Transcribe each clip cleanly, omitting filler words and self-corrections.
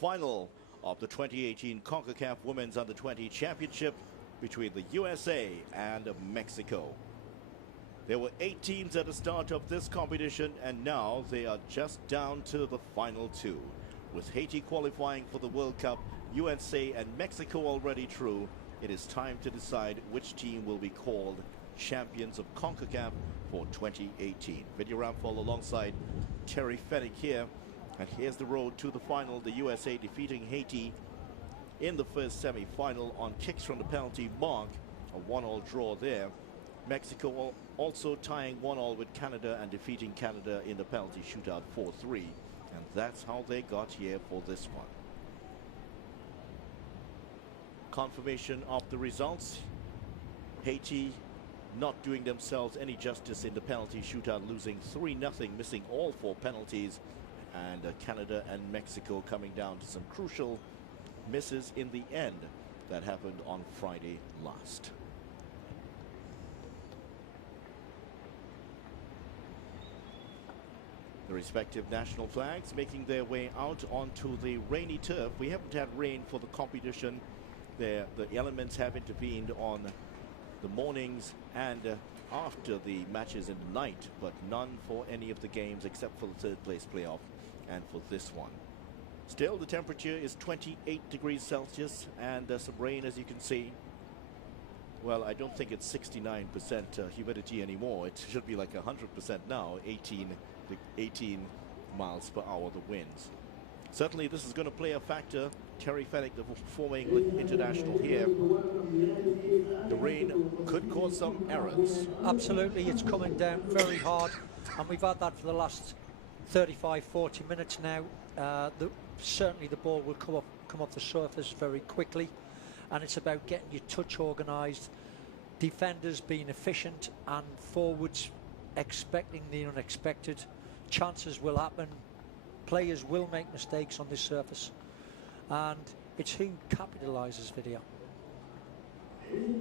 final of the 2018 CONCACAF Women's Under-20 Championship between the USA and Mexico. There were 8 teams at the start of this competition, and now they are just down to the final 2. With Haiti qualifying for the World Cup, USA and Mexico already through, it is time to decide which team will be called champions of CONCACAF for 2018. Video Ramphal alongside Terry Fenwick here, and here's the road to the final. The USA defeating Haiti in the first semi-final on kicks from the penalty mark, a 1-1 draw there. Mexico also tying 1-1 with Canada and defeating Canada in the penalty shootout 4-3, and that's how they got here for this one. Confirmation of the results. Haiti not doing themselves any justice in the penalty shootout, losing 3-0, missing all 4 penalties, and Canada and Mexico coming down to some crucial misses in the end that happened on Friday last. The respective national flags making their way out onto the rainy turf. We haven't had rain for the competition. The elements have intervened on the mornings and after the matches in the night, but none for any of the games except for the 3rd place playoff and for this one. Still, the temperature is 28 degrees Celsius and some rain, as you can see. Well, I don't think it's 69% humidity anymore. It should be like 100% now. 18 miles per hour the winds. Certainly this is going to play a factor. Terry Fenwick, the former England international here. The rain could cause some errors. Absolutely, it's coming down very hard, and we've had that for the last 35-40 minutes now. Certainly the ball will come off the surface very quickly, and it's about getting your touch organised, defenders being efficient, and forwards expecting the unexpected. Chances will happen, players will make mistakes on this surface, and it's who capitalises. Video.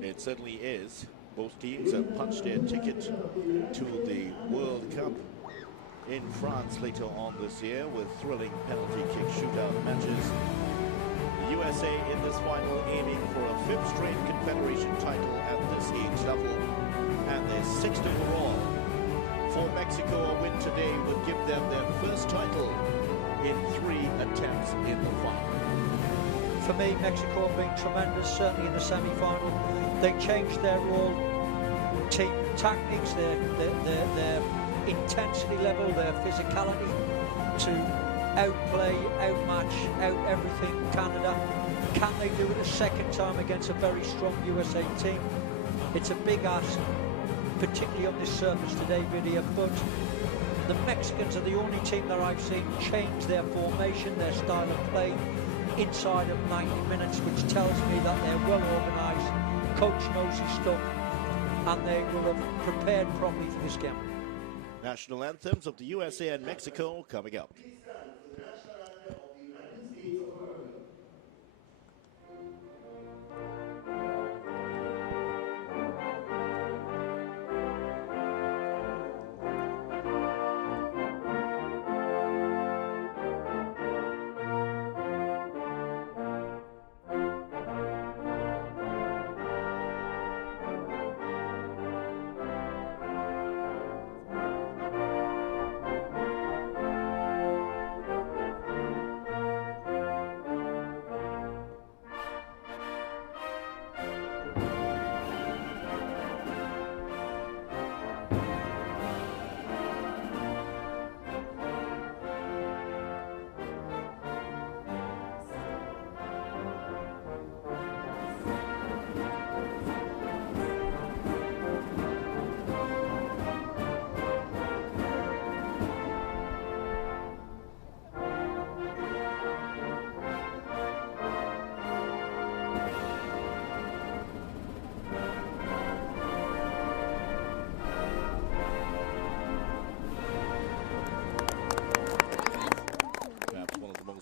It certainly is. Both teams have punched their ticket to the World Cup in France later on this year with thrilling penalty kick shootout matches. The USA in this final aiming for a 5th straight Confederation title at this age level, and their 6th overall. For Mexico, a win today would give them their first title in 3 attempts in the final. For me, Mexico have been tremendous, certainly in the semi-final. They changed their role, team tactics, their intensity level, their physicality to outplay, outmatch, out everything Canada. Can they do it a second time against a very strong USA team? It's a big ask, particularly on this surface today, Video, but the Mexicans are the only team that I've seen change their formation, their style of play inside of 90 minutes, which tells me that they're well organised, coach knows his stuff, and they will have prepared properly for this game. National anthems of the USA and Mexico coming up.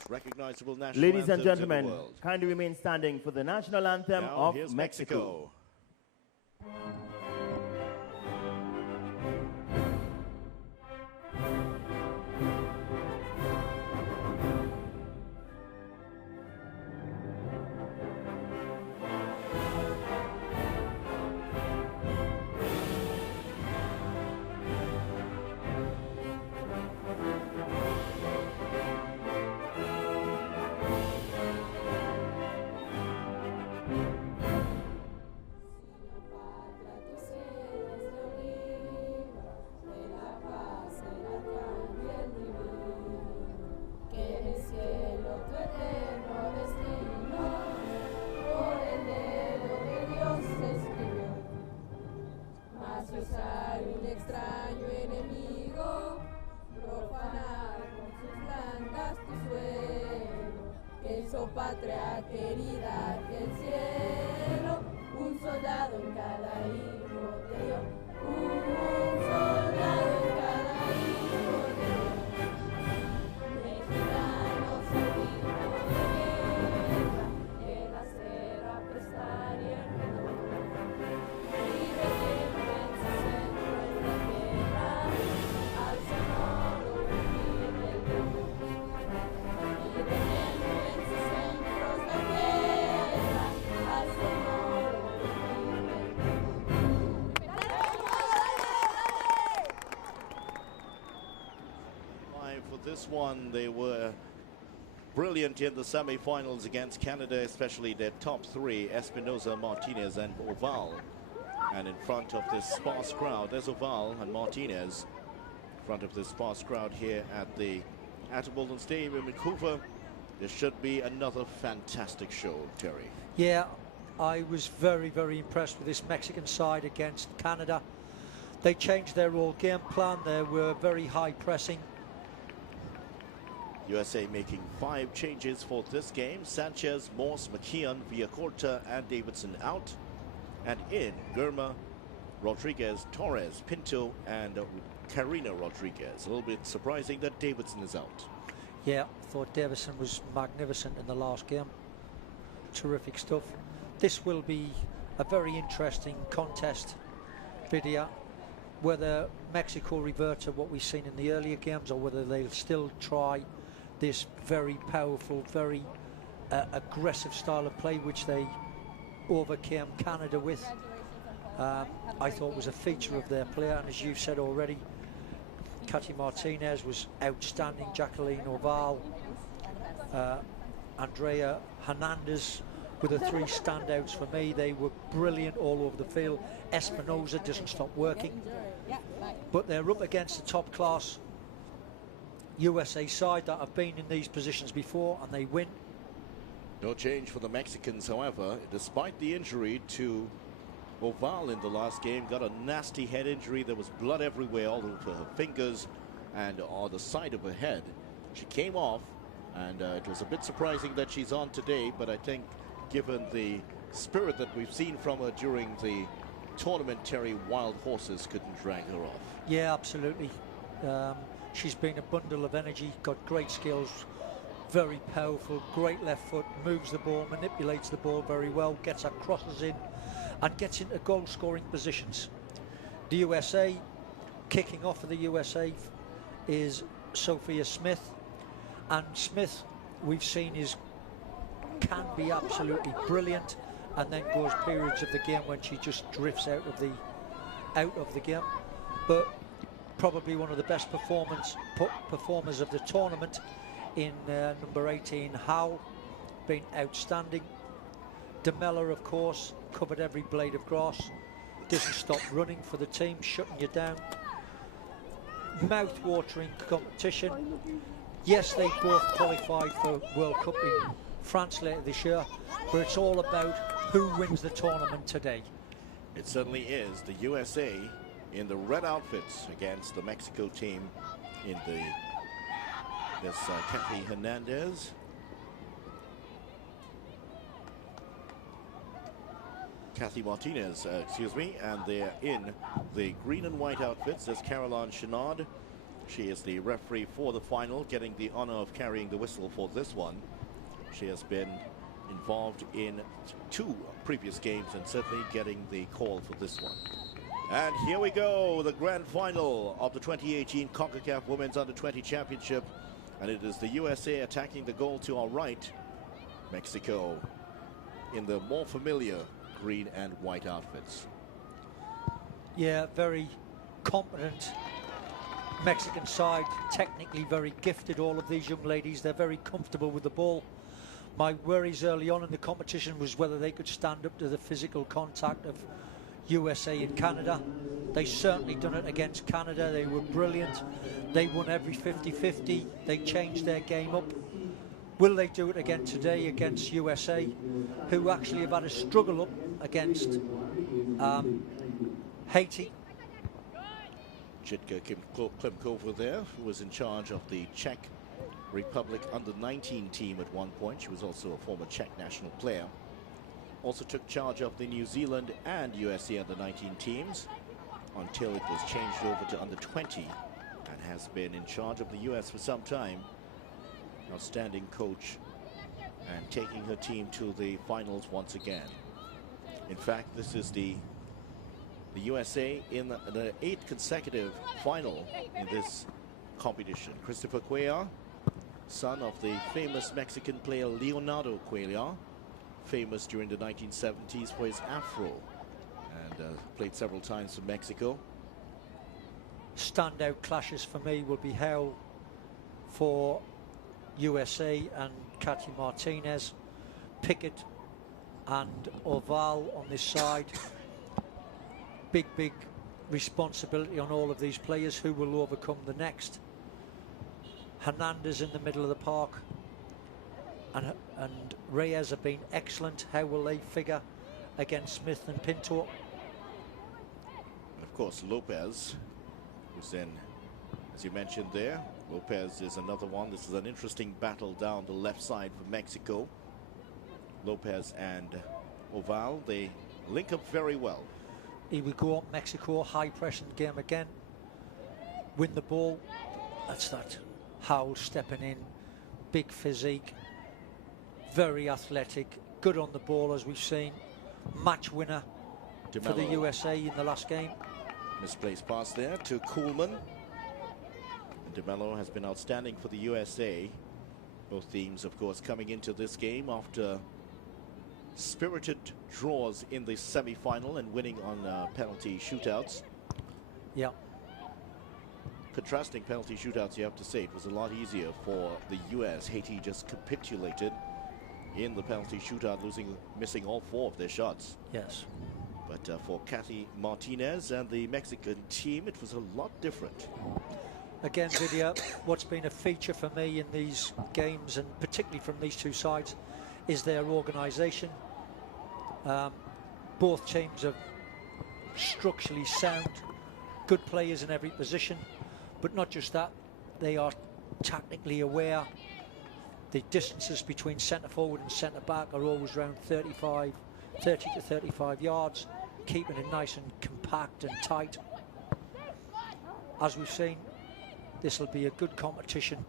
Recognizable national Ladies and anthems gentlemen, in the world. kindly remain standing for the national anthem Now, of here's Mexico. hizo patria querida que el cielo, un soldado en cada hijo de Dios, un soldado en cada hijo de Dios. Mexicanos unidos de guerra, el hacer aprestar y el renovar. Vive siempre en su centro en la tierra, al sonoro vivir del Dios. Vive siempre en sus centros la tierra, al sonoro vivir del Dios. For this one, they were brilliant in the semi-finals against Canada, especially their top three, Espinosa, Martinez and Oval. And in front of this sparse crowd, there's Oval and Martinez in front of this sparse crowd here at the Atherbolton Stadium in Vancouver. There should be another fantastic show, Terry. Yeah, I was very, very impressed with this Mexican side against Canada. They changed their all game plan. They were very high pressing. USA making 5 changes for this game. Sanchez, Morse, McKeon, Villacorta and Davidson out. And in Germa, Rodriguez, Torres, Pinto and Karina Rodriguez. A little bit surprising that Davidson is out. Yeah, I thought Davidson was magnificent in the last game. Terrific stuff. This will be a very interesting contest video. Whether Mexico revert to what we've seen in the earlier games or whether they'll still try this very powerful, very aggressive style of play which they overcame Canada with. I thought was a feature of their player, and as you've said already, Katy Martinez was outstanding, Jacqueline Oval, Andrea Hernandez were the 3 standouts for me. They were brilliant all over the field. Espinosa doesn't stop working, but they're up against the top class USA side that have been in these positions before, and they win. No change for the Mexicans, however, despite the injury to Oval in the last game. Got a nasty head injury. There was blood everywhere, all over her fingers and on the side of her head. She came off, and it was a bit surprising that she's on today, but I think given the spirit that we've seen from her during the tournament, Terry, wild horses couldn't drag her off. Yeah, absolutely. She's been a bundle of energy, got great skills, very powerful, great left foot, moves the ball, manipulates the ball very well, gets her crosses in and gets into goal scoring positions. The USA, kicking off for the USA is Sophia Smith, and Smith we've seen can be absolutely brilliant and then goes periods of the game when she just drifts out of the game, but probably one of the best performers of the tournament in number 18, Howell, been outstanding. DeMella, of course, covered every blade of grass, doesn't stop running for the team, shutting you down. Mouth-watering competition. Yes, they both qualified for World Cup in France later this year, but it's all about who wins the tournament today. It certainly is. The USA in the red outfits against the Mexico team in this Katy Hernandez. Katy Martinez, excuse me, and they're in the green and white outfits. There's Caroline Chenard. She is the referee for the final, getting the honor of carrying the whistle for this one. She has been involved in 2 previous games and certainly getting the call for this one. And here we go, the grand final of the 2018 CONCACAF Women's Under-20 Championship. And it is the USA attacking the goal to our right. Mexico in the more familiar green and white outfits. Yeah, very competent Mexican side, technically very gifted, all of these young ladies. They're very comfortable with the ball. My worries early on in the competition was whether they could stand up to the physical contact of USA and Canada. They certainly done it against Canada. They were brilliant. They won every 50-50. They changed their game up. Will they do it again today against USA, who actually have had a struggle up against Haiti? Jitka Klimkova there, who was in charge of the Czech Republic under-19 team at one point. She was also a former Czech national player. Also took charge of the New Zealand and USA under-19 teams until it was changed over to under-20, and has been in charge of the US for some time. Outstanding coach and taking her team to the finals once again. In fact, this is the USA in the 8th consecutive final in this competition. Christopher Cuellar, son of the famous Mexican player Leonardo Cuellar, famous during the 1970s for his afro, and played several times for Mexico. Standout clashes for me will be held for USA and Katy Martinez, Pickett and Oval on this side. Big responsibility on all of these players. Who will overcome the next? Hernandez in the middle of the park, and Reyes have been excellent. How will they figure against Smith and Pinto? And of course Lopez, who's in, as you mentioned there, Lopez is another one. This is an interesting battle down the left side for Mexico. Lopez and Oval, they link up very well. Here we go, Mexico, high pressing game again. Win the ball. That's that. Howell stepping in, big physique, very athletic, good on the ball as we've seen. Match winner for the USA in the last game. Misplaced pass there to Kuhlman. And De Mello has been outstanding for the USA. Both teams, of course, coming into this game after spirited draws in the semi-final and winning on penalty shootouts. Yeah. Contrasting penalty shootouts, you have to say, it was a lot easier for the US. Haiti just capitulated in the penalty shootout, missing all 4 of their shots. Yes. But for Katy Martinez and the Mexican team, it was a lot different. Again, Didier, what's been a feature for me in these games, and particularly from these two sides, is their organisation. Both teams are structurally sound, good players in every position, but not just that, they are tactically aware. The distances between centre forward and centre back are always around 30 to 35 yards, keeping it nice and compact and tight. As we've seen, this will be a good competition.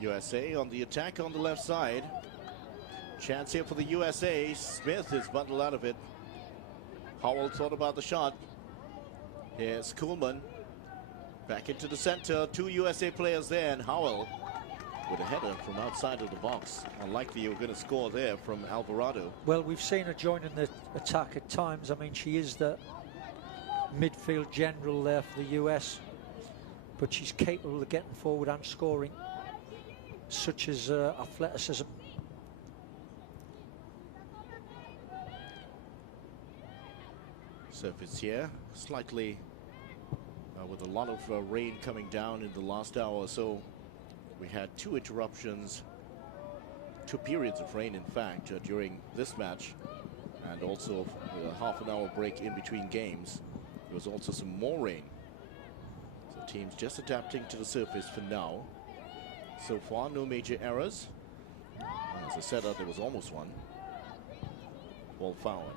USA on the attack on the left side. Chance here for the USA. Smith is bundled out of it. Howell thought about the shot. Here's Kuhlman. Back into the center. 2 USA players there, and Howell with a header from outside of the box. Unlikely you were going to score there from Alvarado. Well, we've seen her joining the attack at times. I mean, she is the midfield general there for the US, but she's capable of getting forward and scoring, such as athleticism. Surface here, slightly with a lot of rain coming down in the last hour or so. We had 2 interruptions, 2 periods of rain, in fact, during this match, and also a half-an-hour break in between games. There was also some more rain. So teams just adapting to the surface for now. So far, no major errors. As I said, there was almost one. Ball forward.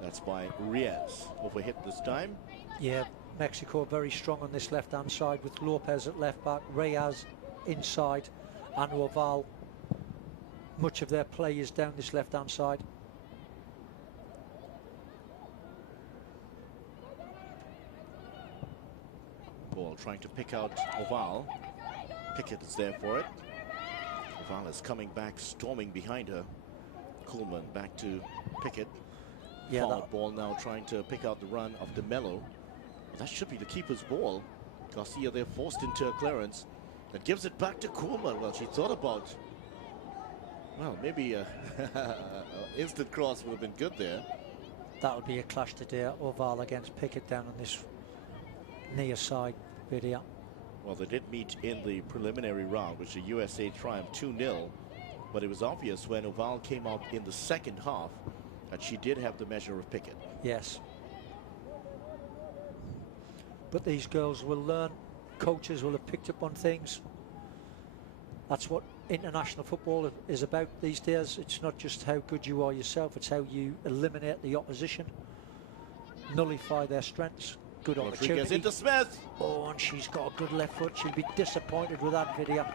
That's by Reyes. Overhit this time. Yeah, Mexico very strong on this left-hand side with Lopez at left back, Reyes inside, and Oval. Much of their play is down this left-hand side. Ball trying to pick out Oval. Pickett is there for it. Oval is coming back, storming behind her. Kuhlman back to Pickett. Yeah, Forward ball now trying to pick out the run of De Mello. That should be the keeper's ball. Garcia there forced into a clearance. That gives it back to Kuhlman. Well, she thought about, well, maybe an instant cross would have been good there. That would be a clash today. Oval against Pickett down on this near side video. Well, they did meet in the preliminary round, which the USA triumphed 2-0. But it was obvious when Oval came out in the second half And she did have the measure of Pickett. Yes. But these girls will learn. Coaches will have picked up on things. That's what international football is about these days. It's not just how good you are yourself, it's how you eliminate the opposition, nullify their strengths. Good Rodriguez opportunity. into Smith. Oh, and she's got a good left foot. She'll be disappointed with that video.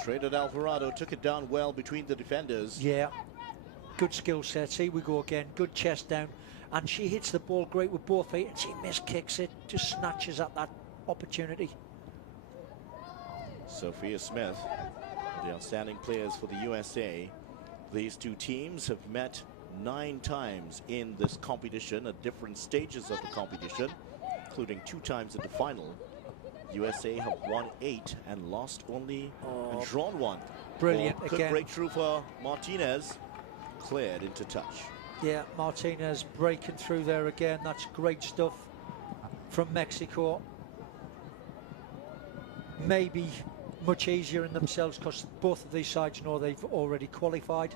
Straight at Alvarado, took it down well between the defenders. Yeah, good skill set. See, we go again. Good chest down. And she hits the ball great with both feet, and she miskicks it. Just snatches at that opportunity. Sophia Smith, the outstanding players for the USA. These two teams have met 9 times in this competition at different stages of the competition, including 2 times in the final. USA have won 8 and lost only and drawn 1. Brilliant Good again. breakthrough for Martinez. Cleared into touch. Yeah, Martinez breaking through there again. That's great stuff from Mexico. Maybe much easier in themselves because both of these sides know they've already qualified.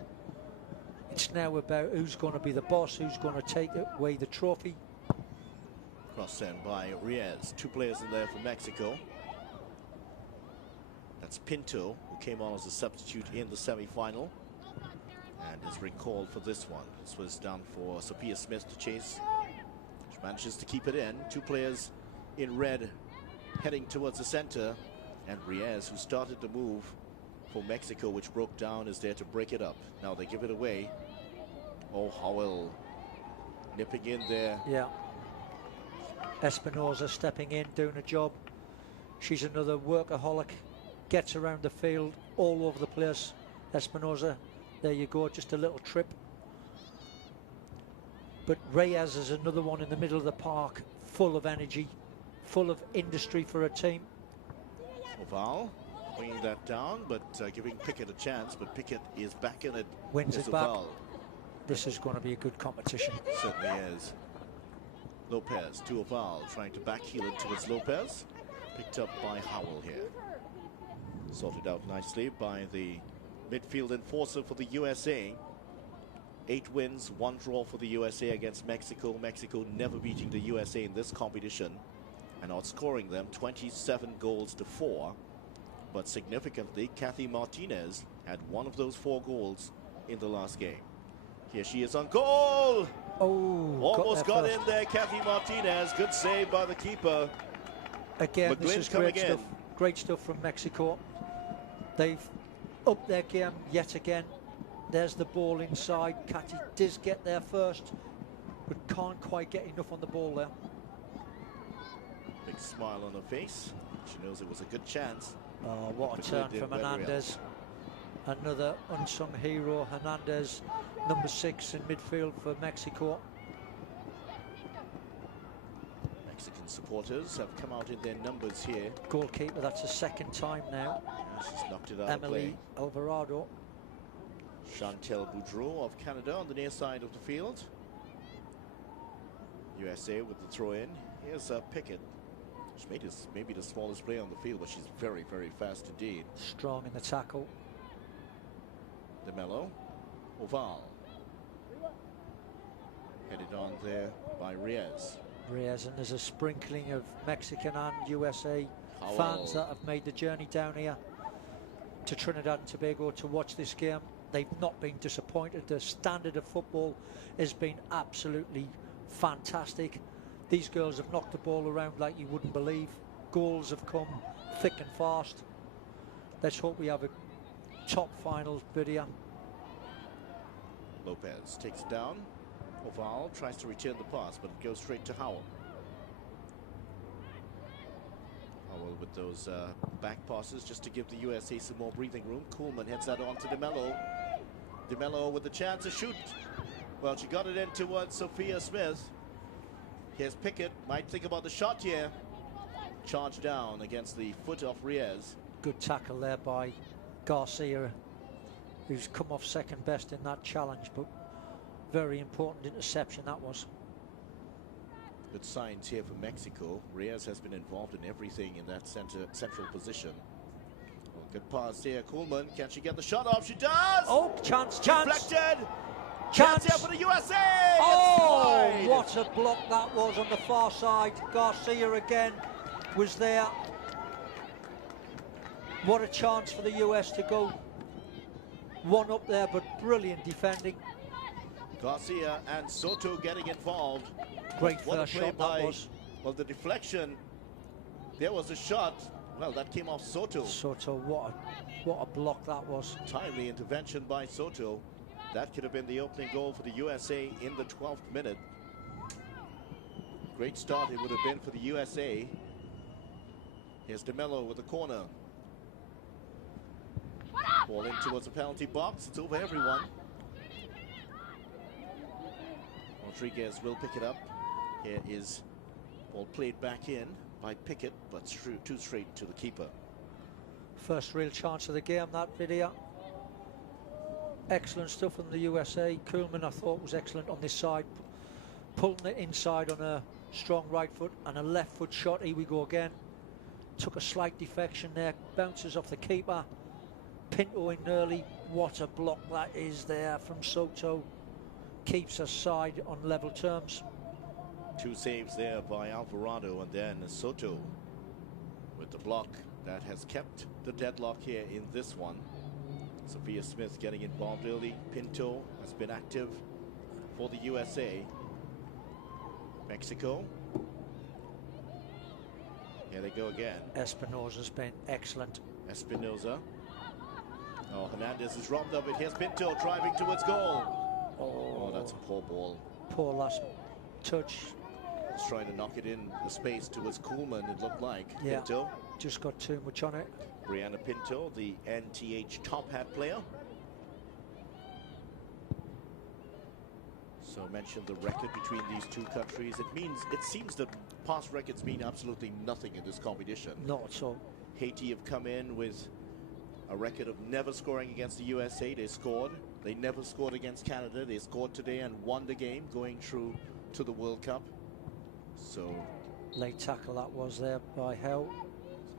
It's now about who's going to be the boss, who's going to take away the trophy. Cross sent by Reyes. 2 players in there for Mexico. That's Pinto, who came on as a substitute in the semi-final and is recalled for this one. This was down for Sophia Smith to chase. She manages to keep it in. 2 players in red heading towards the center, and Reyes, who started the move for Mexico, which broke down, is there to break it up. Now they give it away. Oh, Howell nipping in there. Yeah. Espinosa stepping in, doing a job. She's another workaholic. Gets around the field, all over the place. Espinosa, there you go, just a little trip. But Reyes is another one in the middle of the park, full of energy, full of industry for a team. Oval bringing that down, but giving Pickett a chance. But Pickett is back in it. Wins as it back. Oval. This is going to be a good competition. Certainly is. Lopez to Oval, trying to backheel it towards Lopez. Picked up by Howell here. Sorted out nicely by the midfield enforcer for the USA. 8 wins, 1 draw for the USA against Mexico. Mexico never beating the USA in this competition and outscoring them 27 goals to 4. But significantly, Kathy Martinez had one of those 4 goals in the last game. Here she is on goal. Oh, Almost got there in first. there, Kathy Martinez. Good save by the keeper. Again, this McGlynn is coming great in. stuff. Great stuff from Mexico. They've upped their game yet again. There's the ball inside. Katty does get there first, but can't quite get enough on the ball there. Big smile on her face. She knows it was a good chance. Oh, what a McGlynn turn did from very well. Hernandez. Another unsung hero, Hernandez, number 6 in midfield for Mexico. Mexican supporters have come out in their numbers here. Goalkeeper, that's the 2nd time now. She's knocked it out of play. Emily Alvarado. Chantel Boudreau of Canada on the near side of the field. USA with the throw-in. Here's Pickett. She made his, maybe the smallest player on the field, but she's very, very fast indeed. Strong in the tackle. De Mello. Oval. Headed on there by Reyes. Reyes, and there's a sprinkling of Mexican and USA Howell. fans that have made the journey down here to Trinidad and Tobago to watch this game. They've not been disappointed. The standard of football has been absolutely fantastic. These girls have knocked the ball around like you wouldn't believe. Goals have come thick and fast. Let's hope we have a top final video. Lopez takes it down. Oval tries to return the pass, but it goes straight to Howell. Howell with those back passes just to give the USA some more breathing room. Kuhlman heads that on to De Mello. De Mello with the chance to shoot. Well, she got it in towards Sophia Smith. Here's Pickett. Might think about the shot here. Charge down against the foot of Reyes. Good tackle there by Garcia, who's come off 2nd best in that challenge, but very important interception that was. Good signs here for Mexico. Reyes has been involved in everything in that central position. Well, good pass here. Kuhlman, can she get the shot off? She does! Oh, chance! Deflected! Chance here Chance. for the USA. Oh, It's wide. what a block that was on the far side. Garcia again was there. What a chance for the US to go one up there, but brilliant defending. Garcia and Soto getting involved. Great What a first play shot by, that was. well, the deflection. There was a shot. Well, that came off Soto. Soto, what a block that was. Timely intervention by Soto. That could have been the opening goal for the USA in the 12th minute. Great start it would have been for the USA. Here's DeMello with the corner. Ball in towards the penalty box. It's over everyone. Rodriguez will pick it up. Here is ball played back in by Pickett, but too straight to the keeper. First real chance of the game, that video. Excellent stuff from the USA. Koolman, I thought, was excellent on this side. Pulling it inside on a strong right foot and a left foot shot. Here we go again. Took a slight defection there. Bounces off the keeper. Pinto in early. What a block that is there from Soto. Keeps us side on level terms. Two saves there by Alvarado, and then Soto with the block that has kept the deadlock here in this one. Sophia Smith getting involved early. Pinto has been active for the USA. Mexico. Here they go again. Espinosa's been excellent. Espinosa. Oh, Hernandez is robbed of it. Here's Pinto driving towards goal. Oh, that's a poor ball. Poor last touch. He's trying to knock it in the space towards Koolman, it looked like. Yeah. Pinto. Just got too much on it. Brianna Pinto, the NTH top hat player. So mentioned the record between these two countries. It seems that past records mean absolutely nothing in this competition. Not at all. Haiti have come in with a record of never scoring against the USA. They scored. They never scored against Canada. They scored today and won the game, going through to the World Cup. So Late tackle that was there by Hell.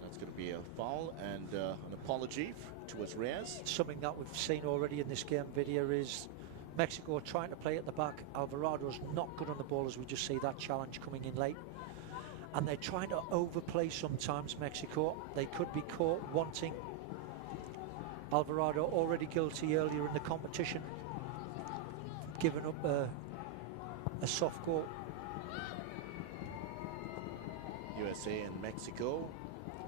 that's going to be a foul and an apology towards Reyes. Something that we've seen already in this game video is Mexico trying to play at the back. Alvarado's not good on the ball, as we just see that challenge coming in late. And they're trying to overplay sometimes, Mexico. They could be caught wanting. Alvarado already guilty earlier in the competition, giving up a soft goal. USA and Mexico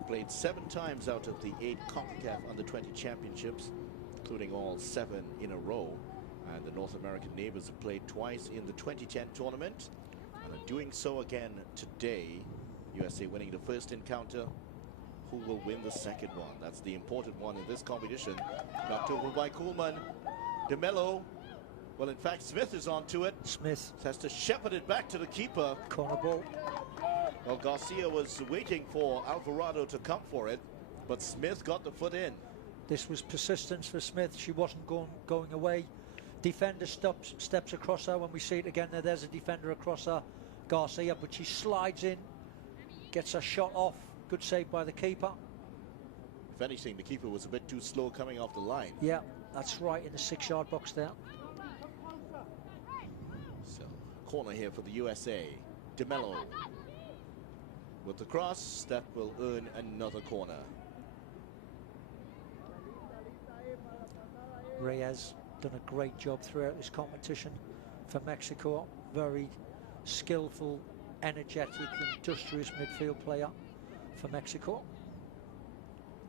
played 7 times out of the 8 CONCACAF Under-20 championships, including all 7 in a row. And the North American neighbors have played twice in the 2010 tournament and are doing so again today. USA winning the first encounter. Who will win the second one? That's the important one in this competition. Knocked over by Koolman. DeMello. Well, in fact, Smith is onto it. Smith, Has to shepherd it back to the keeper. corner ball. Well, Garcia was waiting for Alvarado to come for it, but Smith got the foot in. This was persistence for Smith. She wasn't going away. Defender steps across her. When we see it again, there's a defender across her, Garcia, but she slides in, gets a shot off. Good save by the keeper. If anything, the keeper was a bit too slow coming off the line. Yeah, that's right, in the 6-yard box there. So, corner here for the USA. DeMello with the cross. That will earn another corner. Reyes done a great job throughout this competition for Mexico. Very skillful, energetic, industrious midfield player for Mexico.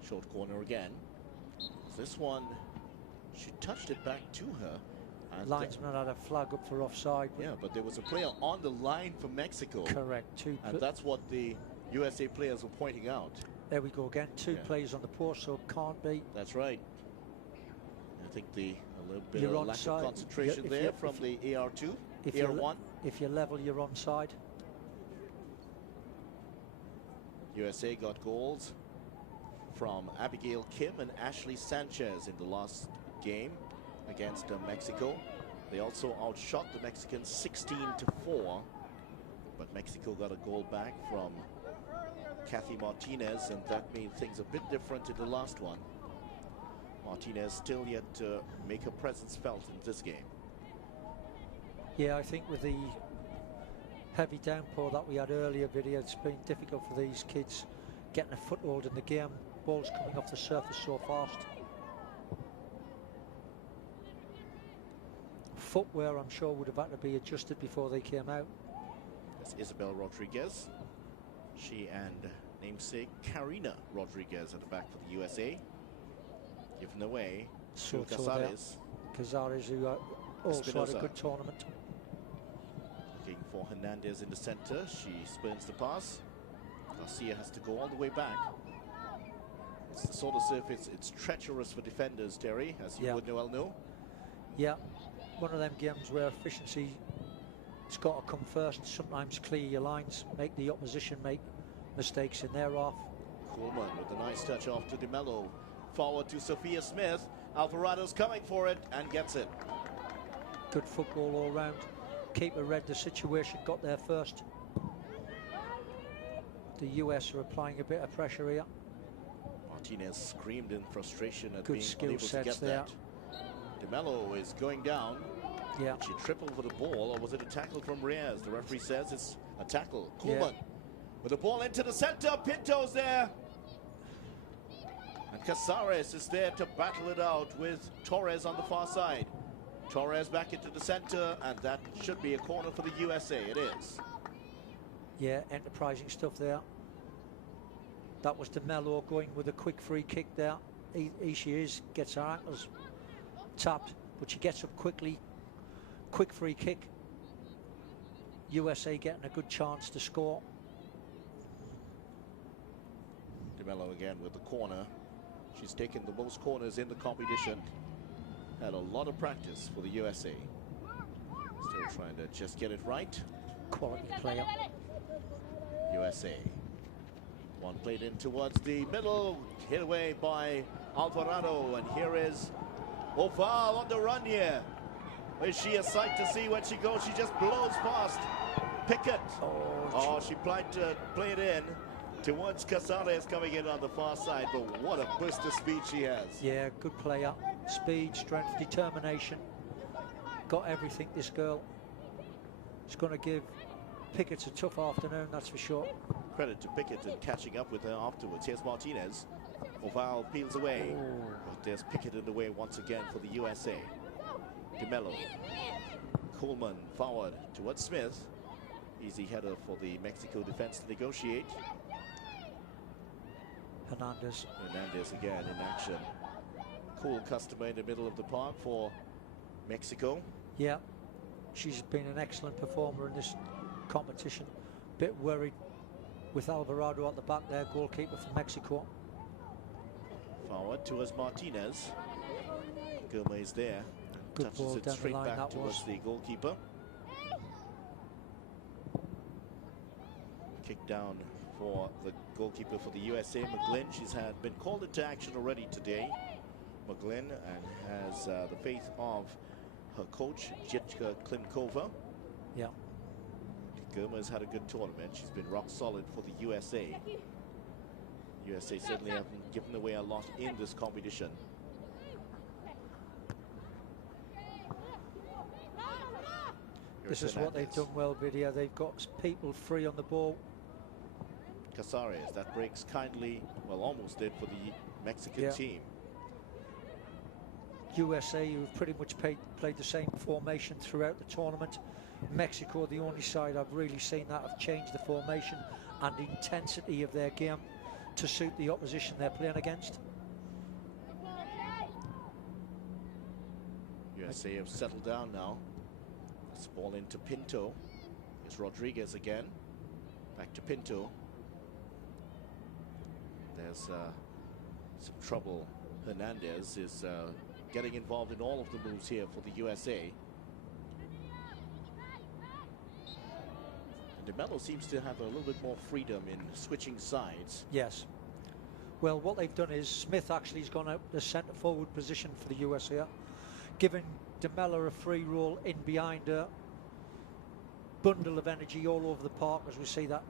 Short corner again. This one, she touched it back to her. And Linesman had a flag up for offside. yeah, but there was a player on the line for Mexico. Correct. And that's what the USA players were pointing out. There we go again. Two Yeah. players on the post, so can't be. That's right. I think a little bit You're of lack onside. of concentration If there you- from the AR2, If you're, AR1. if you're level, you're onside. USA got goals from Abigail Kim and Ashley Sanchez in the last game against Mexico. They also outshot the Mexicans 16-4, but Mexico got a goal back from Kathy Martinez, and that made things a bit different in the last one. Martinez still yet to make her presence felt in this game. Yeah, I think with the heavy downpour that we had earlier, video, it's been difficult for these kids getting a foothold in the game. Ball's coming off the surface so fast. Footwear, I'm sure, would have had to be adjusted before they came out. That's Isabel Rodriguez. She and namesake Karina Rodriguez at the back for the USA. Given away to Soto Casares. Casares, who also had Espinosa. a good tournament. Looking for Hernandez in the center. She spins the pass. Garcia has to go all the way back. It's the sort of surface, it's treacherous for defenders, Terry, as you Yeah. would well know. Yeah, one of them games where efficiency has got to come first. Sometimes clear your lines, make the opposition make mistakes in their half. Coleman with a nice touch off to De Mello. Forward to Sophia Smith. Alvarado's coming for it and gets it. Good football all round. Keeper read the situation, got there first. The US are applying a bit of pressure here. Martinez screamed in frustration at Good being skill unable to sets get there. that. De Mello is going down. Yeah, Did she trip over the ball, or was it a tackle from Reyes? The referee says it's a tackle. Koolman with the ball into the center. Pinto's there. And Casares is there to battle it out with Torres on the far side. Torres back into the center, and that should be a corner for the USA. It is. yeah, enterprising stuff there. That was De Mello going with a quick free kick there. Here she is, gets her ankles tapped, but she gets up quickly. Quick free kick. USA getting a good chance to score. De Mello again with the corner. She's taken the most corners in the competition. Had a lot of practice for the USA. Still trying to just get it right. Quality player. USA. One played in towards the middle, hit away by Alvarado, and here is Oval on the run here. Is she a sight to see when she goes? She just blows past Pickett. Oh, she tried to play it in towards Casares coming in on the far side, but what a burst of speed she has. Yeah, good player. Speed, strength, determination. Got everything, this girl. She's going to give Pickett a tough afternoon, that's for sure. Credit to Pickett and catching up with her afterwards. Here's Martinez. Oval peels away, but there's Pickett in the way once again for the USA. De Mello. Coleman forward towards Smith. Easy header for the Mexico defense to negotiate. Hernandez. Hernandez again in action. Cool customer in the middle of the park for Mexico. Yeah, she's been an excellent performer in this competition. Bit worried with Alvarado at the back there, goalkeeper for Mexico. Forward towards Martinez. Gilma is there. Good Touches ball it down the straight line, back that towards was. the goalkeeper. Kick down for the goalkeeper for the USA, McGlynn. She's been called into action already today, McGlynn, and has the faith of her coach, Jitka Klimkova. Yeah, Gilma has had a good tournament. She's been rock solid for the USA. USA certainly haven't given away a lot in this competition. this is what they've done well, Video. They've got people free on the ball. Casares, that breaks kindly, well, almost did for the Mexican team. USA, who've pretty much played the same formation throughout the tournament. Mexico, the only side I've really seen that have changed the formation and intensity of their game to suit the opposition they're playing against. USA have settled down now. Let's ball into Pinto. It's Rodriguez again. Back to Pinto. There's some trouble. Hernandez is getting involved in all of the moves here for the USA. And De Mello seems to have a little bit more freedom in switching sides. Yes. Well, what they've done is Smith actually has gone out the centre forward position for the USA, giving De Mello a free roll in behind her. Bundle of energy all over the park as we see that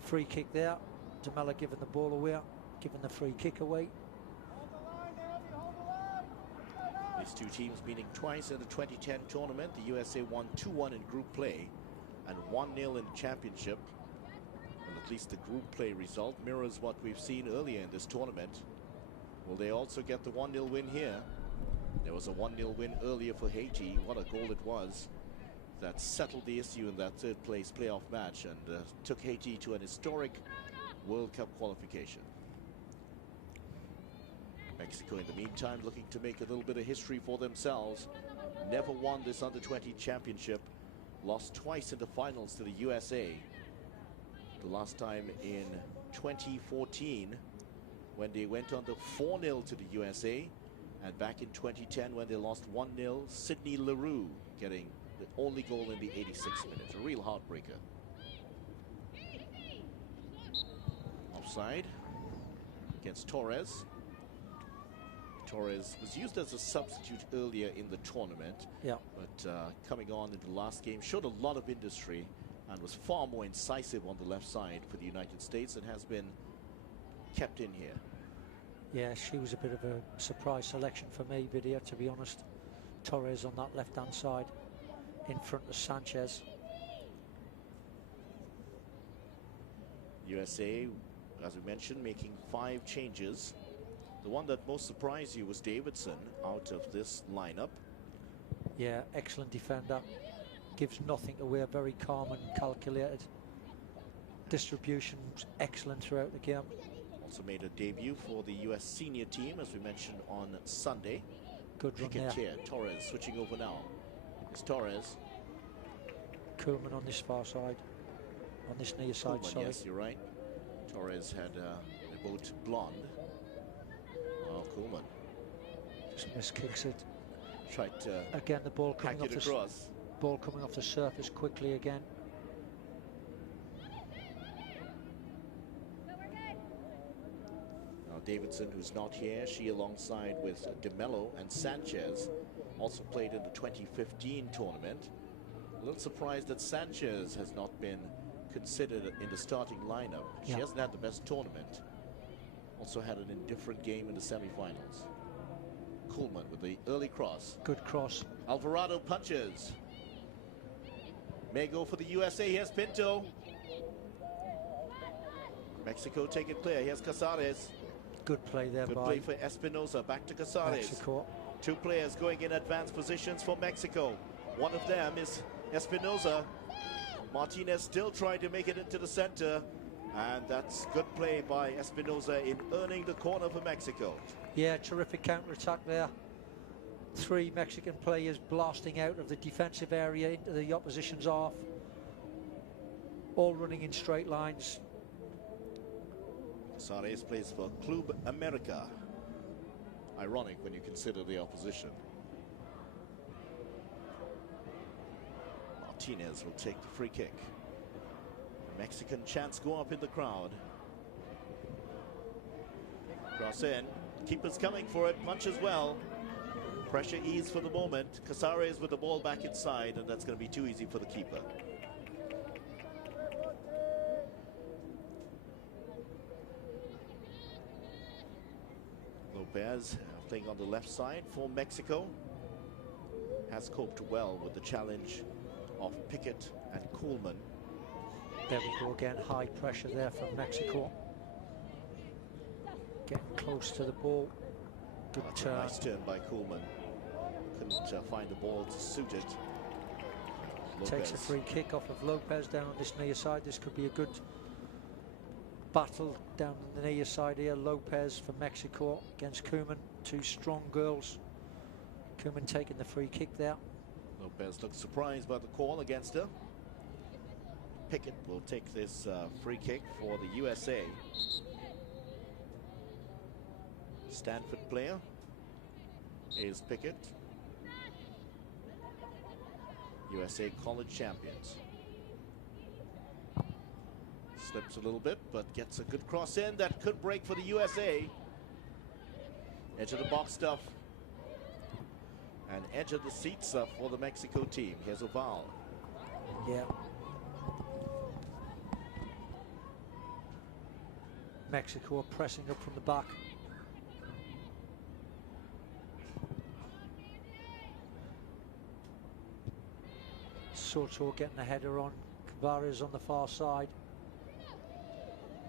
free kick there. De Mello giving the ball away, giving the free kick away. These two teams meeting twice in the 2010 tournament. The USA won 2-1 in group play and 1-0 in the championship. And at least the group play result mirrors what we've seen earlier in this tournament. Will they also get the 1-0 win here? There was a 1-0 win earlier for Haiti. What a goal it was. That settled the issue in that third place playoff match and took Haiti to an historic World Cup qualification. Mexico, in the meantime, looking to make a little bit of history for themselves. Never won this under-20 championship. Lost twice in the finals to the USA. The last time in 2014 when they went under 4-0 to the USA. And back in 2010 when they lost 1-0, Sidney Leroux getting the only goal in the 86th minute. A real heartbreaker. Offside against Torres. Torres was used as a substitute earlier in the tournament, but coming on in the last game showed a lot of industry and was far more incisive on the left side for the United States and has been kept in here. Yeah, she was a bit of a surprise selection for me, Vidya, to be honest. Torres on that left-hand side in front of Sanchez. USA, as we mentioned, making 5 changes. The one that most surprised you was Davidson out of this lineup. Yeah, excellent defender. Gives nothing away, very calm and calculated. Distribution excellent throughout the game. Also made a debut for the US senior team, as we mentioned on Sunday. Good run there. Here, Torres switching over now. It's Torres. Koolman on this far side. On this near side, Koolman, sorry. yes, you're right. Torres had they're both blonde. Oh, Koolman. Just miskicks it. Tried to again, the ball coming hack off it the across. Ball coming off the surface quickly again. Now Davidson, who's not here, she alongside with De Mello and Sanchez, also played in the 2015 tournament. A little surprised that Sanchez has not been considered in the starting lineup. She hasn't had the best tournament. Also had an indifferent game in the semifinals. Koolman with the early cross. Good cross. Alvarado punches. May go for the USA. Here's Pinto. Mexico take it clear. Here's Casares. Good play there Good by play for Espinosa. Back to Casares. Mexico. 2 players going in advanced positions for Mexico. One of them is Espinosa. Martinez still trying to make it into the center. And that's good play by Espinosa in earning the corner for Mexico. Yeah, terrific counter-attack there. 3 Mexican players blasting out of the defensive area into the opposition's half. All running in straight lines. Casares plays for Club America. Ironic when you consider the opposition. Martinez will take the free kick. Mexican chants go up in the crowd. Cross in. Keeper's coming for it. Punch as well. Pressure ease for the moment. Casares with the ball back inside, and that's going to be too easy for the keeper. Lopez playing on the left side for Mexico. Has coped well with the challenge of Pickett and Koolman. There we go again, high pressure there from Mexico. Getting close to the ball. Good That's turn. a nice turn by Koolman. Couldn't find the ball to suit it. Takes a Lopez. free kick off of Lopez down on this near side. This could be a good battle down the near side here. Lopez for Mexico against Koolman. 2 strong girls. Koolman taking the free kick there. Lopez looks surprised by the call against her. Pickett will take this free kick for the USA. Stanford player is Pickett. USA college champions. Slips a little bit, but gets a good cross in. That could break for the USA. Edge of the box stuff. And edge of the seat stuff for the Mexico team. Here's Oval. Yeah. Mexico are pressing up from the back. Soto getting a header on. Cabarres on the far side.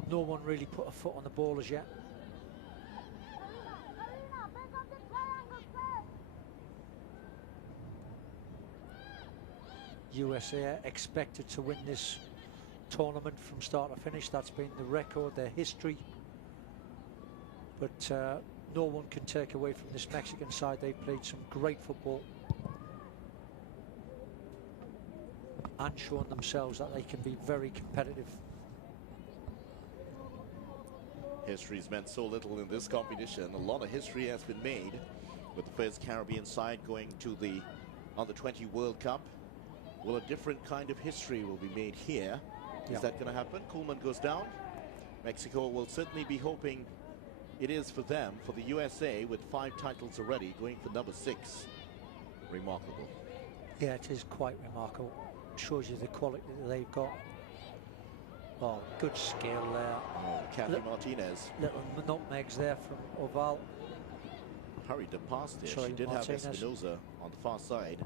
No one really put a foot on the ball as yet. USA expected to win this tournament from start to finish. That's been the record, their history. But no one can take away from this Mexican side. They played some great football and shown themselves that they can be very competitive. History's meant so little in this competition. A lot of history has been made with the first Caribbean side going to the Under-20 World Cup. Well, a different kind of history will be made here. Is Yeah. that going to happen? Koolman goes down. Mexico will certainly be hoping it is for them, for the USA, with 5 titles already, going for number 6. Remarkable. Yeah, it is quite remarkable. Shows you the quality that they've got. Oh, good skill there. Oh, Kathy Look- Martinez Little nutmegs there from Oval. hurried the pass there. Sorry, She did Martinez. have Espinoza on the far side.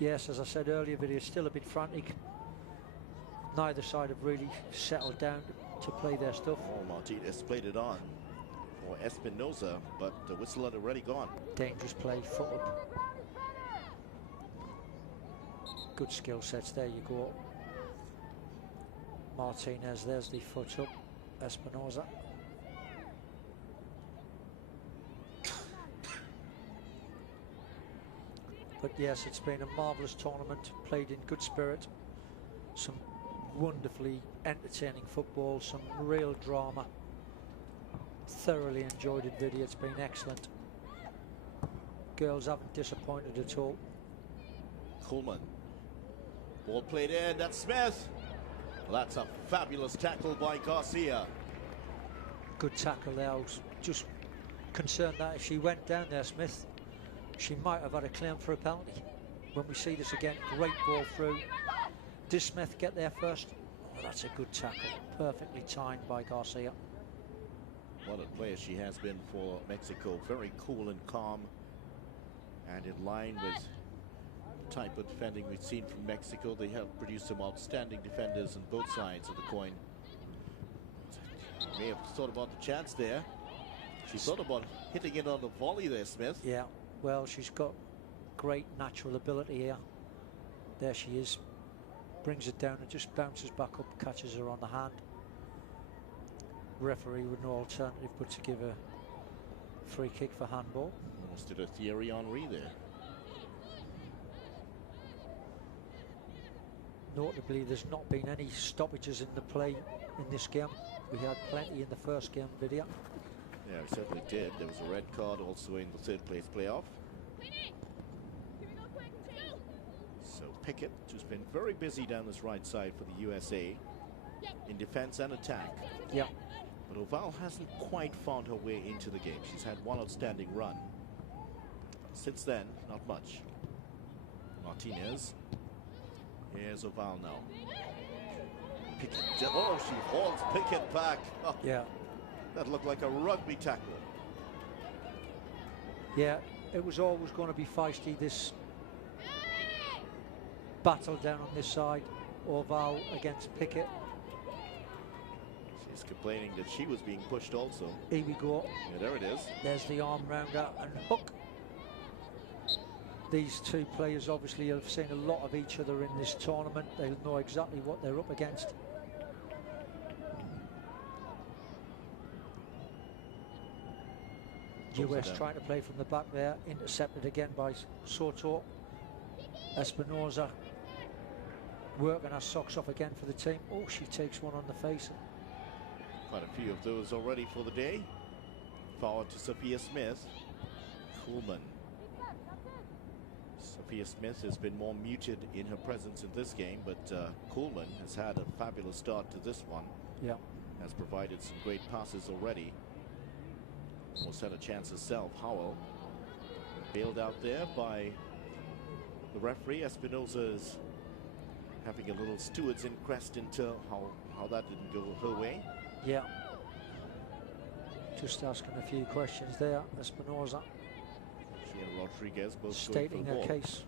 Yes, as I said earlier, but it's still a bit frantic. Neither side have really settled down to play their stuff. Oh, Martinez played it on for Espinoza, but the whistle had already gone. Dangerous play, foot up. Good skill sets, there you go. Martinez, there's the foot up. Espinoza. But yes, it's been a marvellous tournament, played in good spirit. Some wonderfully entertaining football, some real drama. Thoroughly enjoyed it, video. It's been excellent. Girls haven't disappointed at all. Koolman. Ball played in, that's Smith. Well, that's a fabulous tackle by Garcia. Good tackle there. I was just concerned that if she went down there, Smith, she might have had a claim for a penalty. When we see this again, great ball through. Did Smith get there first? Oh, that's a good tackle. Perfectly timed by Garcia. What a player she has been for Mexico. Very cool and calm, and in line with the type of defending we've seen from Mexico. They have produced some outstanding defenders on both sides of the coin. May have thought about the chance there. She thought about hitting it on the volley there, Smith. Yeah, well, she's got great natural ability here. There she is. Brings it down and just bounces back up, catches her on the hand. Referee with no alternative but to give a free kick for handball. Almost did a Thierry Henry there. Notably, there's not been any stoppages in the play in this game. We had plenty in the first game video. Yeah, we certainly did. There was a red card also in the third place playoff. So Pickett, who's been very busy down this right side for the USA in defense and attack. Yeah, But Oval hasn't quite found her way into the game. She's had one outstanding run. Since then, not much. Martinez. Here's Oval now. Pickett. Oh, she holds Pickett back. Oh, yeah, that looked like a rugby tackle. yeah. It was always going to be feisty, this battle down on this side. Oval against Pickett. She's complaining that she was being pushed also. Here we go. Yeah, there it is. There's the arm rounder and hook. These two players obviously have seen a lot of each other in this tournament. They'll know exactly what they're up against. US down. trying to play from the back there, intercepted again by Soto. Espinoza working her socks off again for the team. Oh, she takes one on the face. Quite a few of those already for the day. Forward to Sophia Smith. Koolman. Sophia Smith has been more muted in her presence in this game, but Koolman has had a fabulous start to this one. Yeah, Has provided some great passes already. Almost had a chance herself. Howell bailed out there by the referee. Espinoza is having a little steward's inquest into how that didn't go her way. yeah. Just asking a few questions there. Espinoza She and Rodriguez both going for stating the her ball. case.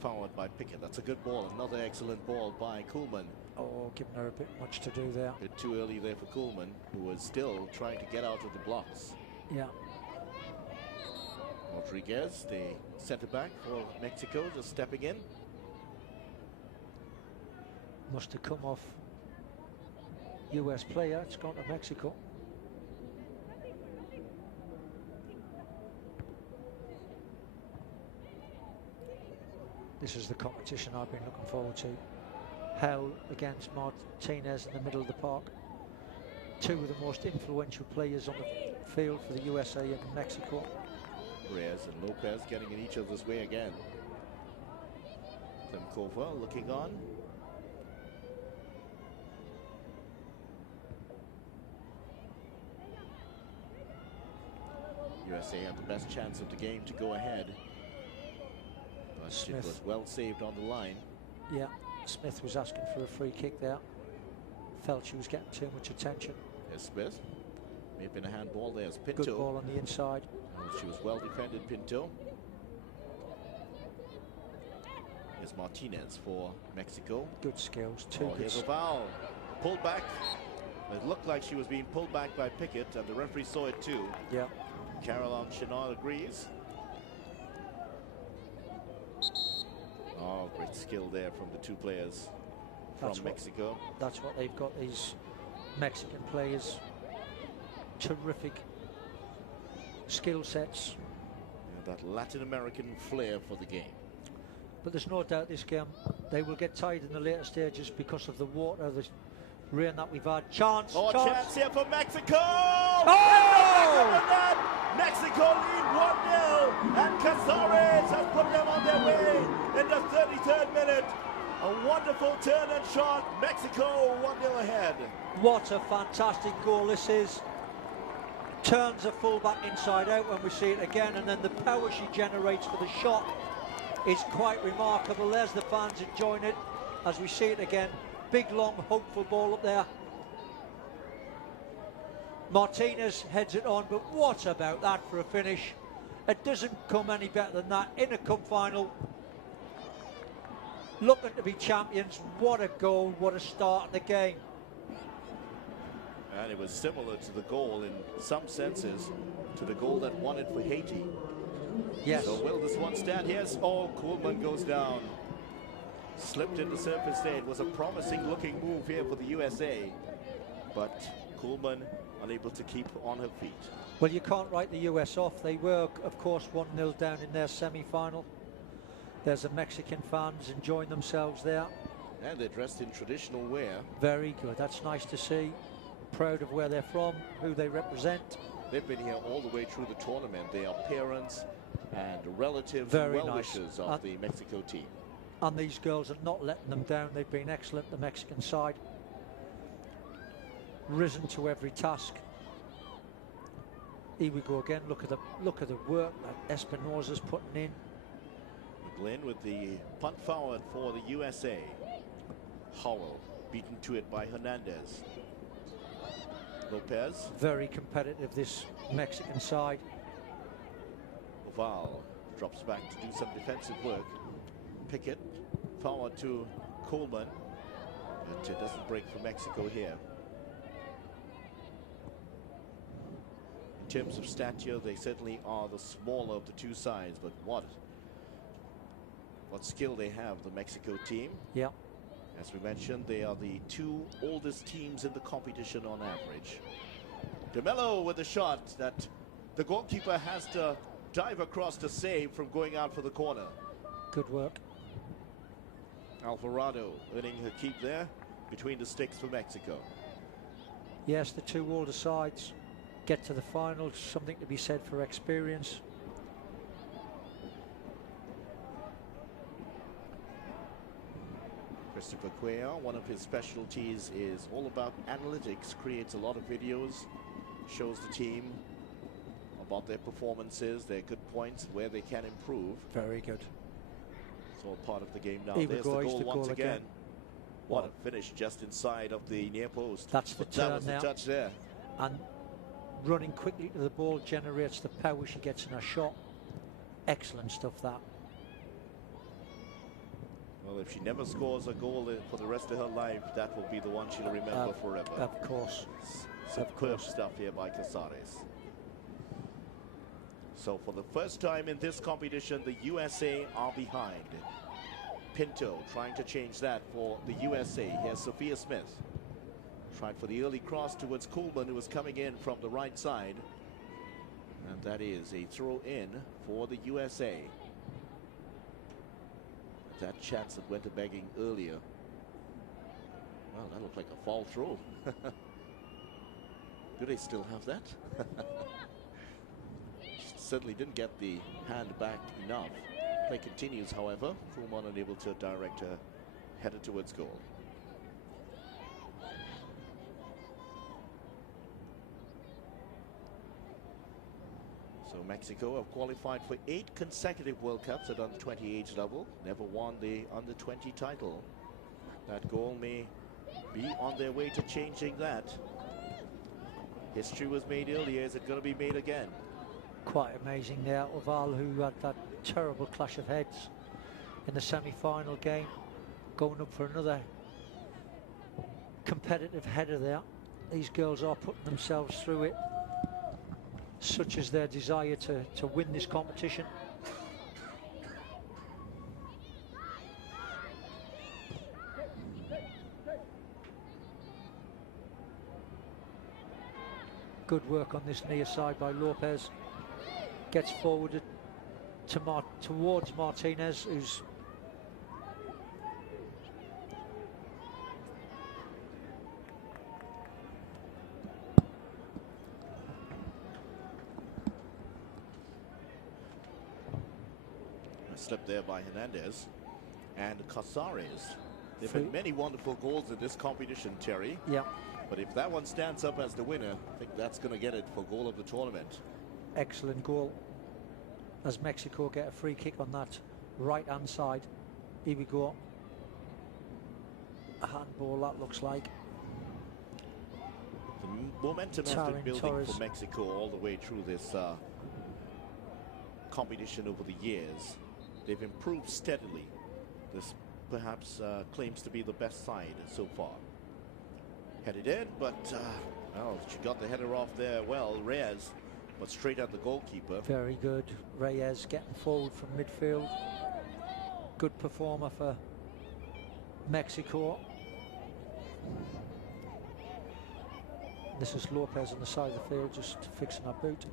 forward by Pickett. That's a good ball. Another excellent ball by Koolman. Oh, giving her a bit much to do there. A bit too early there for Koolman, who was still trying to get out of the blocks. Yeah. Rodriguez, the centre back for Mexico, just stepping in. Must have come off US player. It's gone to Mexico. This is the competition I've been looking forward to. Hell against Martinez in the middle of the park. Two of the most influential players on the field for the USA and Mexico. Reyes and Lopez getting in each other's way again. Klimkova looking on. USA had the best chance of the game to go ahead. But Smith. it was well saved on the line. Yeah, Smith was asking for a free kick there. Felt she was getting too much attention. There's Smith. May have been a handball. There's Pinto. Good ball on the inside. Oh, she was well defended, Pinto. Here's Martinez for Mexico. Good skills. Two Oh, good here's a foul. Pulled back. It looked like she was being pulled back by Pickett, and the referee saw it too. Yeah. Caroline Chenal agrees. Oh, great skill there from the two players from That's what- Mexico. That's what they've got, these Mexican players. Terrific skill sets. Yeah, that Latin American flair for the game. But there's no doubt this game, they will get tired in the later stages because of the water, the rain that we've had. Chance! Oh, chance here for Mexico! Oh! Mexico lead 1-0, and Cazares has put them on their way in the 33rd minute. A wonderful turn and shot. Mexico 1-0 ahead. What a fantastic goal this is. Turns a fullback inside out when we see it again, and then the power she generates for the shot is quite remarkable. There's the fans enjoying it as we see it again. Big, long, hopeful ball up there. Martinez heads it on, but what about that for a finish? It doesn't come any better than that in a cup final. Looking to be champions. What a goal, what a start in the game. And it was similar to the goal in some senses to the goal that won it for Haiti. Yes. So will this one stand? Yes. Oh, Koolman goes down. Slipped in the surface there. It was a promising looking move here for the USA. But Koolman unable to keep on her feet. Well, you can't write the US off. They were, of course, 1-0 down in their semi-final. There's the Mexican fans enjoying themselves there. And they're dressed in traditional wear. Very good. That's nice to see. Proud of where they're from, who they represent. They've been here all the way through the tournament. They are parents and relatives Very and nice. well-wishers of the Mexico team. And these girls are not letting them down. They've been excellent, the Mexican side. Risen to every task. Here we go again. Look at the work that Espinosa's putting in. McGlynn with the punt forward for the USA. Howell beaten to it by Hernandez. Lopez. Very competitive, this Mexican side. Oval drops back to do some defensive work. Pickett forward to Koolman. But it doesn't break for Mexico here. In terms of stature, they certainly are the smaller of the two sides, but what skill they have, the Mexico team. Yeah. As we mentioned, they are the two oldest teams in the competition on average. De Mello with a shot that the goalkeeper has to dive across to save from going out for the corner. Good work. Alvarado earning her keep there between the sticks for Mexico. Yes, the two older sides get to the final. Something to be said for experience. Christopher Cuellar, one of his specialties is all about analytics, creates a lot of videos, shows the team about their performances, their good points, where they can improve. Very good. It's all part of the game now. Here we There's go, the here's goal the once goal again. again. What a finish just inside of the near post. That's the But that turn was the now. touch there. And running quickly to the ball generates the power she gets in her shot. Excellent stuff, that. Well, if she never scores a goal for the rest of her life, that will be the one she'll remember forever. Of course. Superb stuff here by Casares. So for the first time in this competition, the USA are behind. Pinto trying to change that for the USA. Here's Sophia Smith. Tried for the early cross towards Kuhlman, who was coming in from the right side. And that is a throw in for the USA. That chance that went to begging earlier. Well, that looked like a fall throw. Do they still have that? Certainly didn't get the hand back enough. Play continues, however. Kuhlman unable to direct her headed towards goal. So Mexico have qualified for 8 consecutive World Cups at under 20 age level. Never won the under 20 title. That goal may be on their way to changing that. History was made earlier. Is it going to be made again? Quite amazing there. Oval, who had that terrible clash of heads in the semi-final game, going up for another competitive header there. These girls are putting themselves through it. Such is their desire to win this competition. Good work on this near side by Lopez. Gets forwarded towards Martinez, who's slip there by Hernandez and Casares. There have been many wonderful goals in this competition, Terry. yeah, But if that one stands up as the winner, I think that's going to get it for goal of the tournament. excellent goal. As Mexico get a free kick on that right-hand side. Here we go. A handball, that looks like. The momentum has been building Torres for Mexico all the way through this competition over the years. They've improved steadily. This perhaps claims to be the best side so far. Headed in, but well, she got the header off there well, Reyes, but straight at the goalkeeper. Very good. Reyes getting forward from midfield. Good performer for Mexico. This is Lopez on the side of the field, just fixing her boot.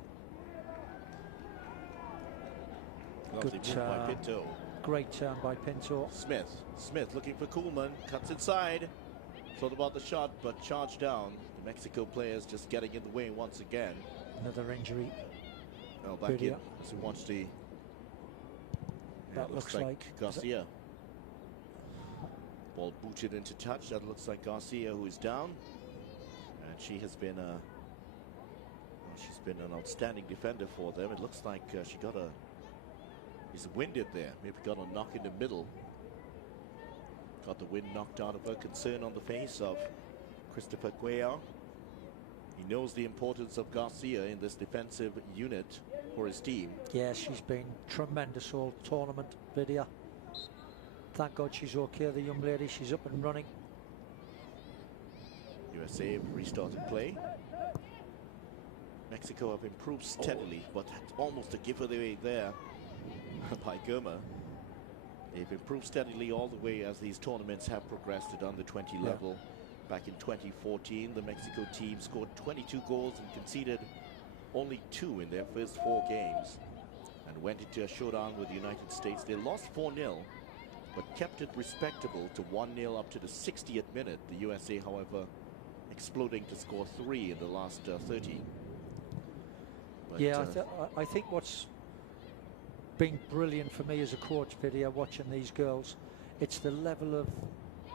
Lovely Good move by Pinto. Great turn by Pinto. Smith looking for Kuhlman, cuts inside. Thought about the shot, but charged down. The Mexico players just getting in the way once again. Another injury. Well, back in as we watch the. That looks like Garcia. Ball booted into touch. That looks like Garcia, who is down, and she has been she's been an outstanding defender for them. It looks like she got a. He's winded there. Maybe got a knock in the middle. Got the wind knocked out of her. Concern on the face of Christopher Cuellar. He knows the importance of Garcia in this defensive unit for his team. Yeah, she's been tremendous all tournament, Vidya. Thank God she's okay, the young lady. She's up and running. USA have restarted play. Mexico have improved steadily, but almost a giveaway there by Germa. They've improved steadily all the way as these tournaments have progressed at under 20 level. Back in 2014, the Mexico team scored 22 goals and conceded only 2 in their first 4 games and went into a showdown with the United States. They lost 4-0, but kept it respectable to 1-0 up to the 60th minute. The USA, however, exploding to score 3 in the last 30. But, yeah, I think what's been brilliant for me as a coach, Vidya, watching these girls, it's the level of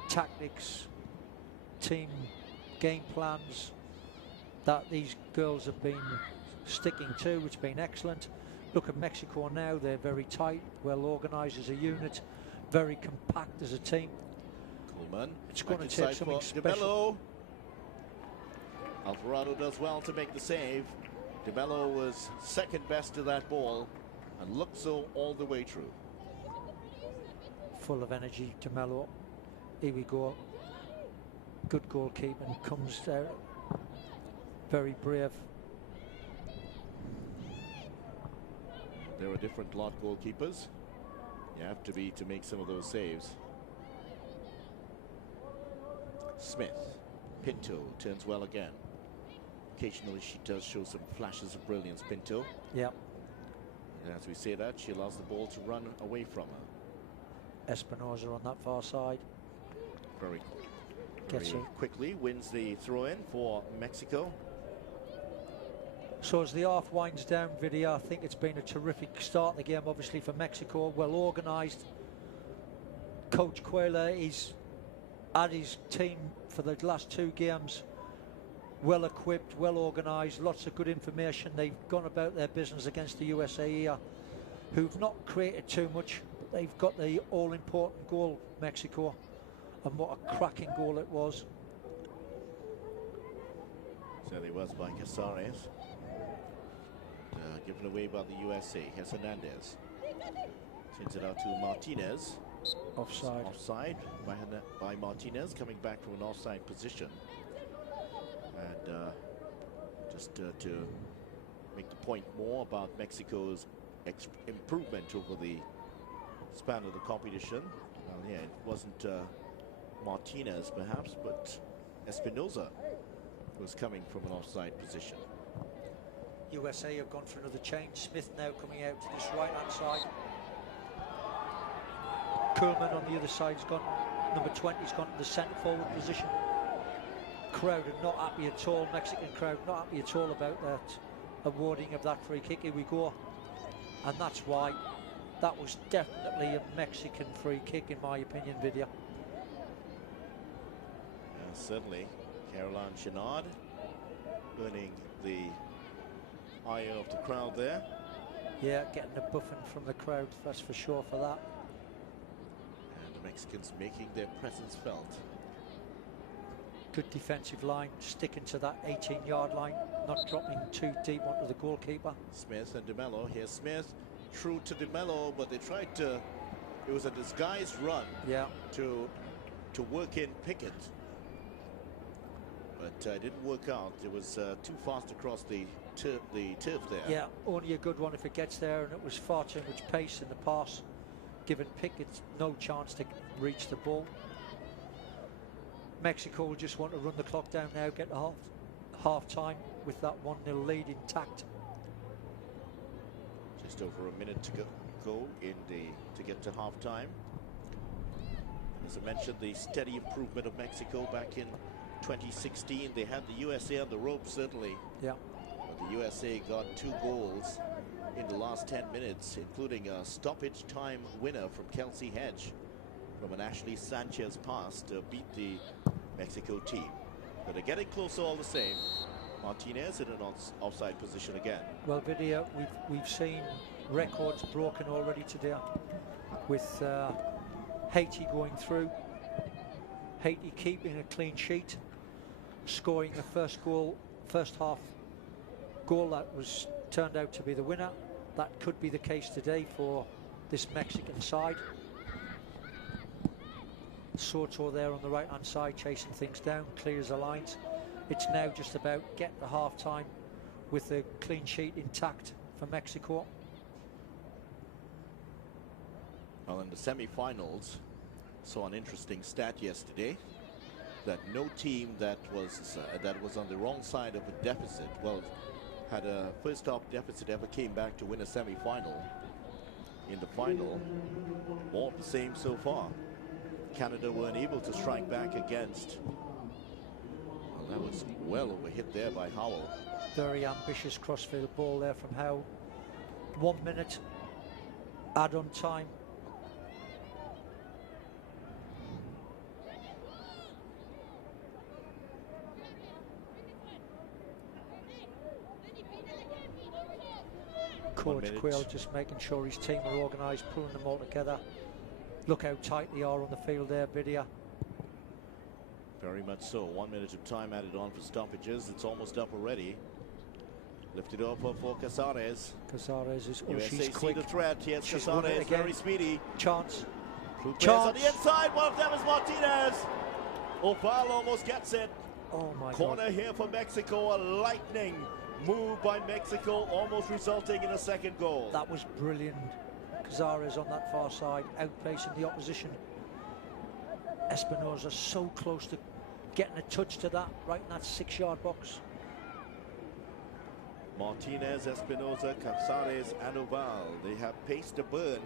tactics, team game plans that these girls have been sticking to, which has been excellent. Look at Mexico now, they're very tight, well organised as a unit, very compact as a team. Kuhlman, it's going to take something DeMello. special. Alvarado does well to make the save. DeMello was second best to that ball and looked so all the way through. full of energy. DeMello, here we go. Good goalkeeping, comes out very brave. There are different lot goalkeepers. You have to be to make some of those saves. Smith, Pinto turns well again. Occasionally she does show some flashes of brilliance, Pinto. Yeah, And as we say that, she allows the ball to run away from her. Espinosa on that far side. Very Gets it. quickly wins the throw-in for Mexico. So as the half winds down, Vidya, I think it's been a terrific start of the game, obviously, for Mexico. Well organised. Coach Cuellar is at his team for the last 2 games. Well equipped, well organised, lots of good information. They've gone about their business against the USA here, who've not created too much. But they've got the all-important goal, Mexico, and what a cracking goal it was. So there was by Casares. Given away by the USA. Here's Hernandez. Sends it out to Martinez. Offside. Offside by Martinez, coming back from an offside position. And just to make the point more about Mexico's improvement over the span of the competition. Well, yeah, it wasn't Martinez perhaps, but Espinosa was coming from an offside position. USA have gone for another change. Smith now coming out to this right-hand side. Kuhlman on the other side's gone. Number 20's gone to the centre-forward position. Crowd are not happy at all. Mexican crowd not happy at all about that awarding of that free kick. Here we go. And that's why that was definitely a Mexican free kick, in my opinion, Vidya. Certainly. Caroline Chenard earning the ire of the crowd there. Yeah, getting a buffing from the crowd, that's for sure for that. And the Mexicans making their presence felt. Good defensive line, sticking to that 18-yard line, not dropping too deep onto the goalkeeper. Smith and DeMello. Here's Smith, true to DeMello, but they tried to, it was a disguised run, Yeah, to work in Pickett. But it didn't work out. It was too fast across the turf there. yeah, only a good one if it gets there, and it was far too much pace in the pass, giving Pickett no chance to reach the ball. Mexico will just want to run the clock down now, get to half time with that 1-0 lead intact. Just over a minute to go to get to half time. As I mentioned, the steady improvement of Mexico back in 2016. They had the USA on the rope, certainly. Yeah. But the USA got 2 goals in the last 10 minutes, including a stoppage time winner from Kelsey Hedge from an Ashley Sanchez pass to beat the Mexico team. But they're getting closer all the same. Martinez in an offside position again. Well, Vidya, we've seen records broken already today with Haiti going through. Haiti keeping a clean sheet, scoring the first half goal that was turned out to be the winner. That could be the case today for this Mexican side. Soto there on the right hand side chasing things down, clears the lines. It's now just about getting to half time with the clean sheet intact for Mexico. Well, in the semi-finals, saw an interesting stat yesterday that no team that was on the wrong side of a deficit, well, had a first half deficit, ever came back to win a semi-final. In the final, all of the same so far. Canada weren't able to strike back against. Well, that was well overhit there by Howell. Very ambitious crossfield ball there from Howell. 1 minute add-on time. Coach Quill just making sure his team are organised, pulling them all together. Look how tight they are on the field there, Vidya. Very much so. 1 minute of time added on for stoppages. It's almost up already. Lifted over for Casares. Casares is, USA she's see quick. the threat. Yes, She's won it Casares, again. very speedy. Chance. Two players on Chance. the inside. One of them is Martinez. Oval almost gets it. Oh my Corner God. here for Mexico. A lightning move by Mexico, almost resulting in a second goal. That was brilliant. Cazares on that far side, outpacing the opposition. Espinosa so close to getting a touch to that, right in that 6-yard box. Martinez, Espinosa, Cazares, and Oval. They have pace to burn.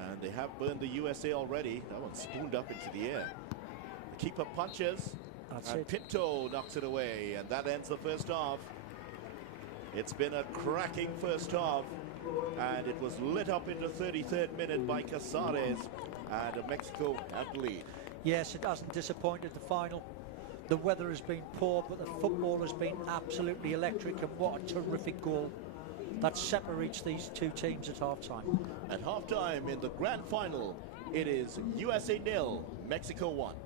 And they have burned the USA already. That one spooned up into the air. The keeper punches. That's And it. Pinto knocks it away. And that ends the first half. It's been a cracking first half. And it was lit up in the 33rd minute by Cazares. And Mexico at the lead. Yes, it hasn't disappointed the final. The weather has been poor, but the football has been absolutely electric, and what a terrific goal that separates these two teams at half-time. At halftime in the grand final, it is USA 0, Mexico 1.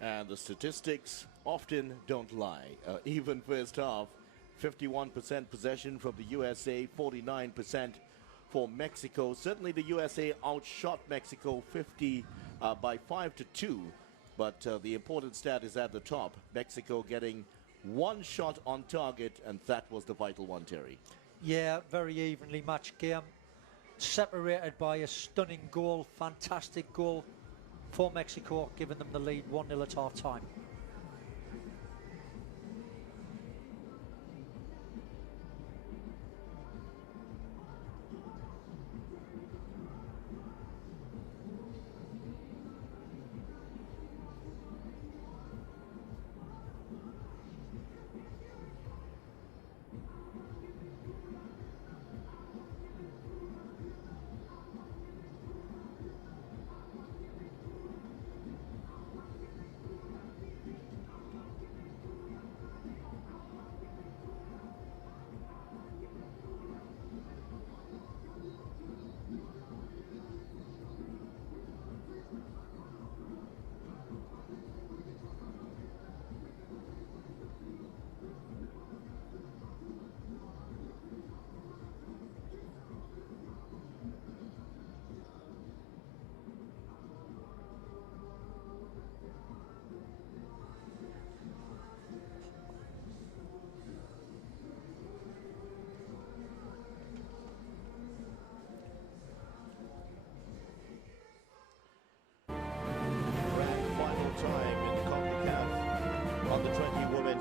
And the statistics often don't lie. Even first half, 51% possession from the USA, 49% for Mexico. Certainly the USA outshot Mexico 5-2. But the important stat is at the top. Mexico getting one shot on target, and that was the vital one, Terry. Yeah, very evenly matched game. Separated by a stunning goal, fantastic goal for Mexico, giving them the lead 1-0 at half-time.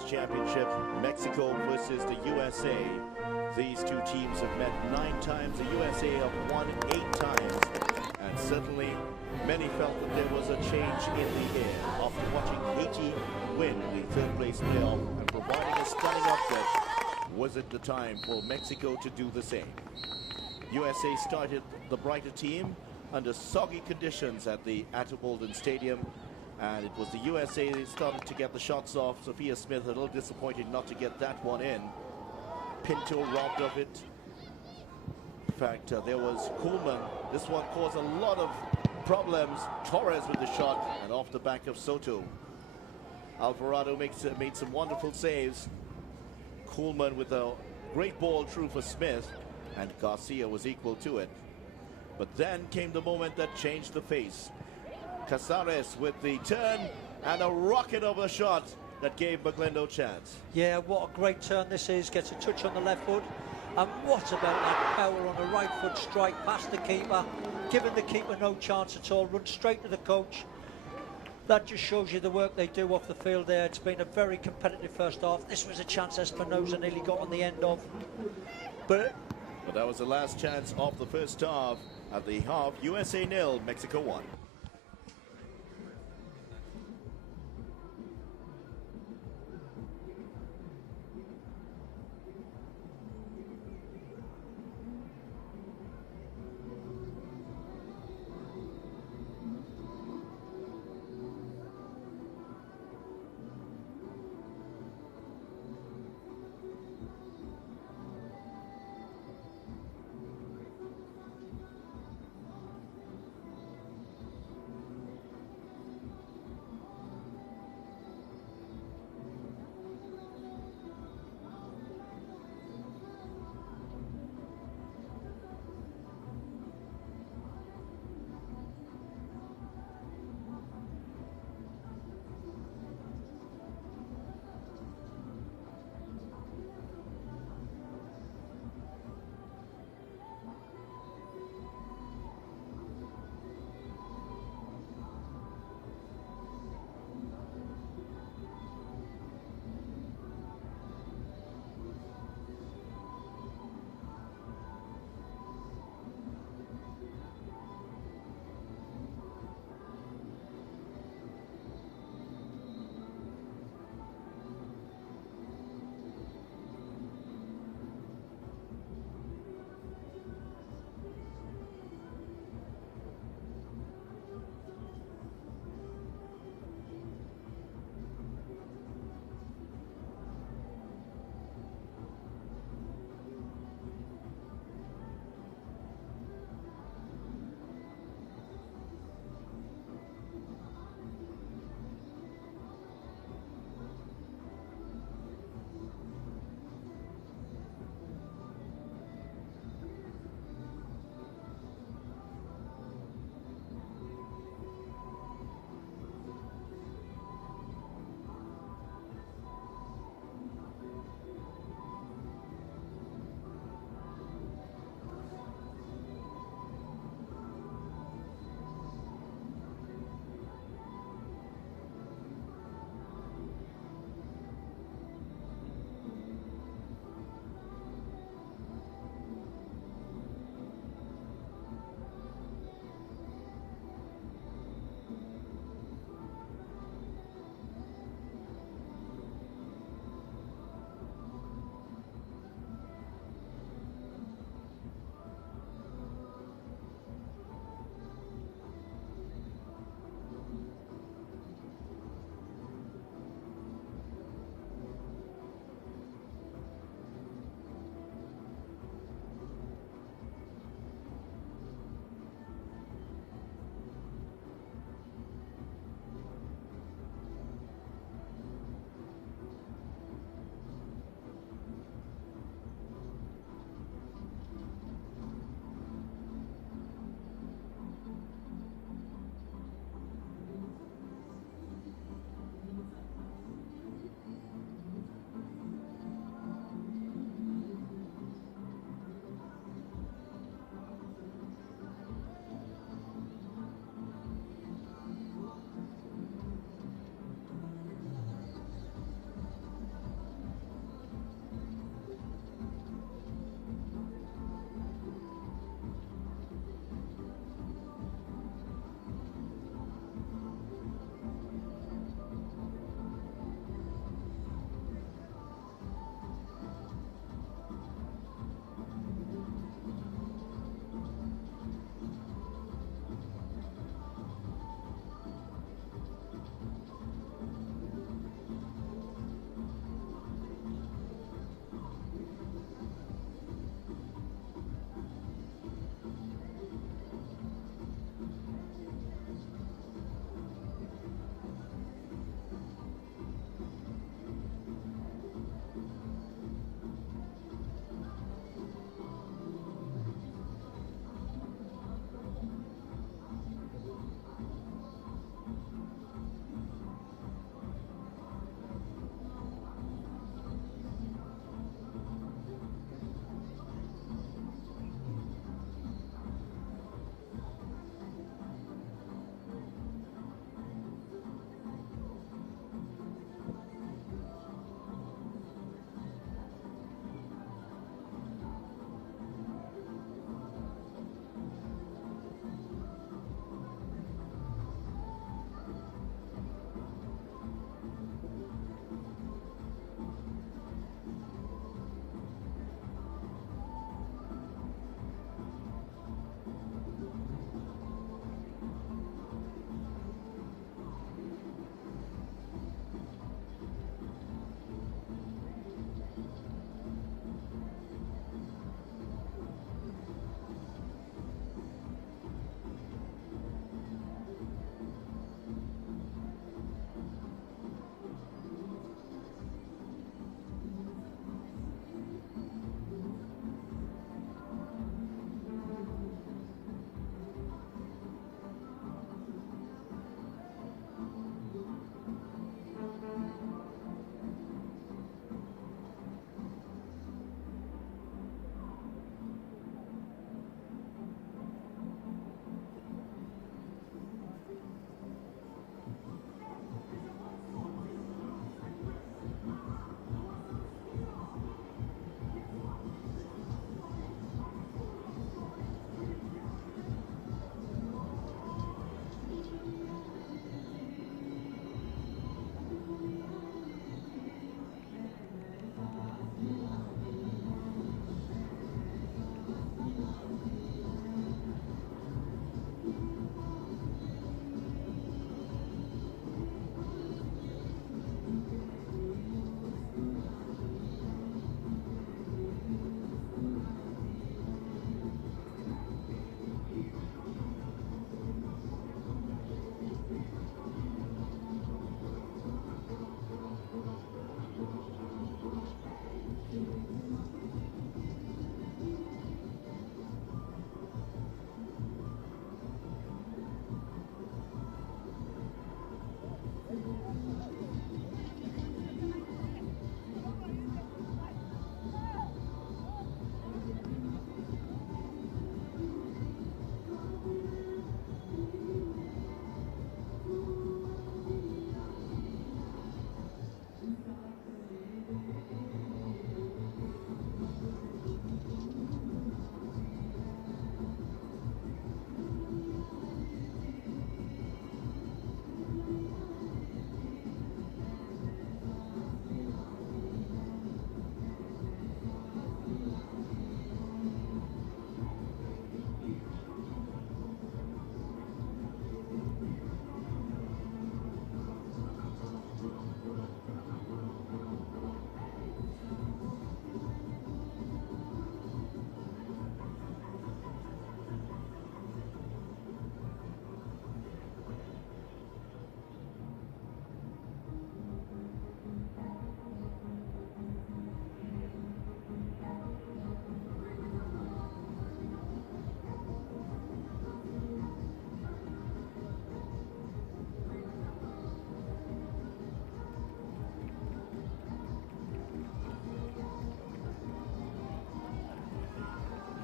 Championship, Mexico versus the USA. These two teams have met 9 times. The USA have won 8 times. And certainly many felt that there was a change in the air after watching Haiti win the 3rd place playoff and providing a stunning upset. Was it the time for Mexico to do the same? USA started the brighter team under soggy conditions at the Atterbolden Stadium. And it was the USA that started to get the shots off. Sophia Smith a little disappointed not to get that one in. Pinto robbed of it. In fact, there was Koolman. This one caused a lot of problems. Torres with the shot and off the back of Soto. Alvarado made some wonderful saves. Koolman with a great ball through for Smith, and Garcia was equal to it. But then came the moment that changed the face. Casares with the turn and a rocket of a shot that gave McGlindo chance. Yeah, what a great turn this is. Gets a touch on the left foot. And what about that power on the right foot strike past the keeper, giving the keeper no chance at all, run straight to the coach. That just shows you the work they do off the field there. It's been a very competitive first half. This was a chance Espinosa nearly got on the end of. But that was the last chance of the first half. At the half, USA 0, Mexico 1.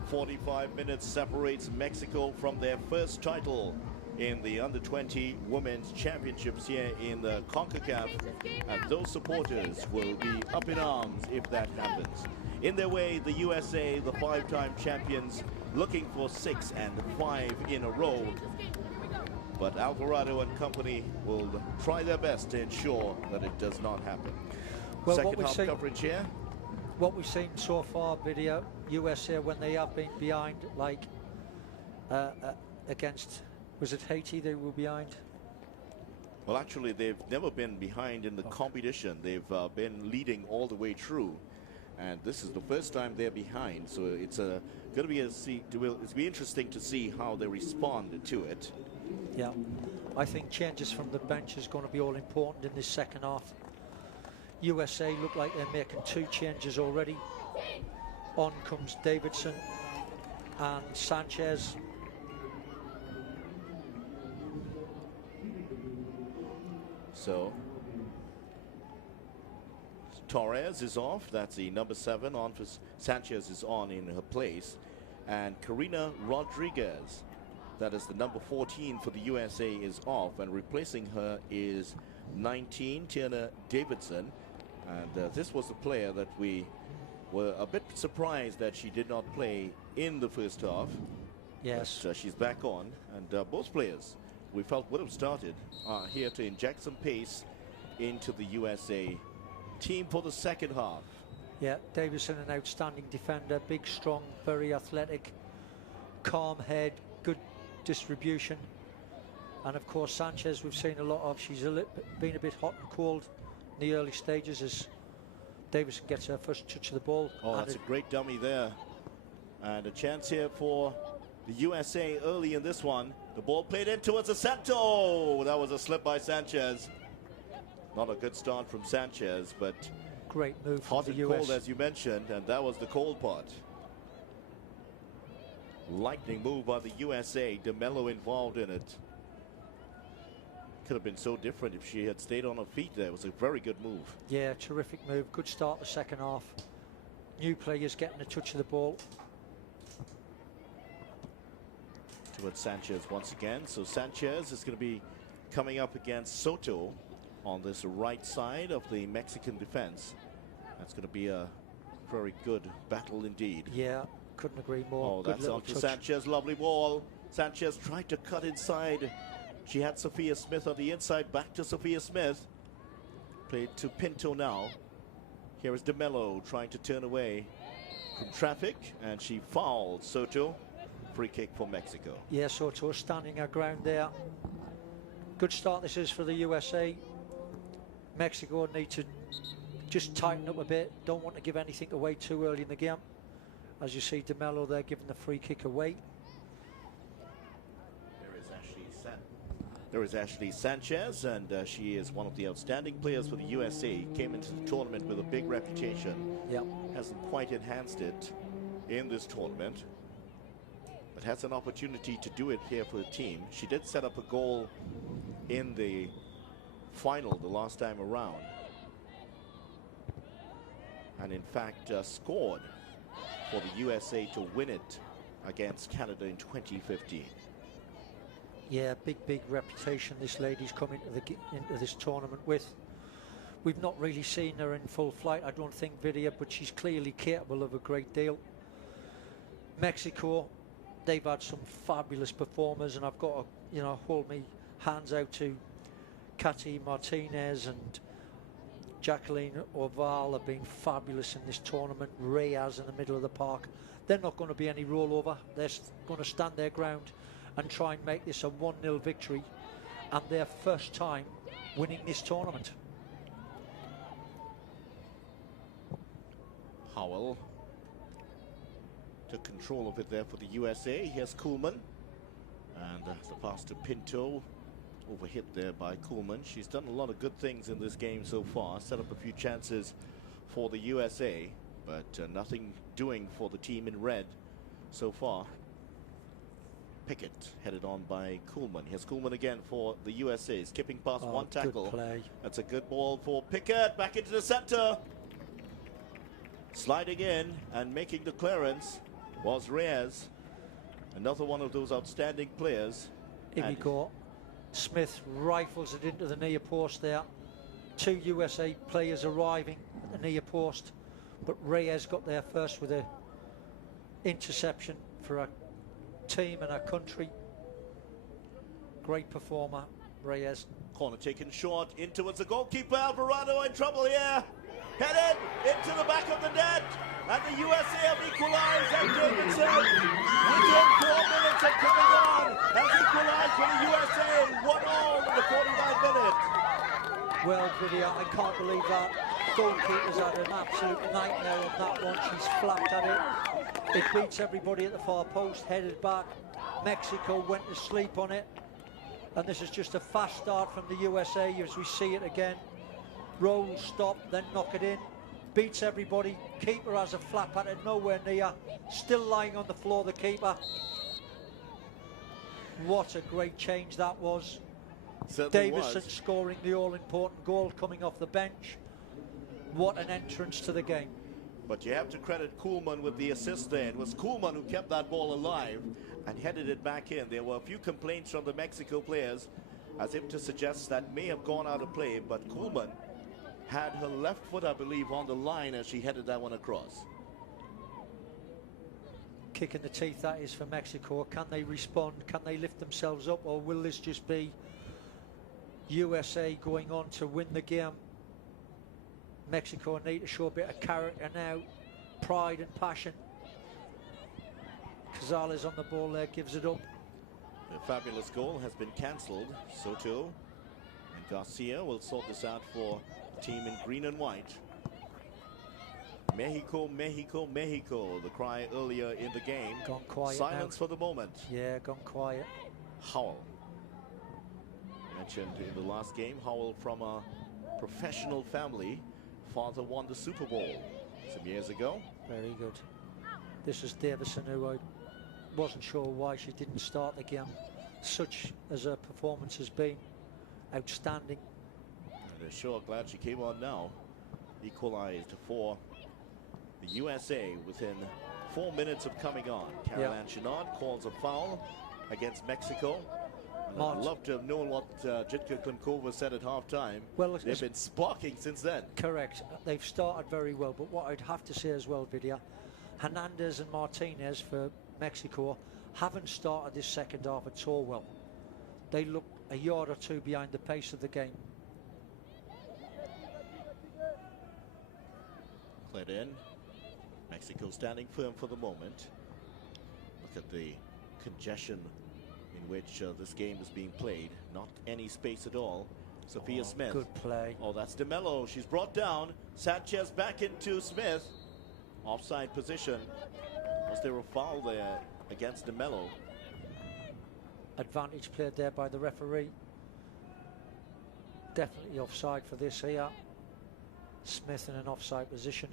45 minutes separates Mexico from their first title in the Under-20 Women's Championships here in the CONCACAF, and those supporters will be up in arms if that happens. In their way, the USA, the 5-time champions, looking for 6 and 5 in a row. But Alvarado and company will try their best to ensure that it does not happen. Well, Second half coverage here. What we've seen so far, video, USA, when they have been behind, like against, was it Haiti they were behind? Well, actually, they've never been behind in the competition. They've been leading all the way through. And this is the first time they're behind. So it's going to be it's be interesting to see how they respond to it. Yeah, I think changes from the bench is going to be all important in this second half. USA look like they're making 2 changes already. On comes Davidson and Sanchez. So Torres is off. That's the number 7 on for Sanchez is on in her place. And Karina Rodriguez, that is the number 14 for the USA, is off. And replacing her is 19, Tiana Davidson. And this was a player that we were a bit surprised that she did not play in the first half. Yes. But, she's back on. And both players we felt would have started here to inject some pace into the USA team for the second half. Yeah, Davidson, an outstanding defender, big, strong, very athletic, calm head, good distribution. And of course Sanchez we've seen a lot of. She's been a bit hot and cold in the early stages as Davidson gets her first touch of the ball. Oh, that's a great dummy there. And a chance here for the USA early in this one. The ball played in towards the center. Oh, that was a slip by Sanchez. Not a good start from Sanchez, but great move from hot the and US. cold, as you mentioned, and that was the cold part. Lightning move by the USA. DeMello involved in it. Could have been so different if she had stayed on her feet there. It was a very good move. Yeah, terrific move. Good start the second half. New players getting a touch of the ball. Towards Sanchez once again. So Sanchez is going to be coming up against Soto on this right side of the Mexican defense. That's going to be a very good battle indeed. Yeah, couldn't agree more. Oh, Good that's little on to touch. Sanchez. Lovely ball. Sanchez tried to cut inside. She had Sophia Smith on the inside. Back to Sophia Smith. Played to Pinto now. Here is DeMello trying to turn away from traffic, and she fouled Soto. Free kick for Mexico. Yeah, Soto standing her ground there. Good start this is for the USA. Mexico need to just tighten up a bit. Don't want to give anything away too early in the game. As you see, DeMello there giving the free kick away. There is Ashley Sanchez, and she is one of the outstanding players for the USA. Came into the tournament with a big reputation. Yep. Hasn't quite enhanced it in this tournament, but has an opportunity to do it here for the team. She did set up a goal in the final the last time around, and in fact scored for the USA to win it against Canada in 2015. Yeah, big reputation this lady's come into this tournament with. We've not really seen her in full flight, I don't think, Vidya, but she's clearly capable of a great deal. Mexico, they've had some fabulous performers, and I've got to, you know, hold me hands out to Katy Martinez and Jacqueline Oval have been fabulous in this tournament. Reyes in the middle of the park. They're not going to be any rollover. They're going to stand their ground and try and make this a 1-0 victory, and their first time winning this tournament. Howell took control of it there for the USA. Here's Kuhlman, and the pass to Pinto, overhit there by Kuhlman. She's done a lot of good things in this game so far, set up a few chances for the USA, but nothing doing for the team in red so far. Pickett headed on by Kuhlman. Here's Kuhlman again for the USA, skipping past one tackle. Good play. That's a good ball for Pickett, back into the center. Sliding in and making the clearance was Reyes, another one of those outstanding players. Here we And go. Smith rifles it into the near post there. 2 USA players arriving at the near post, but Reyes got there first with a interception for our team and our country. Great performer, Reyes. Corner taken short in towards the goalkeeper. Alvarado in trouble here. Headed into the back of the net. And the USA have equalized. And Davidson, within 4 minutes of coming on, has equalized for the USA. 1-all in the 49 minutes. Well, Vidya, I can't believe that. Goalkeeper's had an absolute nightmare on that one. She's flapped at it. It beats everybody at the far post, headed back. Mexico went to sleep on it. And this is just a fast start from the USA as we see it again. Roll, stop, then knock it in. Beats everybody. Keeper has a flap at it, nowhere near. Still lying on the floor, the keeper. What a great change that was. Certainly Davison was. scoring the all-important goal coming off the bench. What an entrance to the game. But you have to credit Kuhlman with the assist there. It was Kuhlman who kept that ball alive and headed it back in. There were a few complaints from the Mexico players as if to suggest that may have gone out of play, but Kuhlman had her left foot, I believe, on the line as she headed that one across. Kick in the teeth that is for Mexico. Can they respond? Can they lift themselves up? Or will this just be USA going on to win the game? Mexico need to show a bit of character now, pride and passion. Cazales on the ball there, gives it up. The fabulous goal has been cancelled. Soto and Garcia will sort this out for the team in green and white. Mexico, Mexico, Mexico. The cry earlier in the game. Gone quiet Silence now. for the moment. Yeah, gone quiet. Howell. Mentioned in the last game, Howell from a professional family. Father won the Super Bowl some years ago. Very good. This is Davison, who I wasn't sure why she didn't start the game. Such as her performance has been, outstanding. And sure glad she came on now. Equalized for the USA within 4 minutes of coming on. Caroline Chenard calls a foul against Mexico. And I'd love to have known what Jitka Klinkova said at halftime. Well, they've been sparking since then. Correct. They've started very well, but what I'd have to say as well, Vidya, Hernandez and Martinez for Mexico haven't started this second half at all well. They look a yard or two behind the pace of the game. Cleared in. Mexico standing firm for the moment. Look at the congestion in which this game is being played. Not any space at all. Sophia Smith. Good play. Oh, that's De Mello. She's brought down. Sanchez back into Smith. Offside position. Was there a foul there against De Mello? Advantage played there by the referee. Definitely offside for this here. Smith in an offside position.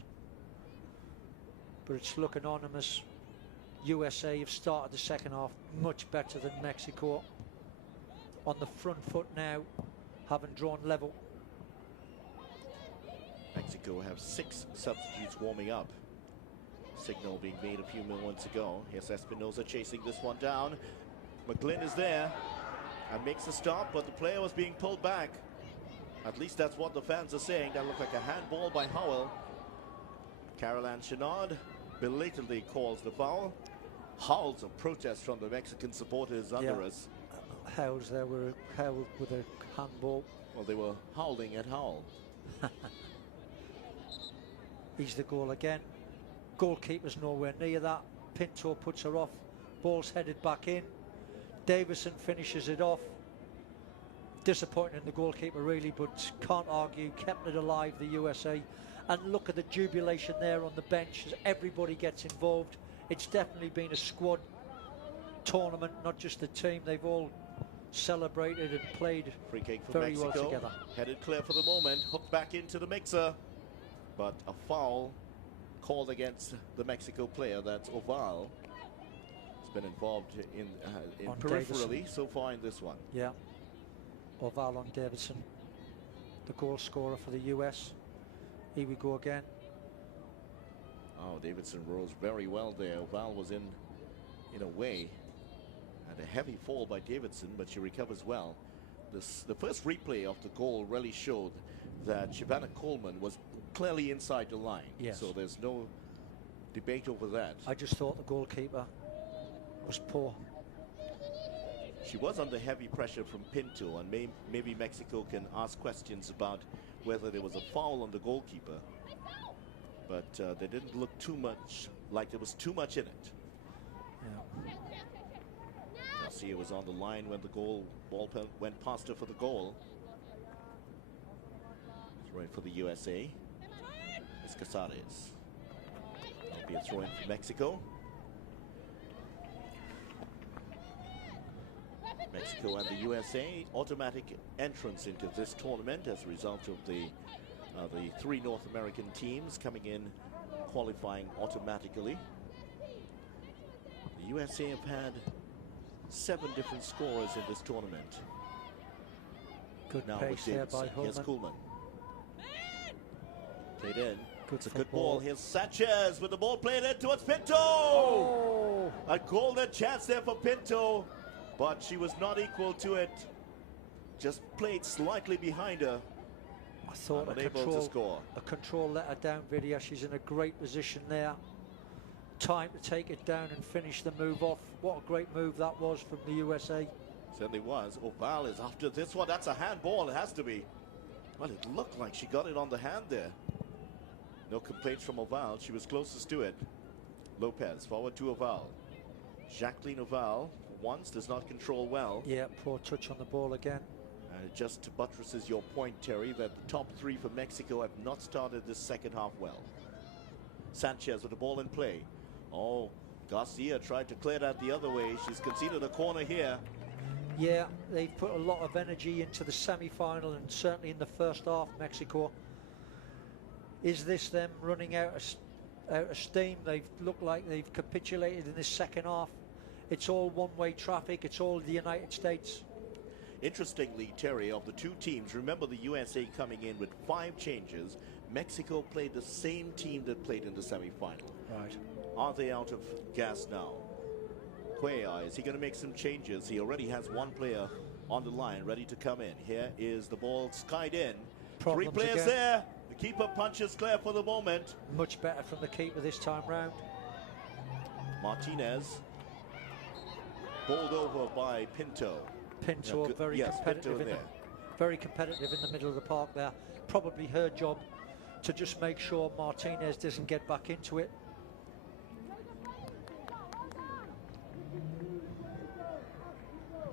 But it's looking ominous. USA have started the second half much better than Mexico. On the front foot now, having drawn level. Mexico have 6 substitutes warming up. Signal being made a few moments ago. Here's Espinosa chasing this one down. McGlynn is there and makes a stop, but the player was being pulled back. At least that's what the fans are saying. That looked like a handball by Howell. Caroline Chenard belatedly calls the foul. Howls of protest from the Mexican supporters under us. Howls there were howled with a handball. Well, they were howling at Howell. He's the goal again. Goalkeeper's nowhere near that. Pinto puts her off. Ball's headed back in. Davison finishes it off. Disappointing in the goalkeeper really, but can't argue. Kept it alive, the USA. And look at the jubilation there on the bench as everybody gets involved. It's definitely been a squad tournament, not just the team. They've all celebrated and played Free kick for very Mexico. well together. Headed clear for the moment. Hooked back into the mixer. But a foul called against the Mexico player. That's Oval. He's been involved in On peripherally Davison. so far in this one. Yeah. Oval on Davison, the goal scorer for the US. Here we go again. Oh, Davidson rose very well there. Oval was in a way, and a heavy fall by Davidson, but she recovers well. The first replay of the goal really showed that Shavannah Coleman was clearly inside the line. Yes. So there's no debate over that. I just thought the goalkeeper was poor. She was under heavy pressure from Pinto, and maybe Mexico can ask questions about whether there was a foul on the goalkeeper. But they didn't look too much like there was too much in it. Yeah. Garcia was on the line when the ball went past her for the goal. Right for the USA. It's Casares. That'll be a throw in for Mexico. Mexico and the USA automatic entrance into this tournament as a result of the 3 North American teams coming in qualifying automatically. The USA have had 7 different scorers in this tournament. Good Now pace with there Davidson. by Here's Holman. Kuhlman. Played in. It's a good football. ball. Here's Sanchez with the ball played in towards Pinto. Oh! A golden chance there for Pinto, but she was not equal to it. Just played slightly behind her. I thought Unable to score. a control let her down, Vidya. She's in a great position there. Time to take it down and finish the move off. What a great move that was from the USA. Certainly was. Oval is after this one. That's a handball. It has to be. Well, it looked like she got it on the hand there. No complaints from Oval. She was closest to it. Lopez forward to Oval. Jacqueline Oval once does not control well. Yeah, poor touch on the ball again. And it just buttresses your point, Terry, that the top 3 for Mexico have not started this second half well. Sanchez with the ball in play. Oh, Garcia tried to clear that the other way. She's conceded a corner here. Yeah, they've put a lot of energy into the semi-final and certainly in the first half, Mexico. Is this them running out of steam? They've looked like they've capitulated in this second half. It's all one-way traffic. It's all the United States. Interestingly, Terry, of the 2 teams, remember the USA coming in with 5 changes. Mexico played the same team that played in the semi-final. Right. Are they out of gas now? Cuellar, is he going to make some changes? He already has 1 player on the line ready to come in. Here is the ball skied in. Problems 3 players again. there. The keeper punches clear for the moment. Much better from the keeper this time round. Martinez bowled over by Pinto. Pinto Yeah, good- very yes, competitive Pinto very competitive in the middle of the park there. Probably her job to just make sure Martinez doesn't get back into it.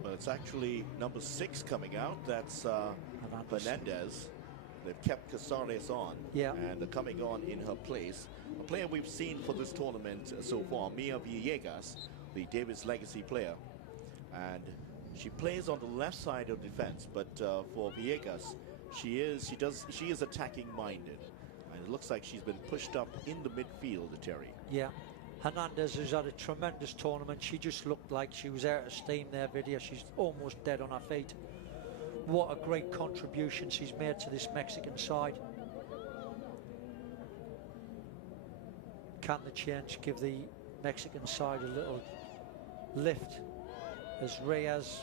Well, it's actually number 6 coming out. That's Fernandez. They've kept Casares on. Yeah. And they're coming on in her place. A player we've seen for this tournament so far, Mia Villegas, the Davis legacy player. And she plays on the left side of defense, but for Villegas, she is attacking minded. And it looks like she's been pushed up in the midfield, Terry. Yeah. Hernandez has had a tremendous tournament. She just looked like she was out of steam there, Vidya. She's almost dead on her feet. What a great contribution she's made to this Mexican side. Can the change give the Mexican side a little lift as Reyes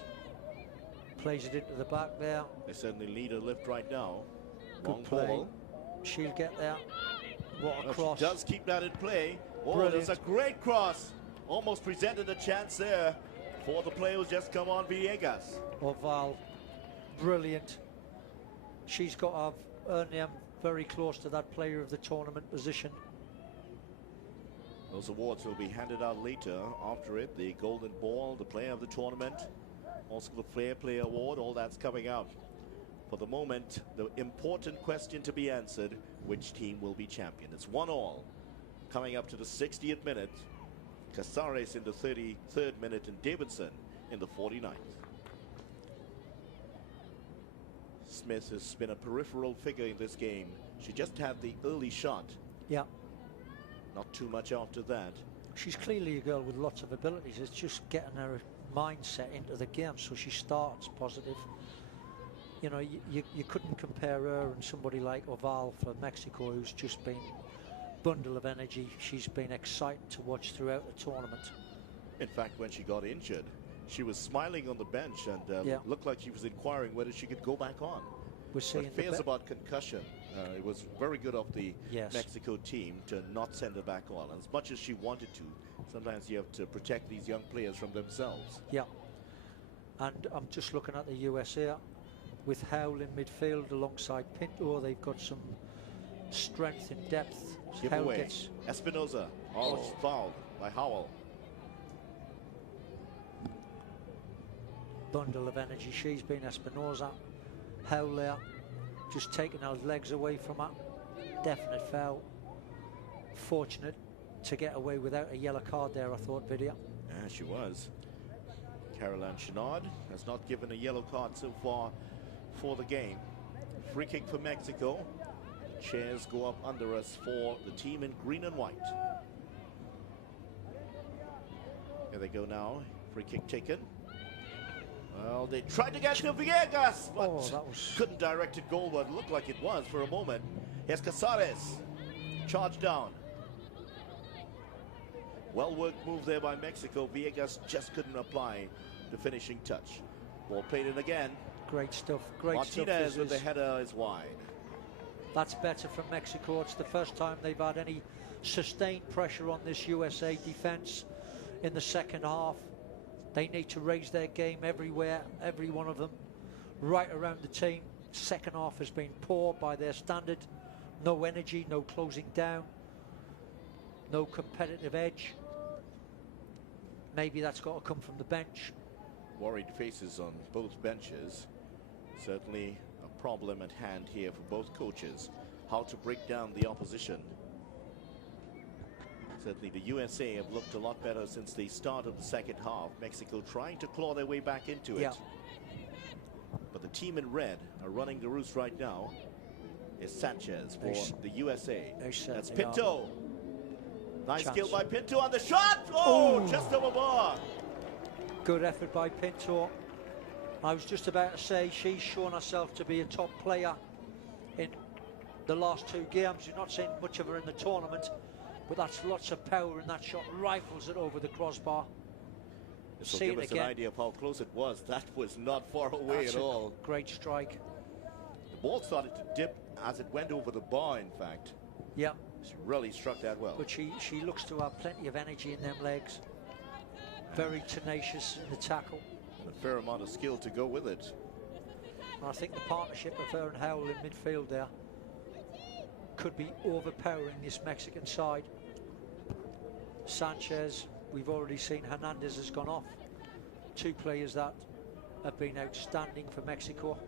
plays it into the back there? They certainly need a lift right now. Good Long play. ball. She'll get there. What a Well, cross. she does keep that in play. Oh, Brilliant. there's a great cross. Almost presented a chance there for the player who's just come on, Villegas. Oval, brilliant. She's got to have her name very close to that player of the tournament position. Those awards will be handed out later after it. The Golden Ball, the player of the tournament, also the Fair Play Award, all that's coming out. For the moment, the important question to be answered, which team will be champion? It's 1-1. Coming up to the 60th minute, Casares in the 33rd minute and Davidson in the 49th. Smith has been a peripheral figure in this game. She just had the early shot. Yeah, Not too much after that. she's clearly a girl with lots of abilities. It's just getting her mindset into the game so she starts positive. You know, you couldn't compare her and somebody like Oval for Mexico, who's just been bundle of energy. She's been exciting to watch throughout the tournament. In fact, when she got injured, she was smiling on the bench and Yeah. looked like she was inquiring whether she could go back on. We're seeing But the fears be- about concussion. It was very good of the Yes. Mexico team to not send her back on. As much as she wanted to, sometimes you have to protect these young players from themselves. Yeah. And I'm just looking at the US here with Howell in midfield alongside Pinto. They've got some strength and depth. Give Howell away. gets Espinoza. Oh, it's fouled by Howell. bundle of energy. She's been Espinoza. Howell there, just taking her legs away from her. Definite foul. Fortunate to get away without a yellow card there, I thought, Vidya. Yeah, she was. Caroline Chenard has not given a yellow card so far for the game. Free kick for Mexico. Chairs go up under us for the team in green and white. Here they go now. Free kick taken. Well, they tried to get to Villegas, but Oh, that was- couldn't direct it goal, but it looked like it was for a moment. Here's Casares. Charged down. Well-worked move there by Mexico. Villegas just couldn't apply the finishing touch. Ball played in again. Great stuff. Great Martinez stuff. with the This is- header is wide. That's better from Mexico. It's the first time they've had any sustained pressure on this USA defence in the second half. They need to raise their game everywhere, every one of them, right around the team. Second half has been poor by their standard. No energy, no closing down, no competitive edge. Maybe that's got to come from the bench. Worried faces on both benches. Certainly a problem at hand here for both coaches. How to break down the opposition. Certainly the USA have looked a lot better since the start of the second half. Mexico trying to claw their way back into it. Yeah. But the team in red are running the roost right now. Is Sanchez for They the USA. they That's certainly are. Pinto. Nice Chance. skill by Pinto on the shot. Oh, just over bar. Good effort by Pinto. I was just about to say she's shown herself to be a top player in the last two games. You're not seeing much of her in the tournament, but that's lots of power, and that shot rifles it over the crossbar. This will See give it us an again. idea of how close it was. That was not far away That's at a all. great strike. The ball started to dip as it went over the bar, in fact. Yeah, She really struck that well. but she looks to have plenty of energy in them legs. Very tenacious in the tackle. A fair amount of skill to go with it. And I think the partnership of her and Howell in midfield there could be overpowering this Mexican side. Sanchez, we've already seen Hernandez has gone off. Two players that have been outstanding for Mexico.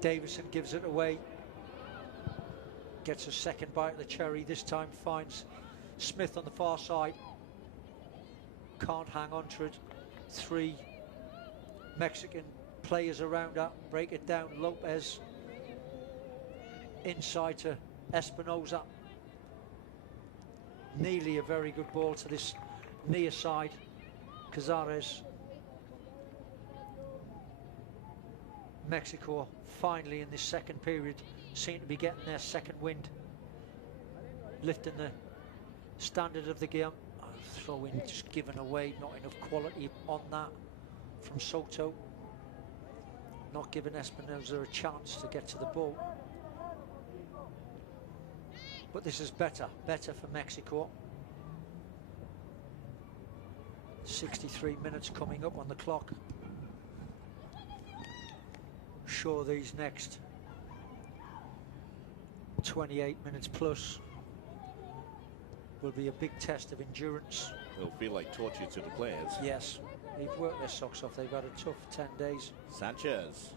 Davison gives it away. Gets a second bite of the cherry. This time finds Smith on the far side. Can't hang on to it. Three Mexican players around her. Break it down. Lopez inside to Espinoza. Nearly a very good ball to this near side. Cazares. Mexico finally in this second period seem to be getting their second wind, lifting the standard of the game. Throw-in just given away, not enough quality on that from Soto. Not giving Espinoza a chance to get to the ball. But this is better for Mexico. 63 minutes coming up on the clock. Sure, these next 28 minutes plus will be a big test of endurance. It'll feel like torture to the players. Yes, they've worked their socks off. They've had a tough 10 days. Sanchez.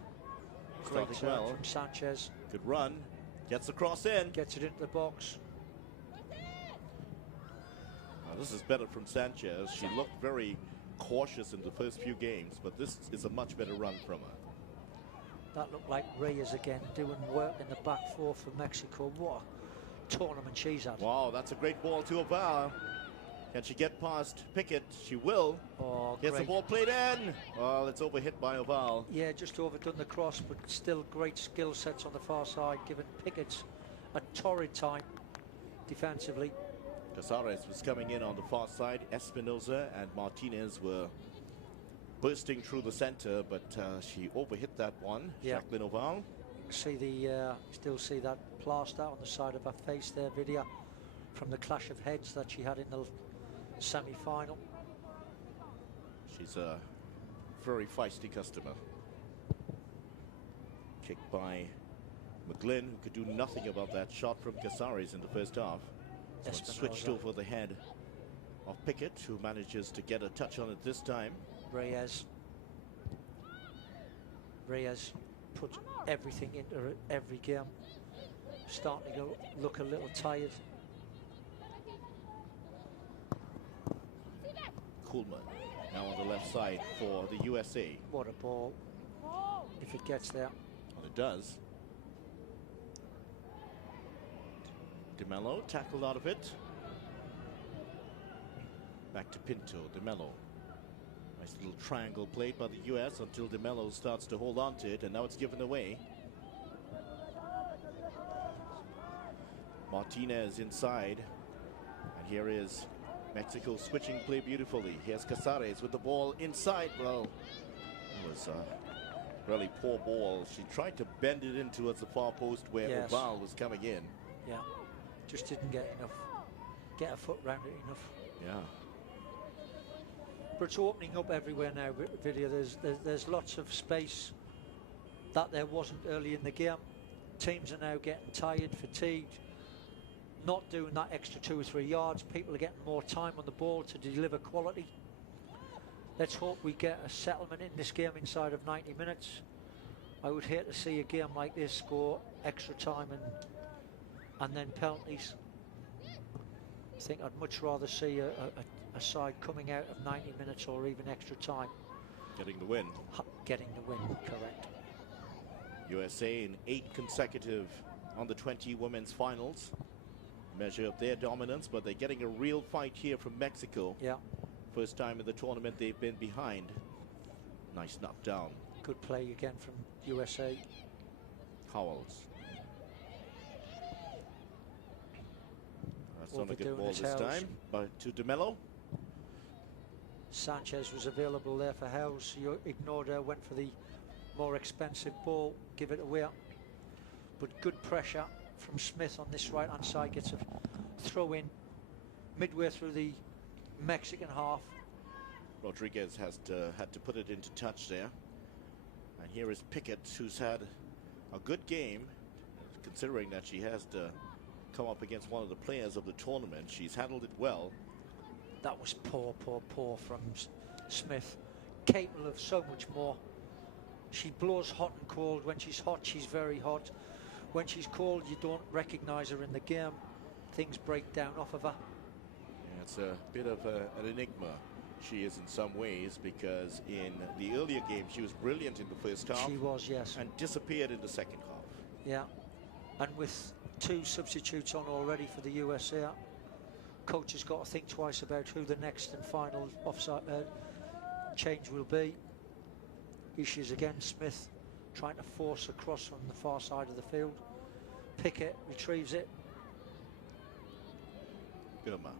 Great Starting turn well. from Sanchez. Good run. Gets the cross in. Gets it into the box. Now, this is better from Sanchez. She looked very cautious in the first few games, but this is a much better run from her. That looked like Reyes again, doing work in the back four for Mexico. What a tournament she's had. Wow, that's a great ball to Oval. Can she get past Pickett? She will. Oh, Gets the great. ball played in. Well, it's overhit by Oval. Yeah, just overdone the cross, but still great skill sets on the far side, giving Pickett a torrid time defensively. Casares was coming in on the far side. Espinosa and Martinez were bursting through the center, but she overhit that one. Yeah. Jacqueline Oval. See the still see that plaster on the side of her face there, Vidya, from the clash of heads that she had in the semi-final. She's a very feisty customer. Kicked by McGlynn, who could do nothing about that shot from Casares in the first half. So it's switched Espinosa. over the head of Pickett, who manages to get a touch on it this time. Reyes put everything into every game. Starting to look a little tired. Kuhlman now on the left side for the USA. What a ball. If it gets there. Well, it does. DeMello tackled out of it. Back to Pinto. DeMello. Nice little triangle played by the US until DeMello starts to hold on to it, and now it's given away. Martinez inside. And here is Mexico switching play beautifully. Here's Casares with the ball inside. Well, it was a really poor ball. She tried to bend it in towards the far post where Yes. Oval was coming in. Yeah. Just didn't get a foot round it enough. Yeah. But it's opening up everywhere now, Vidya. There's lots of space that there wasn't early in the game. Teams are now getting tired, fatigued, not doing that extra 2 or 3 yards. People are getting more time on the ball to deliver quality. Let's hope we get a settlement in this game inside of 90 minutes. I would hate to see a game like this go extra time and then penalties. I think I'd much rather see a side coming out of 90 minutes or even extra time Getting the win. getting the win, correct. USA in 8 consecutive under 20 women's finals. Measure of their dominance, but they're getting a real fight here from Mexico. Yeah, First time in the tournament they've been behind. Nice knockdown. good play again from USA. Howells. That's not a good Overdoing ball his this Howells. time. But to DeMello. Sanchez was available there for Howells. He ignored her, went for the more expensive ball, give it away. But good pressure from Smith on this right hand side, gets a throw in midway through the Mexican half. Rodriguez had to put it into touch there. And here is Pickett, who's had a good game, considering that she has to come up against one of the players of the tournament. She's handled it well. That was poor from Smith. Capable of so much more. She blows hot and cold. When she's hot, she's very hot. When she's cold, you don't recognise her in the game. Things break down off of her. Yeah, it's a bit of an enigma. She is in some ways, because in the earlier game she was brilliant in the first half. She was, yes. And disappeared in the second half. Yeah. And with 2 substitutes on already for the USA, coach has got to think twice about who the next and final offside change will be. Issues again, Smith trying to force across from the far side of the field. Pickett retrieves it. Gurma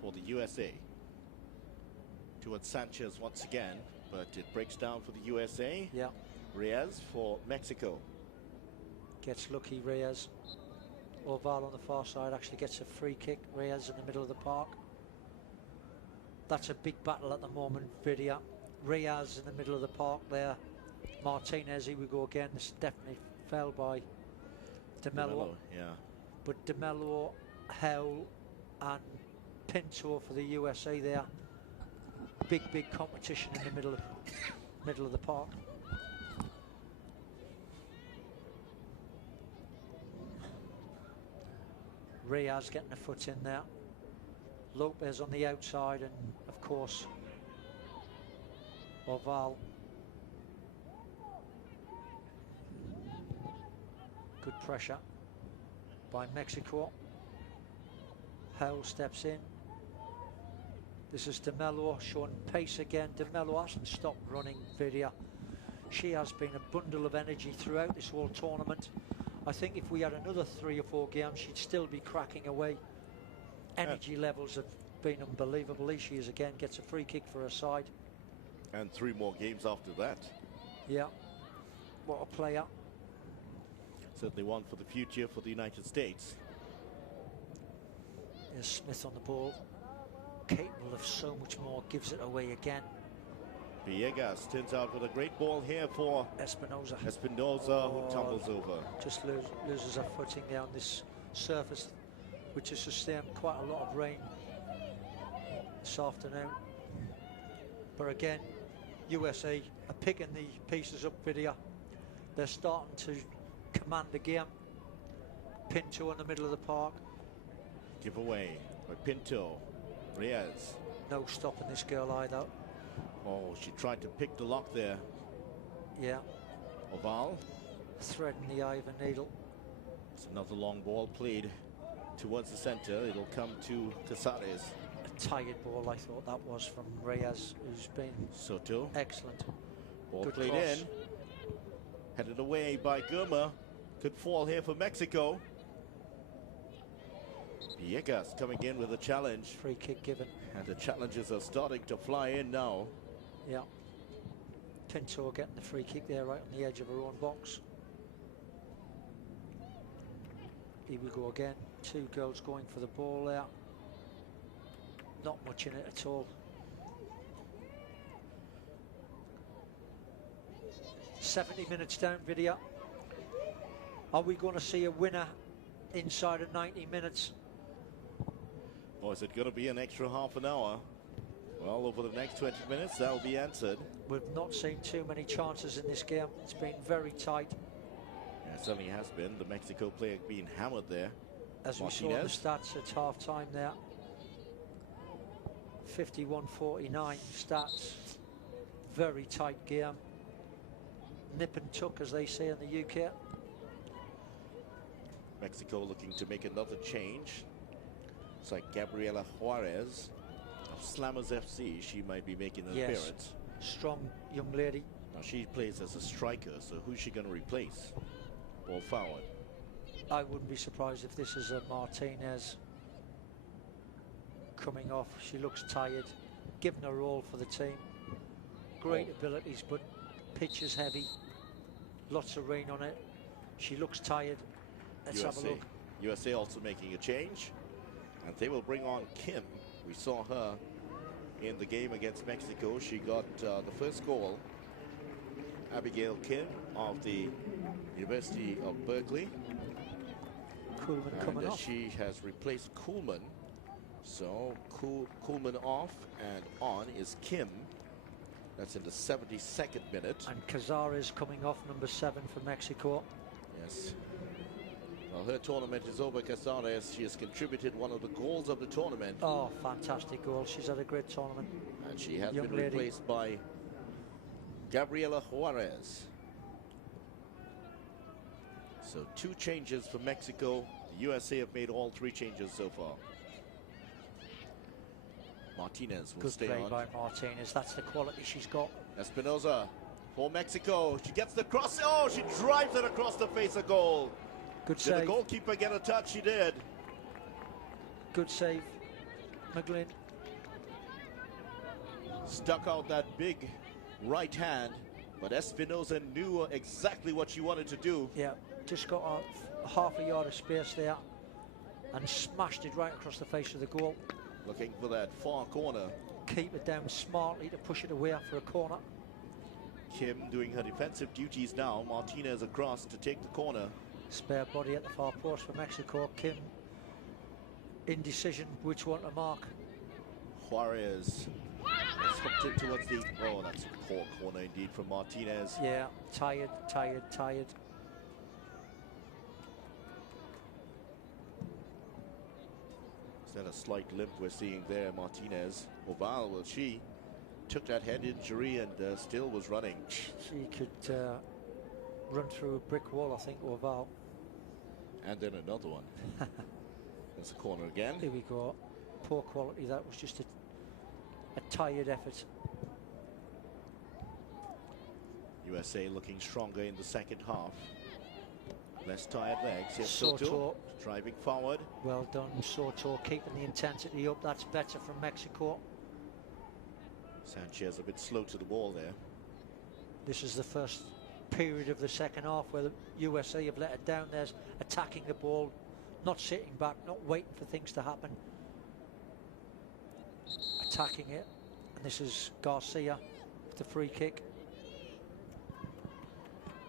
for the USA. Towards Sanchez once again, but it breaks down for the USA. Yeah, Reyes for Mexico. gets lucky, Reyes. Oval on the far side actually gets a free kick. Reyes in the middle of the park. That's a big battle at the moment, Vidya. Reyes in the middle of the park there. Martinez, here we go again. This definitely fell by DeMello. Yeah. But DeMello, Howell and Pinto for the USA there. Big competition in the middle of the park. Reyes getting a foot in there. Lopez on the outside, and of course Oval. Good pressure by Mexico. Howell steps in. This is De Mello showing pace again. De Mello hasn't stopped running, Vidya. She has been a bundle of energy throughout this whole tournament. I think if we had another 3 or 4 games, she'd still be cracking away. Energy levels have been unbelievable. Here she is again, gets a free kick for her side. And 3 more games after that. Yeah, what a player. Certainly one for the future for the United States. There's Smith on the ball. Capable of so much more, gives it away again. Villegas turns out with a great ball here for Espinosa. Espinosa, who tumbles over. Just loses her footing there on this surface, which has sustained quite a lot of rain this afternoon. But again, USA are picking the pieces up, Vidya. They're starting to command the game. Pinto in the middle of the park. Give away by Pinto. Reyes. No stopping this girl either. Oh, she tried to pick the lock there. Yeah, Oval. threading the eye of a needle. It's another long ball played towards the center. It'll come to Casares. A tired ball, I thought that was, from Reyes, who's been Soto. excellent. Ball Good played cross. in. Headed away by Gurma. Could fall here for Mexico. Villegas coming in with a challenge. Free kick given. And the challenges are starting to fly in now. Yeah. Pinto getting the free kick there right on the edge of her own box. Here we go again. 2 girls going for the ball there. Not much in it at all. "70 minutes down, Vidya. Are we going to see a winner inside of 90 minutes? Or is it going to be an extra half an hour? Well, over the next 20 minutes, that'll be answered. We've not seen too many chances in this game. It's been very tight, Yeah, it certainly has been. The Mexico player being hammered there. as we saw in the Martinez. stats at half time there. 51-49 stats. Very tight game. Nip and tuck, as they say in the UK. Mexico looking to make another change. It's like Gabriela Juarez of Slammers FC. She might be making an Yes. appearance. Strong young lady. Now she plays as a striker, so who's she going to replace? Ball forward. I wouldn't be surprised if this is a Martinez coming off. She looks tired, given a role for the team. Great abilities, but pitch is heavy. Lots of rain on it. She looks tired. Let's have a look. USA also making a change. And they will bring on Kim. We saw her in the game against Mexico. She got the first goal. Abigail Kim of the University of Berkeley. Kuhlman coming And off. she has replaced Kuhlman. So Kuhlman off, and on is Kim. That's in the 72nd minute. And Cazares coming off, number 7 for Mexico. Yes. Well, her tournament is over, Casares. She has contributed one of the goals of the tournament. Oh, fantastic goal. She's had a great tournament. And she has Young been lady. replaced by Gabriela Juarez. So 2 changes for Mexico. The USA have made all 3 changes so far. Martinez will Good stay play on. by Martinez. That's the quality she's got. Espinosa for Mexico. She gets the cross. Oh, she drives it across the face of goal. Good Did the save. goalkeeper get a touch? She did. Good save. McGlynn. Stuck out that big right hand, but Espinosa knew exactly what she wanted to do. Yeah, just got a half a yard of space there and smashed it right across the face of the goal. Looking for that far corner. Keep it down smartly to push it away for a corner. Kim doing her defensive duties now. Martinez across to take the corner. Spare body at the far post for Mexico. Kim, indecision which one to mark. Juarez has hooked it towards the... Oh, that's a poor corner indeed from Martinez. Yeah, tired. Is that a slight limp we're seeing there, Martinez? Oval, well, she took that head injury and still was running. She could run through a brick wall, I think, Oval. And then another one. That's a corner again. Here we go. Poor quality. That was just a tired effort. USA looking stronger in the second half. Less tired legs. Here's Soto Soto, driving forward. well done, Soto, keeping the intensity up. That's better from Mexico. Sanchez a bit slow to the ball there. This is the first period of the second half where the USA have let it down. There's attacking the ball, not sitting back, not waiting for things to happen. Attacking it. And this is Garcia with the free kick.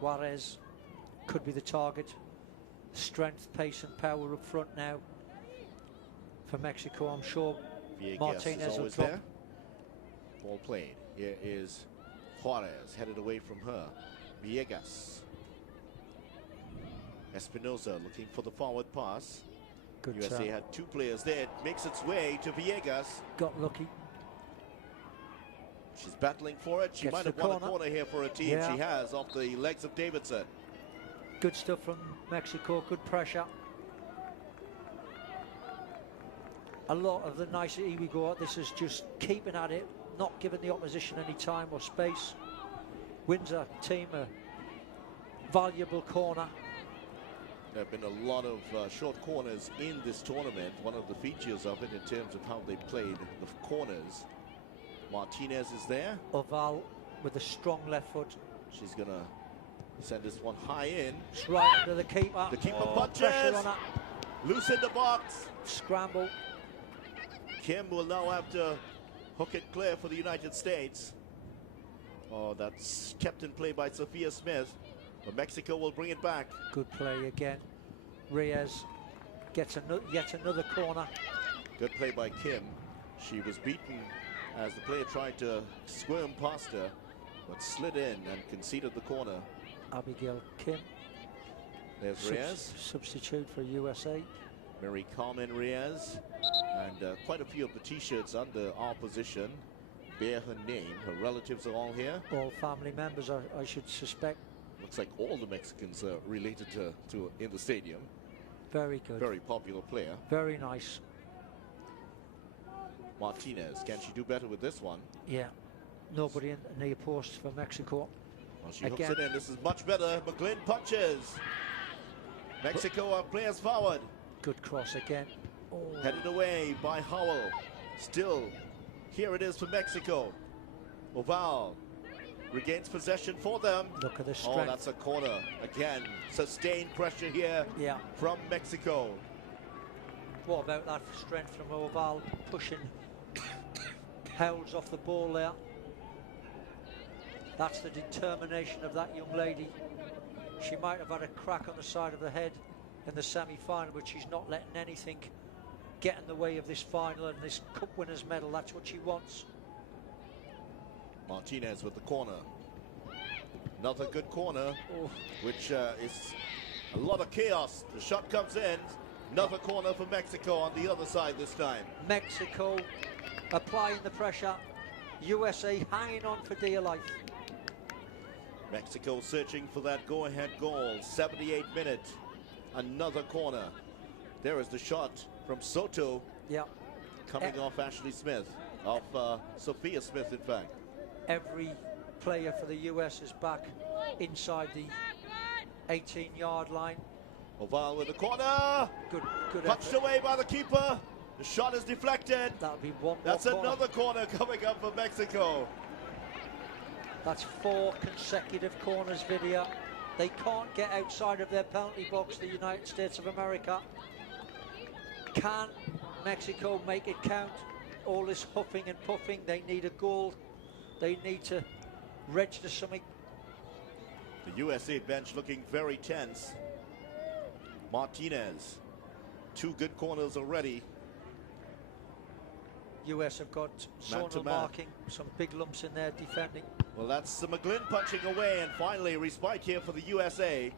Juarez could be the target. Strength, pace and power up front now for Mexico. I'm sure Villegas Martinez is will always drop. there. Ball played. Here is Juarez headed away from her. Villegas. Espinosa looking for the forward pass. Good USA had two players there. It makes its way to Villegas. got lucky. She's battling for it. She Gets might the have won a corner. corner here for her team. Yeah. She has off the legs of Davidson. Good stuff from Mexico, good pressure. A lot of the nicety we go at, this is just keeping at it, not giving the opposition any time or space. Wins a team a valuable corner. There have been a lot of short corners in this tournament. One of the features of it in terms of how they played the corners. Martinez is there. Oval with a strong left foot. She's going to send this one high in. It's right under the keeper. The keeper Pressure punches. on her. Loose in the box. Scramble. Kim will now have to hook it clear for the United States. Oh, that's kept in play by Sophia Smith. But Mexico will bring it back. Good play again. Reyes gets yet another corner. Good play by Kim. She was beaten as the player tried to squirm past her, but slid in and conceded the corner. Abigail Kim. There's Reyes. Substitute for USA. Mary Carmen Reyes. And quite a few of the t-shirts under our position bear her name. Her relatives are all here. All family members, I should suspect. Looks like all the Mexicans are related to in the stadium. Very good. Very popular player. Very nice. Martinez, can she do better with this one? Yeah. Nobody in the near post for Mexico. Well, she hooks Again. it in. This is much better. McGlynn punches. Mexico are players forward. Good cross again. Oh, Headed away by Howell. Still, here it is for Mexico. Oval regains possession for them. look at the Oh, strength. that's a corner. Again, sustained pressure here Yeah. from Mexico. What about that strength from Oval pushing Howells off the ball there? That's the determination of that young lady. She might have had a crack on the side of the head in the semi-final, but she's not letting anything get in the way of this final and this Cup Winners' medal. That's what she wants. Martinez with the corner. Another good corner, Oh, which is a lot of chaos. The shot comes in. Another corner for Mexico on the other side this time. Mexico applying the pressure. USA hanging on for dear life. Mexico searching for that go-ahead goal. 78 minutes. Another corner. There is the shot from Soto Yeah. coming off Ashley Smith. Off Sophia Smith, in fact. Every player for the US is back inside the 18-yard line. Oval with the corner. Good Punched effort. away by the keeper. The shot is deflected. That'll be one That's more corner. another corner coming up for Mexico. That's 4 consecutive corners, Vidia. They can't get outside of their penalty box, the United States of America. Can Mexico make it count? All this huffing and puffing, they need a goal. They need to register something. The USA bench looking very tense. Martinez. 2 good corners already. US have got zonal Man-to-man. marking, some big lumps in there defending. Well, that's the McGlynn punching away, and finally respite here for the USA.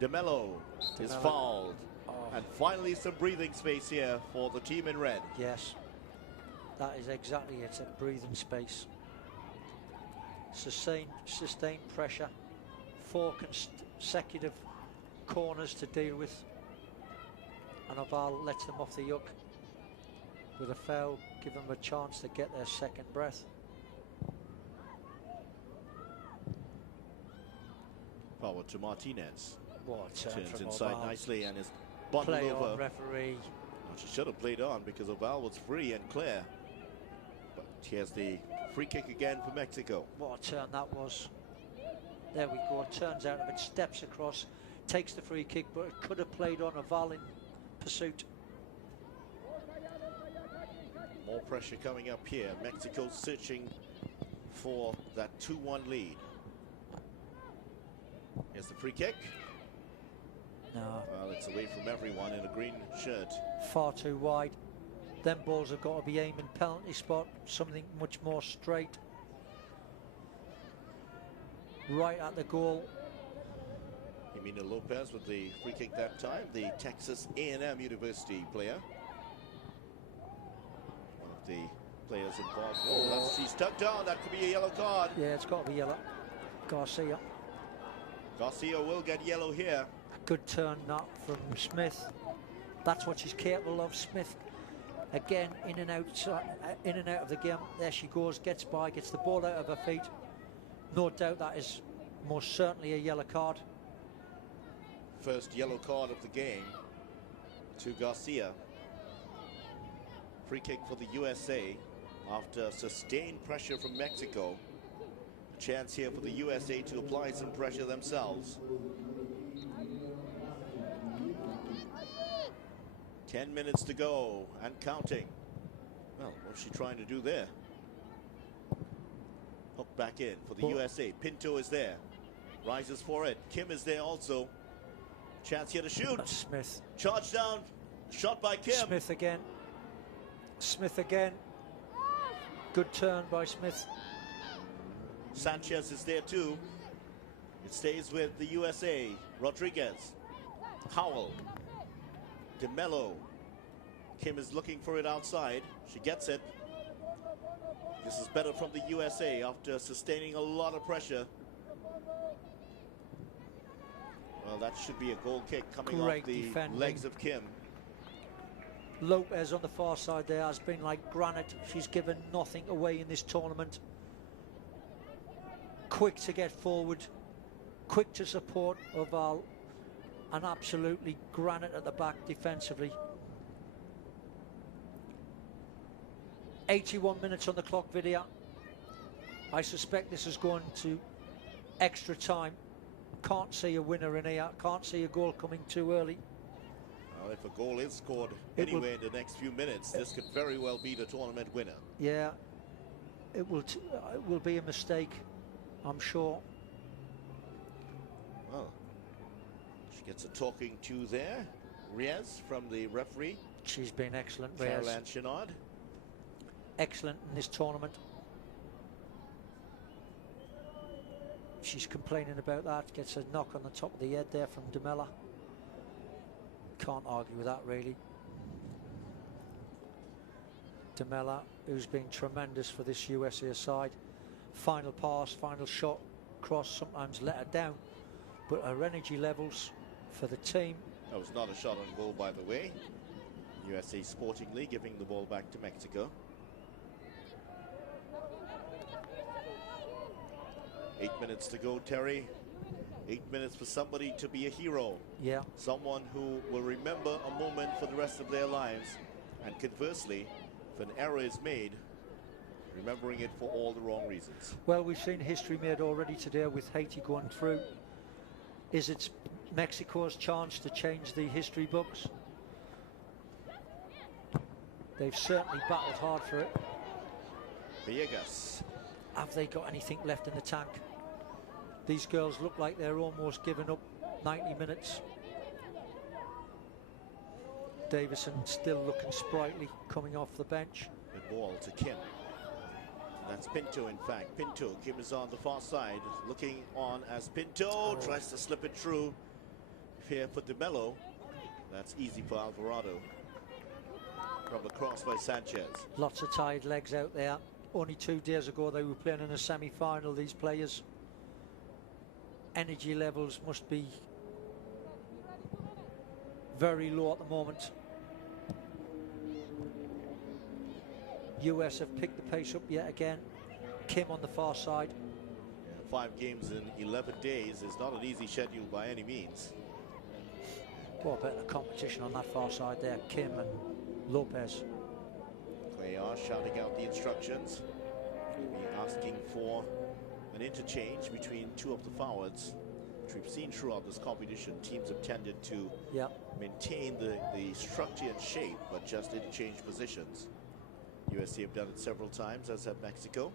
DeMello is DeMello. fouled. Oh. And finally some breathing space here for the team in red. Yes, that is exactly it, a breathing space. Sustained pressure, 4 consecutive corners to deal with. And Oval lets them off the hook. with a foul, give them a chance to get their second breath. Forward to Martinez. What a turn Turns from inside Oval. nicely and is bundled Play over. on, referee. Well, she should have played on because Oval was free and clear. But here's the free kick again for Mexico. What a turn that was. There we go. Turns out of it, steps across, takes the free kick, but it could have played on. Oval in pursuit. More pressure coming up here. Mexico searching for that 2-1 lead. Here's the free kick. No, Well, it's away from everyone in a green shirt. far too wide. Them balls have got to be aiming penalty spot, something much more straight. Right at the goal. Jimena Lopez with the free kick that time, the Texas A&M University player. One of the players involved. Oh, she's tucked down. That could be a yellow card. Yeah, it's got to be yellow. Garcia. Garcia will get yellow here. Good turn that from Smith. That's what she's capable of. Smith again in and out of the game. There she goes, gets by, gets the ball out of her feet. No doubt that is most certainly a yellow card. First yellow card of the game to Garcia. Free kick for the USA after sustained pressure from Mexico. Chance here for the USA to apply some pressure themselves. 10 minutes to go and counting. Well, what's she trying to do there? Hook back in for the USA. Pinto is there. Rises for it. Kim is there also. Chance here to shoot. That's Smith. Charge down. Shot by Kim. Smith again. Smith again. Good turn by Smith. Sanchez is there too. It stays with the USA. Rodriguez. Howell. DeMello. Kim is looking for it outside. She gets it. This is better from the USA after sustaining a lot of pressure. Well, that should be a goal kick coming Great off the defending. legs of Kim. Lopez on the far side there has been like granite. She's given nothing away in this tournament. Quick to get forward, quick to support Oval, and absolutely granite at the back defensively. 81 minutes on the clock, Vidya. I suspect this is going to extra time. Can't see a winner in here. Can't see a goal coming too early. Well, if a goal is scored It will- anywhere in the next few minutes, this could very well be the tournament winner. Yeah, it will be a mistake, I'm sure. Well, she gets a talking to there. Reyes from the referee, She's been excellent, Reyes. Caroline Chenard. Excellent in this tournament. She's complaining about that. Gets a knock on the top of the head there from Demella. Can't argue with that, really. Demella, who's been tremendous for this USA side. Final pass, final shot, cross, sometimes let her down. But her energy levels for the team. That was not a shot on goal, by the way. USA Sportingly giving the ball back to Mexico. 8 minutes to go, Terry. 8 minutes for somebody to be a hero. Yeah, Someone who will remember a moment for the rest of their lives. And conversely, if an error is made, remembering it for all the wrong reasons. well, we've seen history made already today with Haiti going through. Is it Mexico's chance to change the history books? They've certainly battled hard for it. Villegas. Have they got anything left in the tank? These girls look like they're almost giving up 90 minutes. Davison still looking sprightly coming off the bench. The ball to Kim. That's Pinto, in fact. Pinto. Kim is on the far side, looking on as Pinto tries to slip it through. Here for DeMello. That's easy for Alvarado. From the cross by Sanchez. Lots of tired legs out there. Only 2 days ago they were playing in a semi-final, these players. Energy levels must be very low at the moment. US have picked the pace up yet again. Kim on the far side. 5 games in 11 days is not an easy schedule by any means. What a bit of competition on that far side there. Kim and Lopez. Cuellar shouting out the instructions. Maybe asking for an interchange between 2 of the forwards, which we've seen throughout this competition. Teams have tended to maintain the structure and shape, but just interchange positions. USA have done it several times, as have Mexico.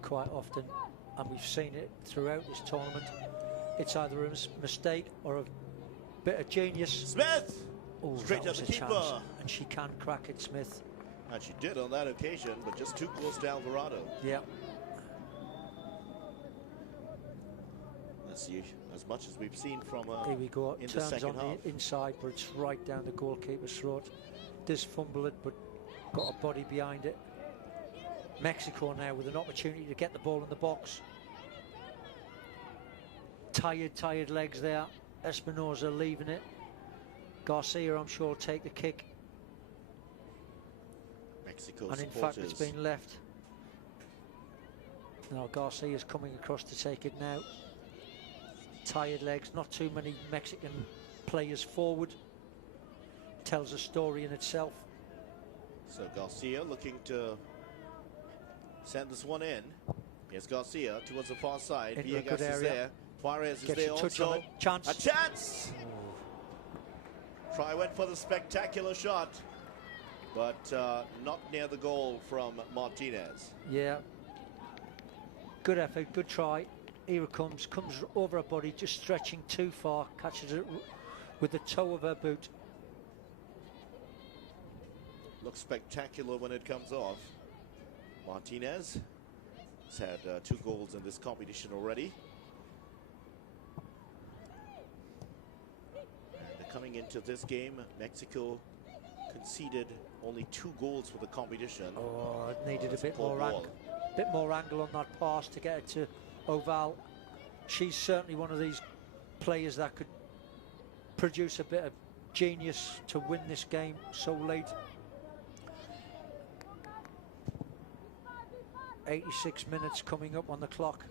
Quite often, and we've seen it throughout this tournament. It's either a mistake or a bit of genius. Smith! Oh, Straight that at was the a keeper. chance, and she can crack it, Smith. And she did on that occasion, but just too close to Alvarado. Yeah. Let's see, as much as we've seen from Here we go. in the Turns second on half. the inside, but it's right down the goalkeeper's throat. Does fumble it, but got a body behind it. Mexico now with an opportunity to get the ball in the box. Tired legs there. Espinosa leaving it. Garcia, I'm sure, will take the kick. Mexico And in supporters. fact, it's been left. Now Garcia's coming across to take it now. Tired legs, not too many Mexican players forward. Tells a story in itself. So Garcia looking to send this one in. Here's Garcia towards the far side. Into a Villegas good is area. there. Juarez is Gets there a touch on also. it. Chance. A chance! Try went for the spectacular shot, but not near the goal from Martinez. Yeah. Good effort, good try. Here it comes over her body, just stretching too far, catches it with the toe of her boot. Looks spectacular when it comes off. Martinez has had 2 goals in this competition already. And coming into this game, Mexico conceded only 2 goals for the competition. Oh, it needed That's a bit poor more ball. angle on that pass to get it to Oval. She's certainly one of these players that could produce a bit of genius to win this game so late. 86 minutes coming up on the clock.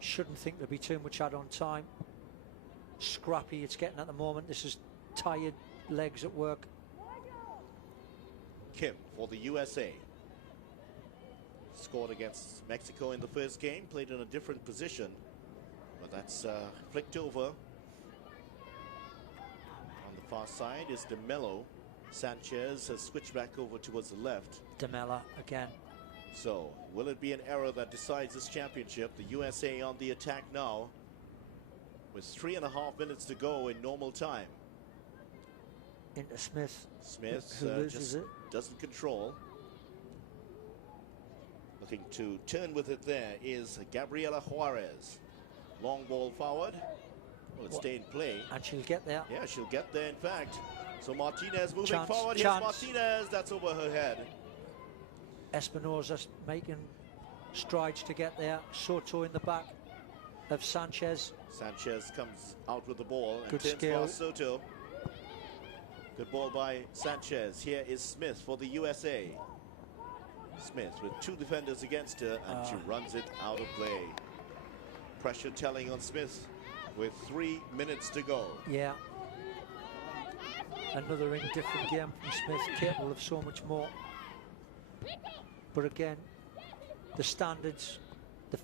Shouldn't think there'll be too much add-on time. Scrappy it's getting at the moment. This is tired legs at work. Kim for the USA. Scored against Mexico in the first game, played in a different position, but that's flicked over. On the far side is De Mello. Sanchez has switched back over towards the left. Demella again. So, will it be an error that decides this championship? The USA on the attack now, with 3.5 minutes to go in normal time. Into Smith. Smith Who loses just it. doesn't control. Looking to turn with it there is Gabriela Juarez. Long ball forward. Well, it's stay in play. And she'll get there. Yeah, she'll get there, in fact. So Martinez moving Chance, forward. chance. Here's Martinez. That's over her head. Espinosa making strides to get there. Soto in the back of Sanchez. Sanchez comes out with the ball and Good turns skill. past Soto. Good ball by Sanchez. Here is Smith for the USA. Smith with 2 defenders against her, and she runs it out of play. Pressure telling on Smith with 3 minutes to go. Yeah. Another indifferent game from Smith, capable of so much more. But again, the standards, the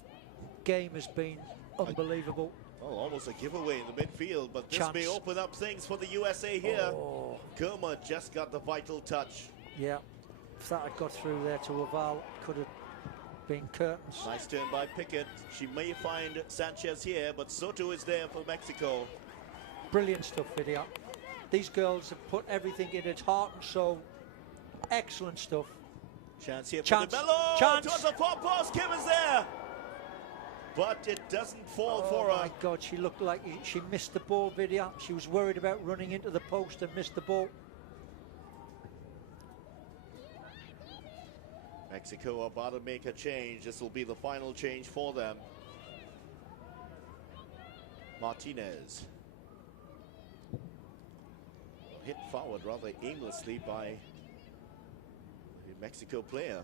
game has been unbelievable. Well, almost a giveaway in the midfield, but this Chance. may open up things for the USA here. Oh, Gilmer just got the vital touch. yeah. If that had got through there to Oval, it could have been curtains. Nice turn by Pickett. She may find Sanchez here, but Soto is there for Mexico. Brilliant stuff, Vidya. These girls have put everything in it, heart and soul. Excellent stuff. Chance here for Chance. De Mello. Chance. Towards the far post. Kim is there. But it doesn't fall for Oh her. my God, she looked like she missed the ball, Vidya. She was worried about running into the post and missed the ball. Mexico about to make a change. This will be the final change for them. Martinez. Hit forward rather aimlessly by the Mexico player.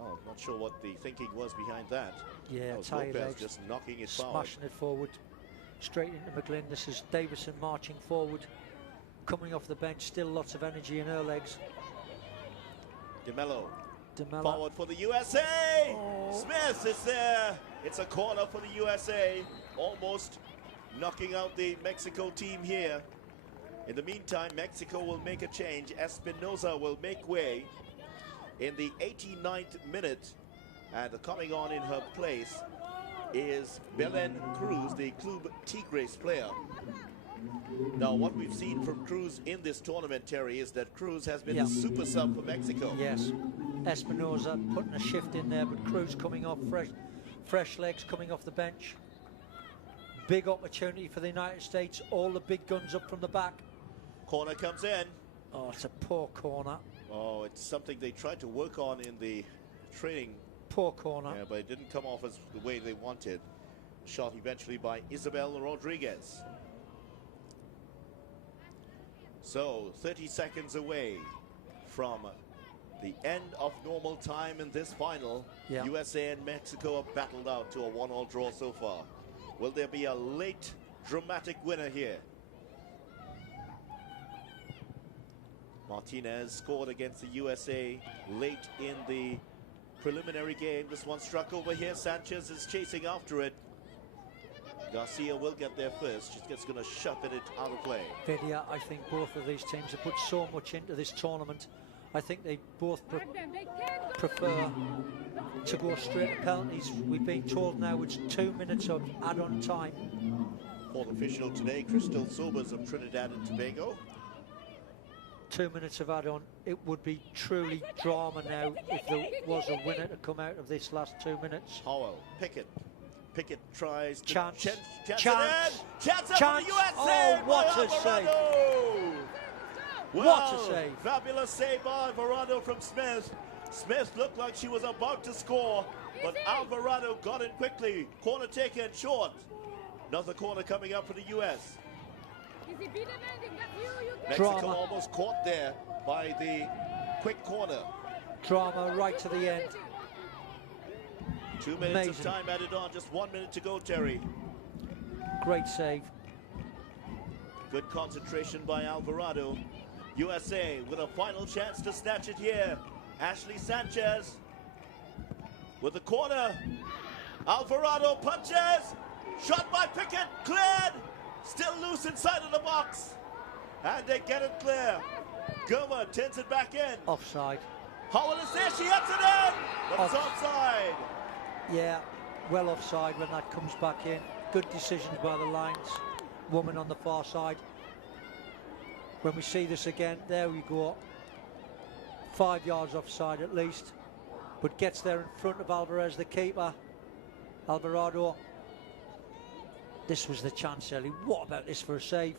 Oh, not sure what the thinking was behind that. Yeah, That was tired Lopez legs, just knocking it forward. smashing it forward, straight into McGlynn. This is Davison marching forward, coming off the bench, still lots of energy in her legs. DeMello DeMello. forward for the USA. Oh. Smith is there. It's a corner for the USA. Almost knocking out the Mexico team here. In the meantime, Mexico will make a change. Espinosa will make way in the 89th minute. And coming on in her place is Belen Cruz, the Club Tigres player. Now, what we've seen from Cruz in this tournament, Terry, is that Cruz has been Yeah. the super sub for Mexico. Yes, Espinosa putting a shift in there, but Cruz coming off fresh legs coming off the bench. Big opportunity for the United States. All the big guns up from the back. Corner comes in. Oh, it's a poor corner. Oh, it's something they tried to work on in the training, Poor corner. but it didn't come off as the way they wanted. Shot eventually by Isabel Rodriguez. So 30 seconds away from the end of normal time in this final. Yeah. USA and Mexico have battled out to a 1-all draw so far. Will there be a late dramatic winner here? Martinez scored against the USA late in the preliminary game. This one struck over here. Sanchez is chasing after it. Garcia will get there first. She's just going to shove it out of play. Vidya, I think both of these teams have put so much into this tournament. I think they both prefer to go straight to penalties. We've been told now it's 2 minutes of add-on time. Fourth official today, Crystal Sobers of Trinidad and Tobago. 2 minutes of add-on. It would be truly drama now if there was a winner to come out of this last 2 minutes. Howell, Pickett. Pickett tries to Chance. chance Chance. it in. Chance up Chance. for the USA. Oh, what by a save. Alvarado. What Well, a save. Fabulous save by Alvarado from Smith. Smith looked like she was about to score, but Alvarado got in quickly. Corner taken short. Another corner coming up for the US. Mexico Drama. almost caught there by the quick corner. Drama right to the end. 2 minutes of Amazing. time added on. Just 1 minute to go, Terry. Great save. Good concentration by Alvarado. USA with a final chance to snatch it here. Ashley Sanchez with the corner. Alvarado punches. Shot by Pickett. Cleared. Still loose inside of the box. And they get it clear. Goma turns it back in. Offside. Howell is there. She hits it in. But it's offside. Yeah, well offside when that comes back in. Good decisions by the lines. Woman on the far side. When we see this again, there we go. 5 yards offside at least. But gets there in front of Alvarez, the keeper. Alvarado. This was the chance, Ellie. What about this for a save?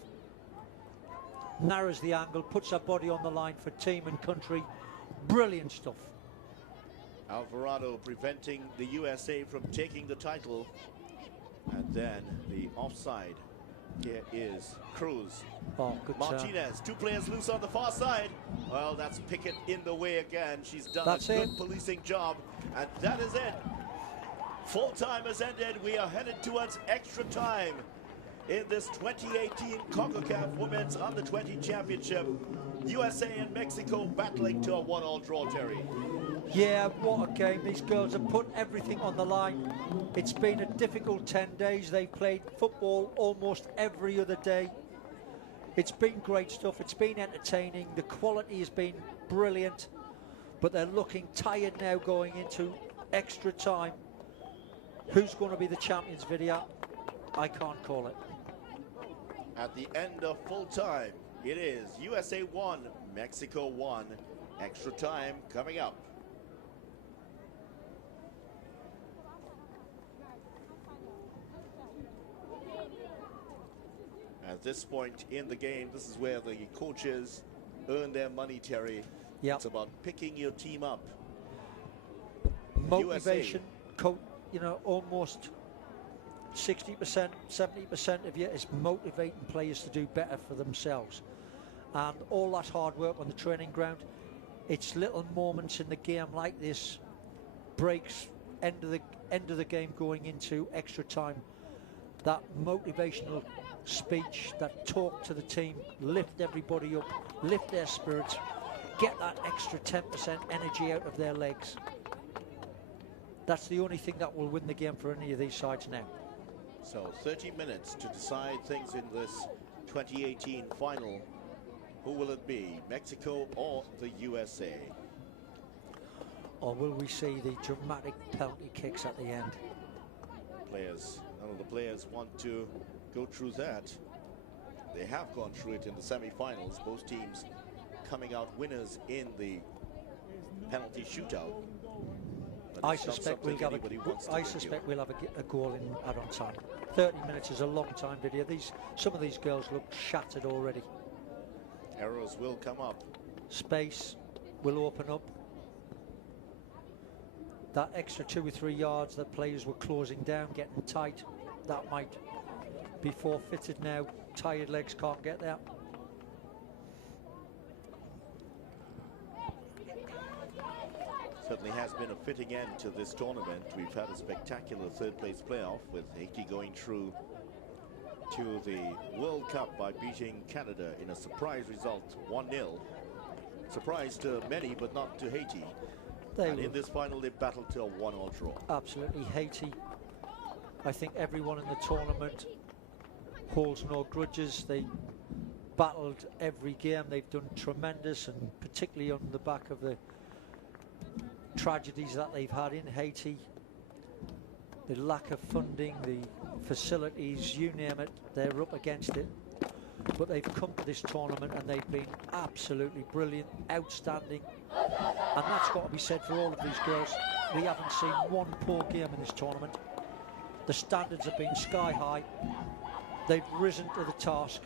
Narrows the angle, puts her body on the line for team and country. Brilliant stuff. Alvarado preventing the USA from taking the title. And then the offside. Here is Cruz. Oh, good turn. Martinez, 2 players loose on the far side. Well, that's Pickett in the way again. She's done That's a good it. policing job. And that is it. Full time has ended. We are headed towards extra time in this 2018 CONCACAF Women's Under-20 Championship. USA and Mexico battling to a 1-all draw, Terry. Yeah, what a game. These girls have put everything on the line. It's been a difficult 10 days. They've played football almost every other day. It's been great stuff. It's been entertaining. The quality has been brilliant. But they're looking tired now going into extra time. Who's going to be the champions, Vidya? I can't call it. At the end of full time, it is USA 1, Mexico 1. Extra time coming up. At this point in the game, this is where the coaches earn their money, Terry. Yep. It's about picking your team up. Motivation, you know, almost 60%, 70% of you is motivating players to do better for themselves. And all that hard work on the training ground, it's little moments in the game like this, breaks, end of the game going into extra time, that motivational speech, that talk to the team, lift everybody up, lift their spirits, get that extra 10% energy out of their legs. That's the only thing that will win the game for any of these sides now. So 30 minutes to decide things in this 2018 final. Who will it be, Mexico or the USA? Or will we see the dramatic penalty kicks at the end? None of the players want to go through that. They have gone through it in the semi-finals. Both teams coming out winners in the penalty shootout. But I it's not suspect something we'll have anybody wants to we'll have a goal in add-on time. 30 minutes is a long time video. Some of these girls look shattered already. Arrows will come up. Space will open up. That extra 2 or 3 yards that players were closing down, getting tight, that might be forfeited now. Tired legs can't get there. Certainly has been a fitting end to this tournament. We've had a spectacular third place playoff with Haiti going through to the World Cup by beating Canada in a surprise result, 1-0. Surprise to many, but not to Haiti. And in this final, they battled to a 1-1 draw. Absolutely. Haiti, I think everyone in the tournament holds no grudges. They battled every game. They've done tremendous, and particularly on the back of the tragedies that they've had in Haiti, the lack of funding, the facilities, you name it, they're up against it. But they've come to this tournament and they've been absolutely brilliant, outstanding, and that's got to be said for all of these girls. We haven't seen one poor game in this tournament. The standards have been sky high. They've risen to the task,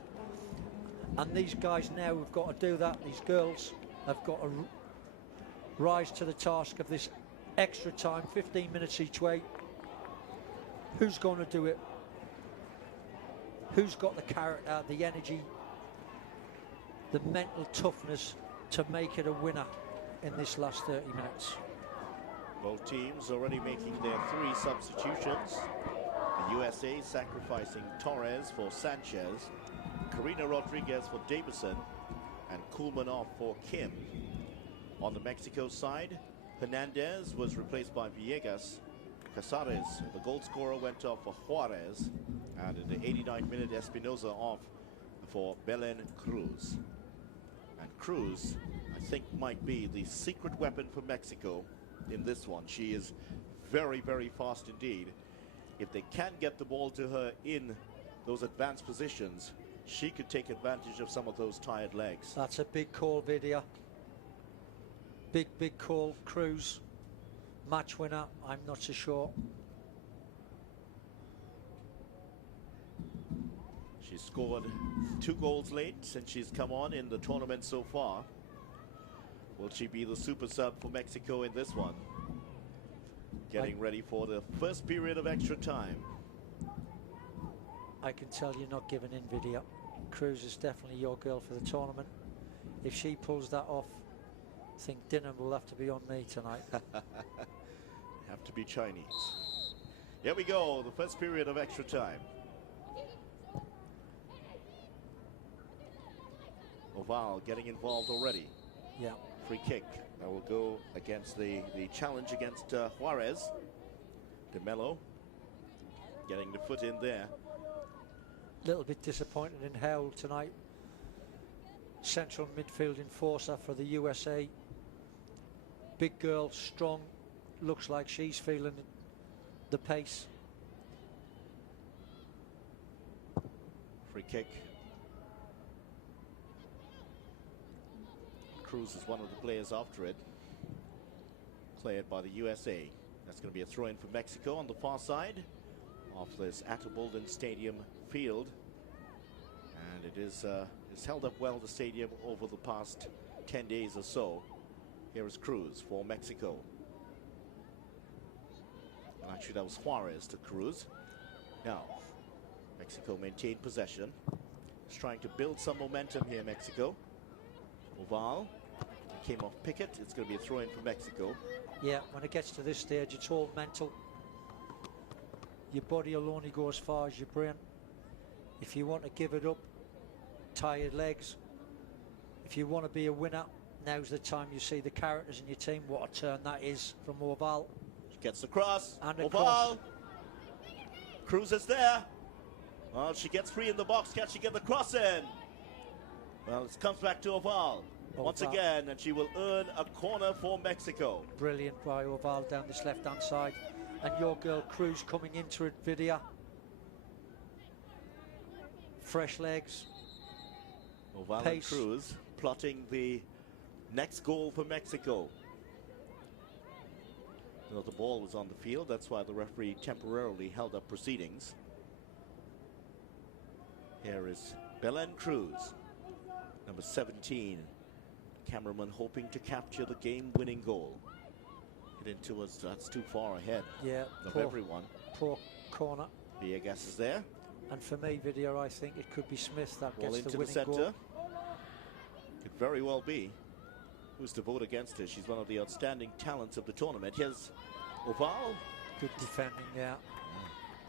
and these guys now have got to do that. These girls have got to rise to the task of this extra time, 15 minutes each way. Who's going to do it? Who's got the character, the energy, the mental toughness to make it a winner in this last 30 minutes? Both teams already making their 3 substitutions. The USA sacrificing Torres for Sanchez, Karina Rodriguez for Davison, and Kulmanov for Kim. On the Mexico side, Hernandez was replaced by Villegas. Casares, the goal scorer, went off for Juarez, and in the 89th minute, Espinoza off for Belen Cruz. And Cruz, I think, might be the secret weapon for Mexico in this one. She is very, very fast indeed. If they can get the ball to her in those advanced positions, she could take advantage of some of those tired legs. That's a big call, Vidia. Big call. Cruz, match winner, I'm not so sure. She's scored 2 goals late since she's come on in the tournament so far. Will she be the super sub for Mexico in this one? Getting ready for the first period of extra time. I can tell you're not giving in, Vidia. Cruz is definitely your girl for the tournament. If she pulls that off, I think dinner will have to be on me tonight. Have to be Chinese. Here we go, the first period of extra time. Oval getting involved already. Yeah. Free kick that will go against the challenge against Juarez. De Mello getting the foot in there. Little bit disappointed in Howell tonight. Central midfield enforcer for the USA. Big girl, strong, looks like she's feeling the pace. Free kick. Cruz is one of the players after it. Cleared by the USA. That's going to be a throw in for Mexico on the far side of this Atterbolden Stadium field. And it is it's held up well, the stadium, over the past 10 days or so. Here is Cruz for Mexico. And actually that was Juarez to Cruz. Now, Mexico maintained possession. It's trying to build some momentum here, Mexico. Oval came off Pickett. It's going to be a throw in for Mexico. Yeah, when it gets to this stage, it's all mental. Your body will only go as far as your brain. If you want to give it up, tired legs. If you want to be a winner, now's the time. You see the characters in your team. What a turn that is from Oval. She gets the cross. And a Oval. cross. Cruz is there. Well, she gets free in the box. Can she get the cross in? Well, it comes back to Oval once Oval. again, and she will earn a corner for Mexico. Brilliant by Oval down this left-hand side. And your girl Cruz coming into it, Vidya. Fresh legs. Oval and Pace. Cruz plotting the next goal for Mexico. You know, the ball was on the field. That's why the referee temporarily held up proceedings. Here is Belen Cruz, number 17. Cameraman hoping to capture the game-winning goal. Get into us. That's too far ahead Yeah, of everyone. poor corner. Villegas is there. And for me, Vidya, I think it could be Smith that Ball gets into the the winning center. goal. Could very well be. Who's to vote against her? She's one of the outstanding talents of the tournament. Here's Oval. Good defending there.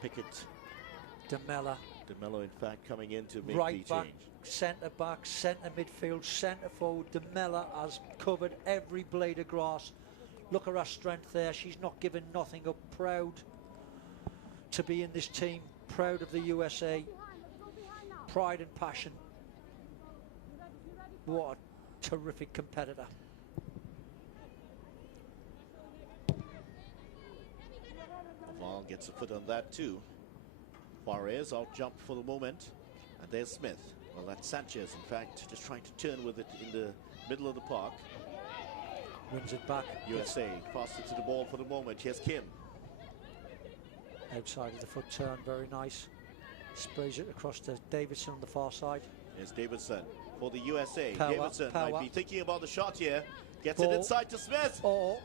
Pickett. DeMella, DeMello, in fact, coming in to make right the back, change. centre back, centre midfield, centre forward. DeMella has covered every blade of grass. Look at her strength there. She's not giving nothing up. Proud to be in this team. Proud of the USA. Pride and passion. What a terrific competitor. Oval gets a foot on that too. Juarez out jump for the moment. And there's Smith. Well, that's Sanchez, in fact, just trying to turn with it in the middle of the park. Wins it back. USA faster to the ball for the moment. Here's Kim. Outside of the foot turn, very nice. Sprays it across to Davidson on the far side. Here's Davidson for the USA. Power, Davidson might power. be thinking about the shot here. Gets Ball. it inside to Smith. Oh,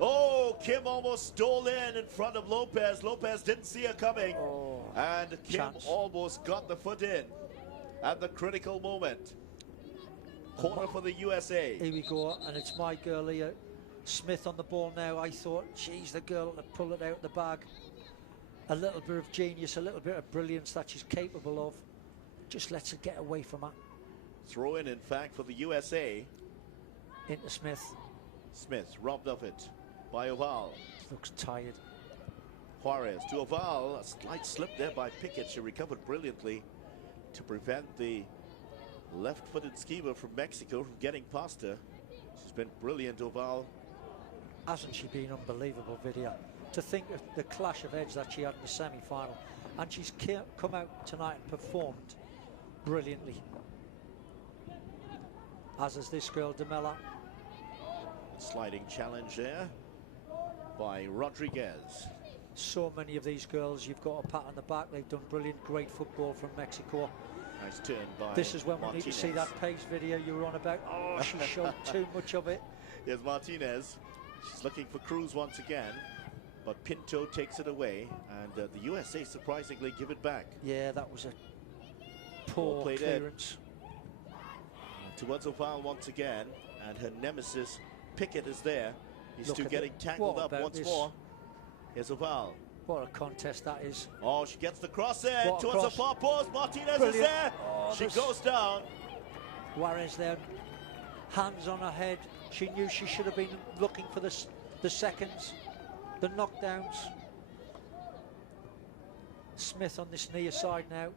Oh, Kim almost stole in front of Lopez. Lopez didn't see her coming. oh. And Kim Chance. almost got the foot in at the critical moment. Corner for the USA. Here we go, and it's my girl here, Smith on the ball now. I thought, she's the girl to pull it out the bag. A little bit of genius, a little bit of brilliance that she's capable of. Just lets her get away from her. Throw in fact, for the USA. Into Smith. Smith robbed of it by Oval. Looks tired. Juarez to Oval. A slight slip there by Pickett. She recovered brilliantly to prevent the left-footed schemer from Mexico from getting past her. She's been brilliant, Oval. Hasn't she been unbelievable, Vidya? To think of the clash of edge that she had in the semi-final. And she's come out tonight and performed brilliantly. As is this girl, DeMella. Sliding challenge there by Rodriguez. So many of these girls, you've got a pat on the back. They've done brilliant, great football from Mexico. Nice turn by This is when we need to see Martinez. that pace video you were on about. Oh, she showed too much of it. Here's Martinez. She's looking for Cruz once again, but Pinto takes it away, and the USA surprisingly give it back. Yeah, that was a Ball poor played in. clearance. Towards Oval once again, and her nemesis Pickett is there. These Look two at getting it. tangled What up about once this? more. Here's Oval. What a contest that is. Oh, she gets the cross in What a towards the cross. far post. Martinez is Brilliant. there. Oh, She this- goes down. Juarez there, hands on her head. She knew she should have been looking for the seconds, the knockdowns. Smith on this near side now.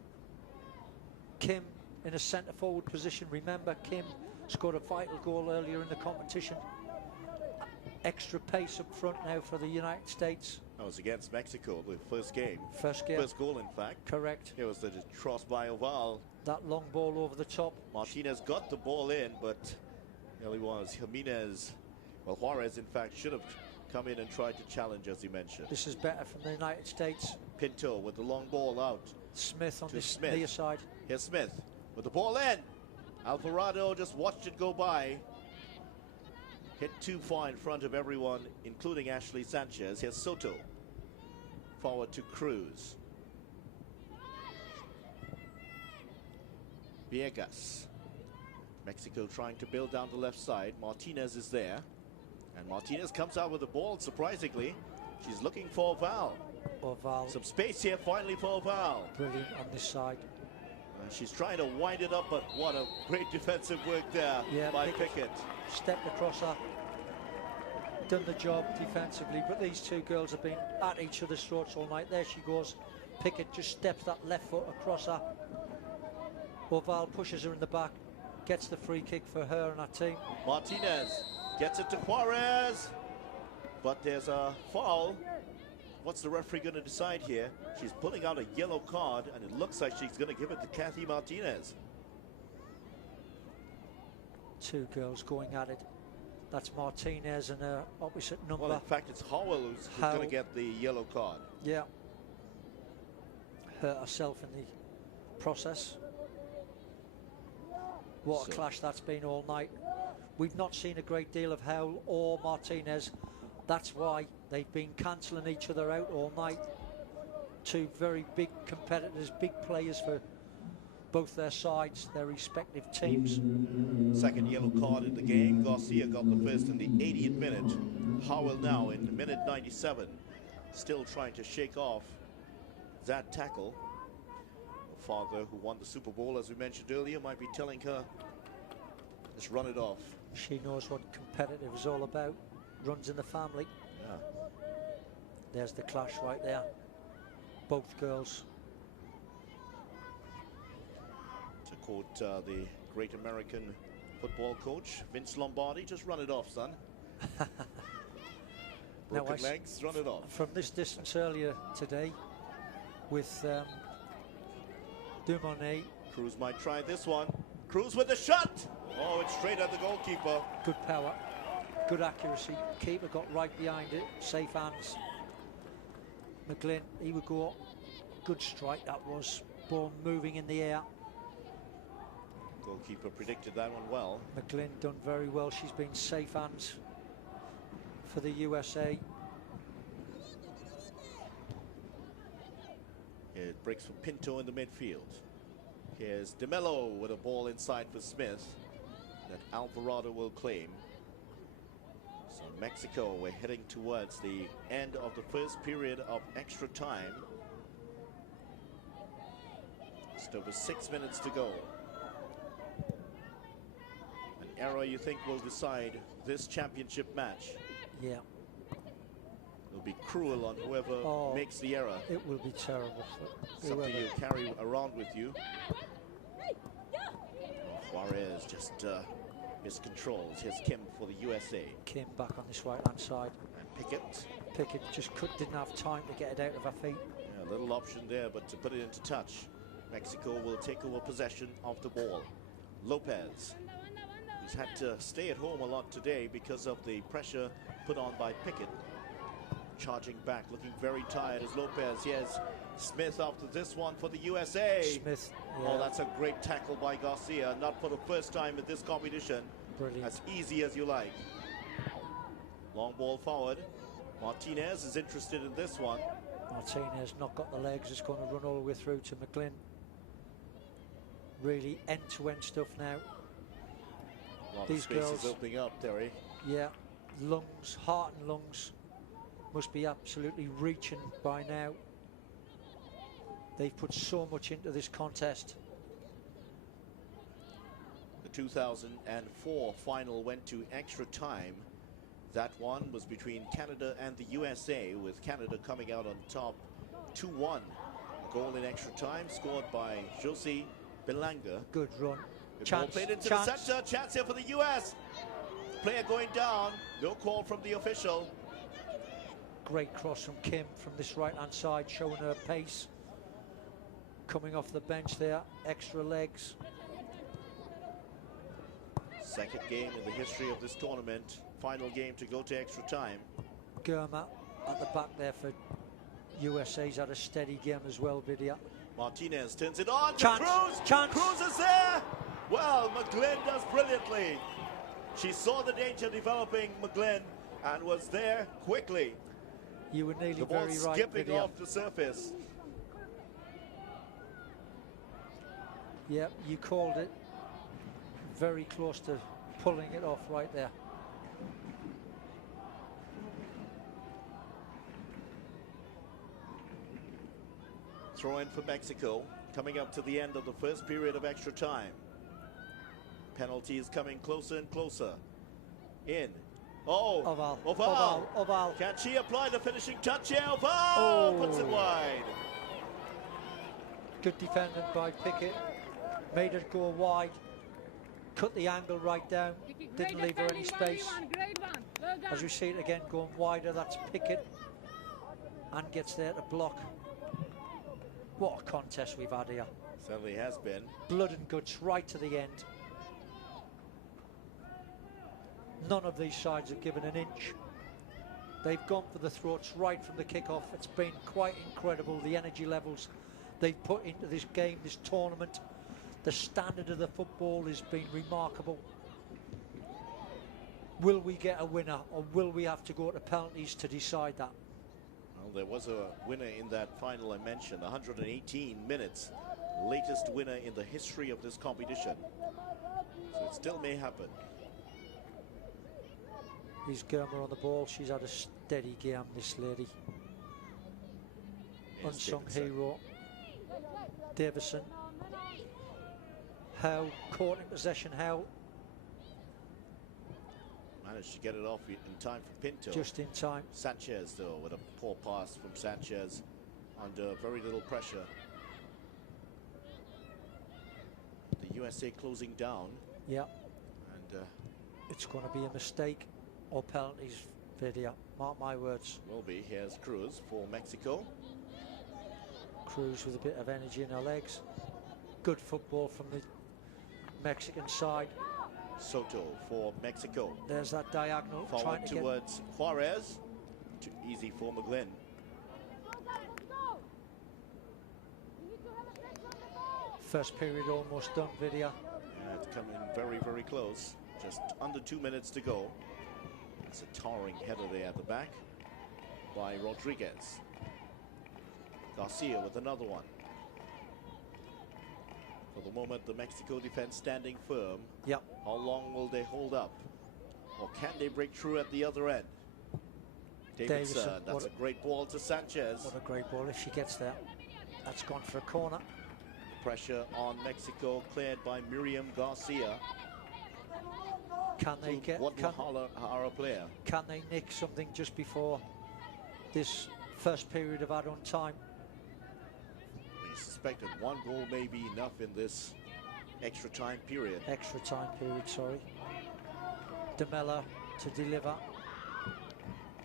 Kim in a centre forward position. Remember, Kim scored a vital goal earlier in the competition. Extra pace up front now for the United States. That was against Mexico, the first game. First game. First goal, in fact. Correct. It was the cross by Oval. That long ball over the top. Martinez got the ball in, but nearly was Jimenez. Well, Juarez, in fact, should have come in and tried to challenge, as you mentioned. This is better from the United States. Pinto with the long ball out. Smith on To this Smith. near side. Here's Smith with the ball in. Alvarado just watched it go by. Hit too far in front of everyone, including Ashley Sanchez. Here's Soto. Forward to Cruz. Villegas. Mexico trying to build down the left side. Martinez is there. And Martinez comes out with the ball, surprisingly. She's looking for Val. Oval, Some space here finally for Val. brilliant on this side. And she's trying to wind it up, but what a great defensive work there Yeah, by Pickett. Pickett. Stepped across her, done the job defensively, but these two girls have been at each other's throats all night. There she goes. Pickett just steps that left foot across her. Oval pushes her in the back, gets the free kick for her and her team. Martinez gets it to Juarez. But there's a foul. What's the referee going to decide here? She's pulling out a yellow card, and it looks like she's going to give it to Kathy Martinez. Two girls going at it. That's Martinez and her opposite number. Well, in fact, it's Howell who's going Howell. to get the yellow card. Yeah. Hurt herself in the process. What a So- clash that's been all night. We've not seen a great deal of Howell or Martinez. That's why they've been cancelling each other out all night. Two very big competitors, big players for both their sides, their respective teams. Second yellow card in the game. Garcia got the first in the 80th minute. Howell now in minute 97. Still trying to shake off that tackle. Her father, who won the Super Bowl, as we mentioned earlier, might be telling her, just run it off. She knows what competitive is all about. Runs in the family. Yeah. There's the clash right there. Both girls. To quote the great American football coach, Vince Lombardi, just run it off, son. Now, Broken legs, run it off. From this distance earlier today with Dumonet, Cruz might try this one. Cruz with the shot. Oh, it's straight at the goalkeeper. good power, good accuracy. Keeper got right behind it, safe hands. McGlynn, he would go, good strike that was. Ball moving in the air. Goalkeeper predicted that one well. McGlynn done very well. She's been safe hands for the USA. It breaks for Pinto in the midfield. Here's DeMello with a ball inside for Smith that Alvarado will claim. So Mexico, we're heading towards the end of the first period of extra time. Just over 6 minutes to go. An error you think will decide this championship match. Yeah, It'll be cruel on whoever Oh. makes the error. it will be terrible for Something whoever. you carry around with you. Juarez just miscontrols. Here's Kim for the USA. Came back on this right hand side. And Pickett. Pickett just didn't have time to get it out of her feet. Yeah, a little option there, but to put it into touch, Mexico will take over possession of the ball. Lopez, who's had to stay at home a lot today because of the pressure put on by Pickett. Charging back, looking very tired is Lopez. Here's Smith after this one for the USA. Smith, yeah, Oh, that's a great tackle by Garcia. Not for the first time in this competition. brilliant. As easy as you like. Long ball forward. Martinez is interested in this one. Martinez not got the legs, it's going to run all the way through to McGlynn. Really end-to-end stuff now. A lot of These spaces girls- opening up, Terry. Yeah, lungs, heart and lungs must be absolutely reaching by now. They've put so much into this contest. The 2004 final went to extra time. That one was between Canada and the USA, with Canada coming out on top 2-1. A goal in extra time scored by Josie Belanga. Good run. The ball played into the center. Chance here for the US. Player going down. No call from the official. Great cross from Kim from this right-hand side, showing her pace. Coming off the bench there, extra legs. Second game in the history of this tournament. Final game to go to extra time. Germa at the back there for USA's had a steady game as well, Vidya. Martinez turns it on to Chance, Cruz. chance. Cruz is there. Well, McGlynn does brilliantly. She saw the danger developing, McGlynn, and was there quickly. You were nearly The ball very right, skipping Vidya. off the surface. Yep, you called it. very close to pulling it off right there. Throw in for Mexico, coming up to the end of the first period of extra time. Penalty is coming closer and closer. In. Oh, Oval. Can she apply the finishing touch here? Oval puts it wide. Good defending by Pickett. Made it go wide. Cut the angle right down. Didn't leave her any space. As we see it again going wider, that's Pickett. And gets there to block. What a contest we've had here. Certainly has been. Blood and guts right to the end. None of these sides have given an inch. They've gone for the throats right from the kickoff. It's been quite incredible, the energy levels they've put into this game, this tournament. The standard of the football has been remarkable. Will we get a winner, or will we have to go to penalties to decide that? Well, there was a winner in that final I mentioned, 118 minutes. Latest winner in the history of this competition. So it still may happen. Here's Germer on the ball. She's had a steady game, this lady. Here's Unsung Davidson. hero. Davison. Howe caught in possession. Howe Managed to get it off in time for Pinto. just in time. Sanchez, though, with a poor pass from Sanchez under very little pressure. The USA closing down, Yeah, and it's going to be a mistake or penalties, Vidia. Mark my words. will be. Here's Cruz for Mexico. Cruz with a bit of energy in her legs. Good football from the Mexican side. Soto for Mexico. There's that diagonal. Forward trying to get towards Juarez. Too easy for McGlynn. first period almost done, Vidia. Yeah, it's coming very, very close. Just under 2 minutes to go. It's a towering header there at the back by Rodriguez. Garcia with another one. For the moment, the Mexico defense standing firm. Yep. How long will they hold up? Or can they break through at the other end? Davidson, that's a great ball to Sanchez. What a great ball if she gets there. That's gone for a corner. Pressure on Mexico, cleared by Miriam Garcia. Can they get? Guadalajara player. Can they nick something just before this first period of add-on time? We suspected one goal may be enough in this extra time period. Extra time period, sorry. DeMella to deliver.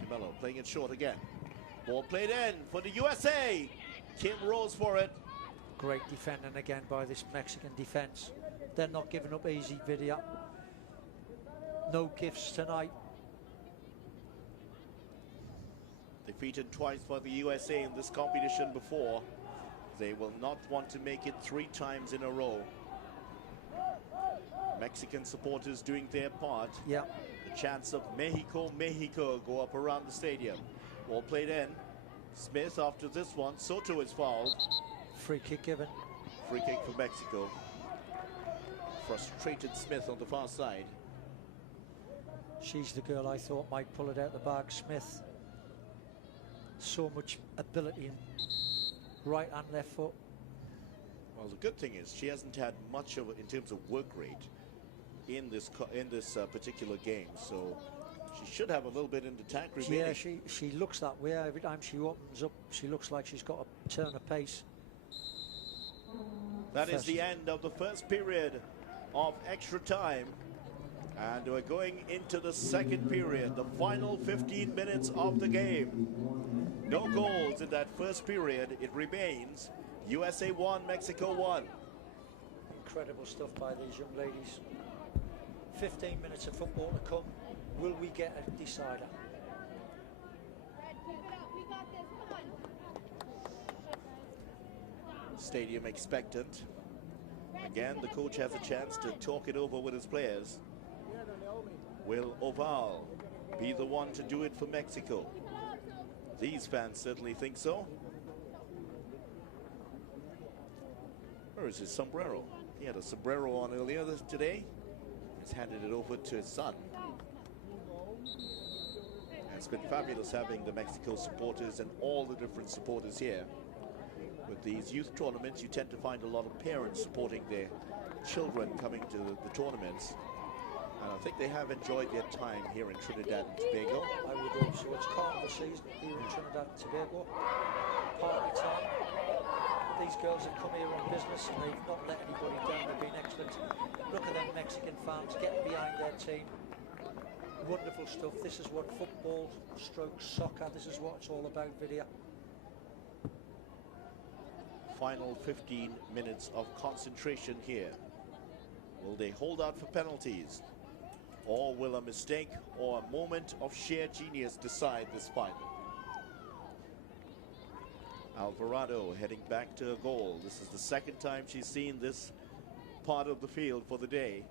DeMello playing it short again. Ball played in for the USA. Kim Rose for it. Great defending again by this Mexican defense. They're not giving up easy, Vidia. No gifts tonight. Defeated twice by the USA in this competition before. They will not want to make it 3 times in a row. Mexican supporters doing their part. Yeah. The chants of Mexico, Mexico go up around the stadium. Ball played in. Smith after this one. Soto is fouled. Free kick given. Free kick for Mexico. Frustrated Smith on the far side. She's the girl I thought might pull it out the bag. Smith. So much ability in right and left foot. Well, the good thing is she hasn't had much of it in terms of work rate in this particular game, so she should have a little bit in the tank remaining. Yeah, she looks that way every time she opens up. She looks like she's got a turn of pace. That is the end of the first period of extra time, and we're going into the second period, the final 15 minutes of the game. No goals in that first period. It remains USA 1, Mexico 1. Incredible stuff by these young ladies. 15 minutes of football to come. Will we get a decider? Stadium expectant. Again, the coach has a chance to talk it over with his players. Will Oval be the one to do it for Mexico? These fans certainly think so. Where is his sombrero? He had a sombrero on earlier today. He's handed it over to his son. And it's been fabulous having the Mexico supporters and all the different supporters here. With these youth tournaments, you tend to find a lot of parents supporting their children coming to the tournaments. And I think they have enjoyed their time here in Trinidad and Tobago. I would hope so. It's carnival season here in Trinidad and Tobago. Party time. These girls have come here on business and they've not let anybody down. They've been excellent. Look at them Mexican fans getting behind their team. Wonderful stuff. This is what football stroke soccer, this is what it's all about, Vidya. Final 15 minutes of concentration here. Will they hold out for penalties? Or will a mistake or a moment of sheer genius decide this final? Alvarado heading back to a goal. This is the second time she's seen this part of the field for the day.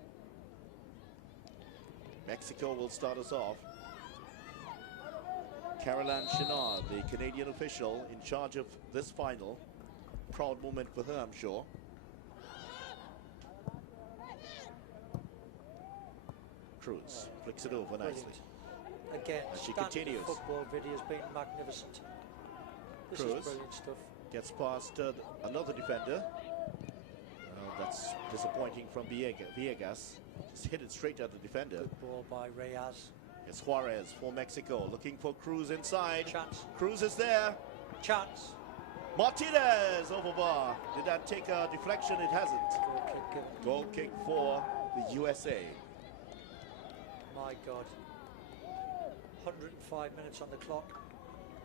Mexico will start us off. Caroline Chenard, the Canadian official in charge of this final. Proud moment for her, I'm sure. Cruz flicks it over nicely. Again, As she standard continues. football video has been magnificent. This Cruz is brilliant stuff. gets past another defender. That's disappointing from Villegas. Just hit it straight at the defender. Good ball by Reyes. It's Juarez for Mexico, looking for Cruz inside. Chance. Cruz is there. Chance. Martinez over bar. Did that take a deflection? It hasn't. Goal kick given. Goal kick for the USA. My God. 105 minutes on the clock.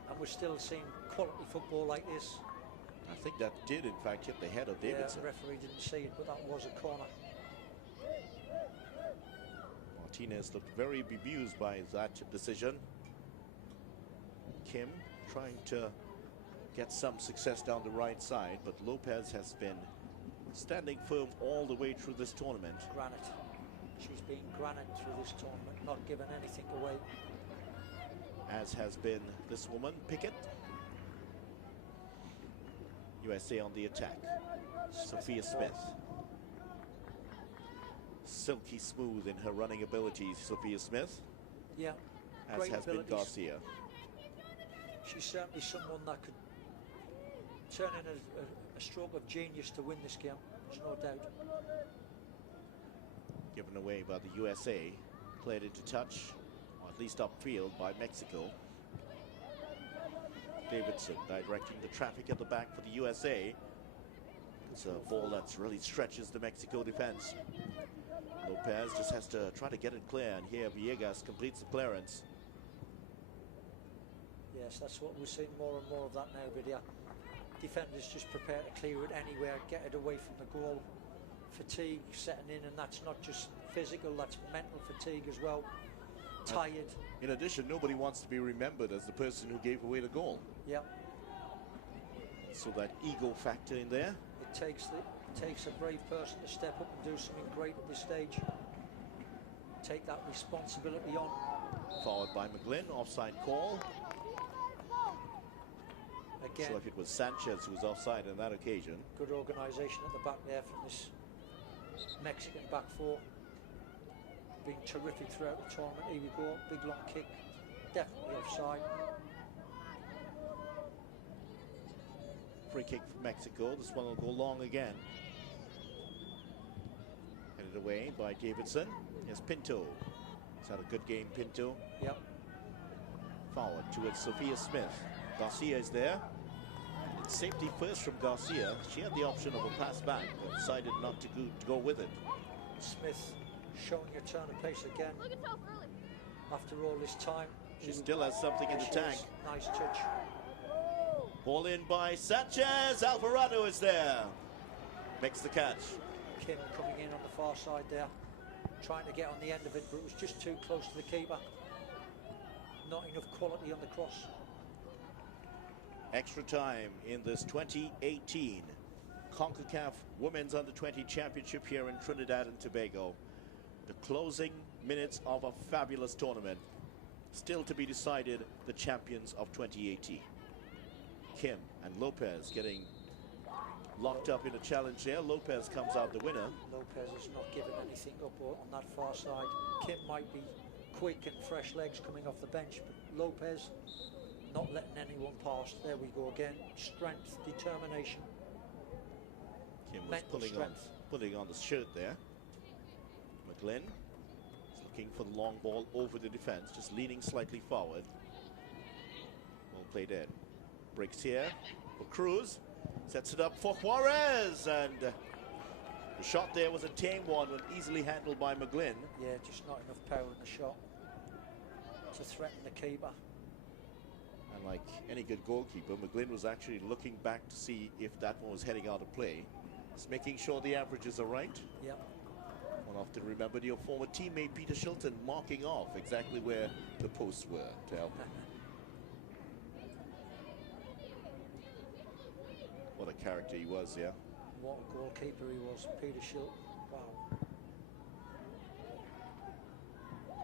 And we're still seeing quality football like this. I think that did, in fact, hit the head of Davidson. Yeah, the referee didn't see it, but that was a corner. Martinez looked very bemused by that decision. Kim trying to get some success down the right side, but Lopez has been standing firm all the way through this tournament. Granite. She's been granite through this tournament, not given anything away. As has been this woman, Pickett. USA on the attack. Sophia Smith. Silky smooth in her running abilities, Sophia Smith. Yeah, As great has abilities. been Garcia. She's certainly someone that could turn in a stroke of genius to win this game. There's no doubt. Given away by the USA. Played into touch, or at least upfield, by Mexico. Davidson directing the traffic at the back for the USA. It's a ball that really stretches the Mexico defense. Lopez just has to try to get it clear, and here Villegas completes the clearance. Yes, that's what we're seeing more and more of that now, Vidya. Defenders just prepare to clear it anywhere, get it away from the goal. Fatigue setting in, and that's not just physical, that's mental fatigue as well. Tired. In addition, nobody wants to be remembered as the person who gave away the goal. Yeah. So that ego factor in there. It takes a brave person to step up and do something great at this stage. Take that responsibility on. Followed by McGlynn, offside call. Again, So if it was Sanchez who was offside on that occasion. good organisation at the back there from this Mexican back four. Been terrific throughout the tournament. Here we go, big long kick, definitely offside. Free kick for Mexico. This one will go long again. Headed away by Davidson. Here's Pinto. He's had a good game, Pinto. Yep. Forward towards Sophia Smith. Garcia is there. It's safety first from Garcia. She had the option of a pass back, but decided not to go with it. Smith showing a turn of pace again. After all this time. She still has something in the She tank. is. Nice touch. Ball in by Sanchez. Alvarado is there. Makes the catch. Kim coming in on the far side there, trying to get on the end of it, but it was just too close to the keeper. Not enough quality on the cross. Extra time in this 2018 CONCACAF Women's Under-20 Championship here in Trinidad and Tobago. The closing minutes of a fabulous tournament. Still to be decided, the champions of 2018. Kim and Lopez getting locked up in a challenge there. Lopez comes out the winner. Lopez has not given anything up on that far side. Kim might be quick and fresh legs coming off the bench, but Lopez not letting anyone pass. There we go again. Strength, determination. Kim was Mental strength. putting on the shirt there. McGlynn is looking for the long ball over the defense, just leaning slightly forward. Well played in. Breaks here for Cruz. Sets it up for Juarez, and the shot there was a tame one when easily handled by McGlynn. Yeah, just not enough power in the shot to threaten the keeper. And like any good goalkeeper, McGlynn was actually looking back to see if that one was heading out of play. Just making sure the averages are right. Yep. One often remembered your former teammate Peter Shilton marking off exactly where the posts were to help him. What a character he was, yeah. What a goalkeeper he was, Peter Shilton. Wow.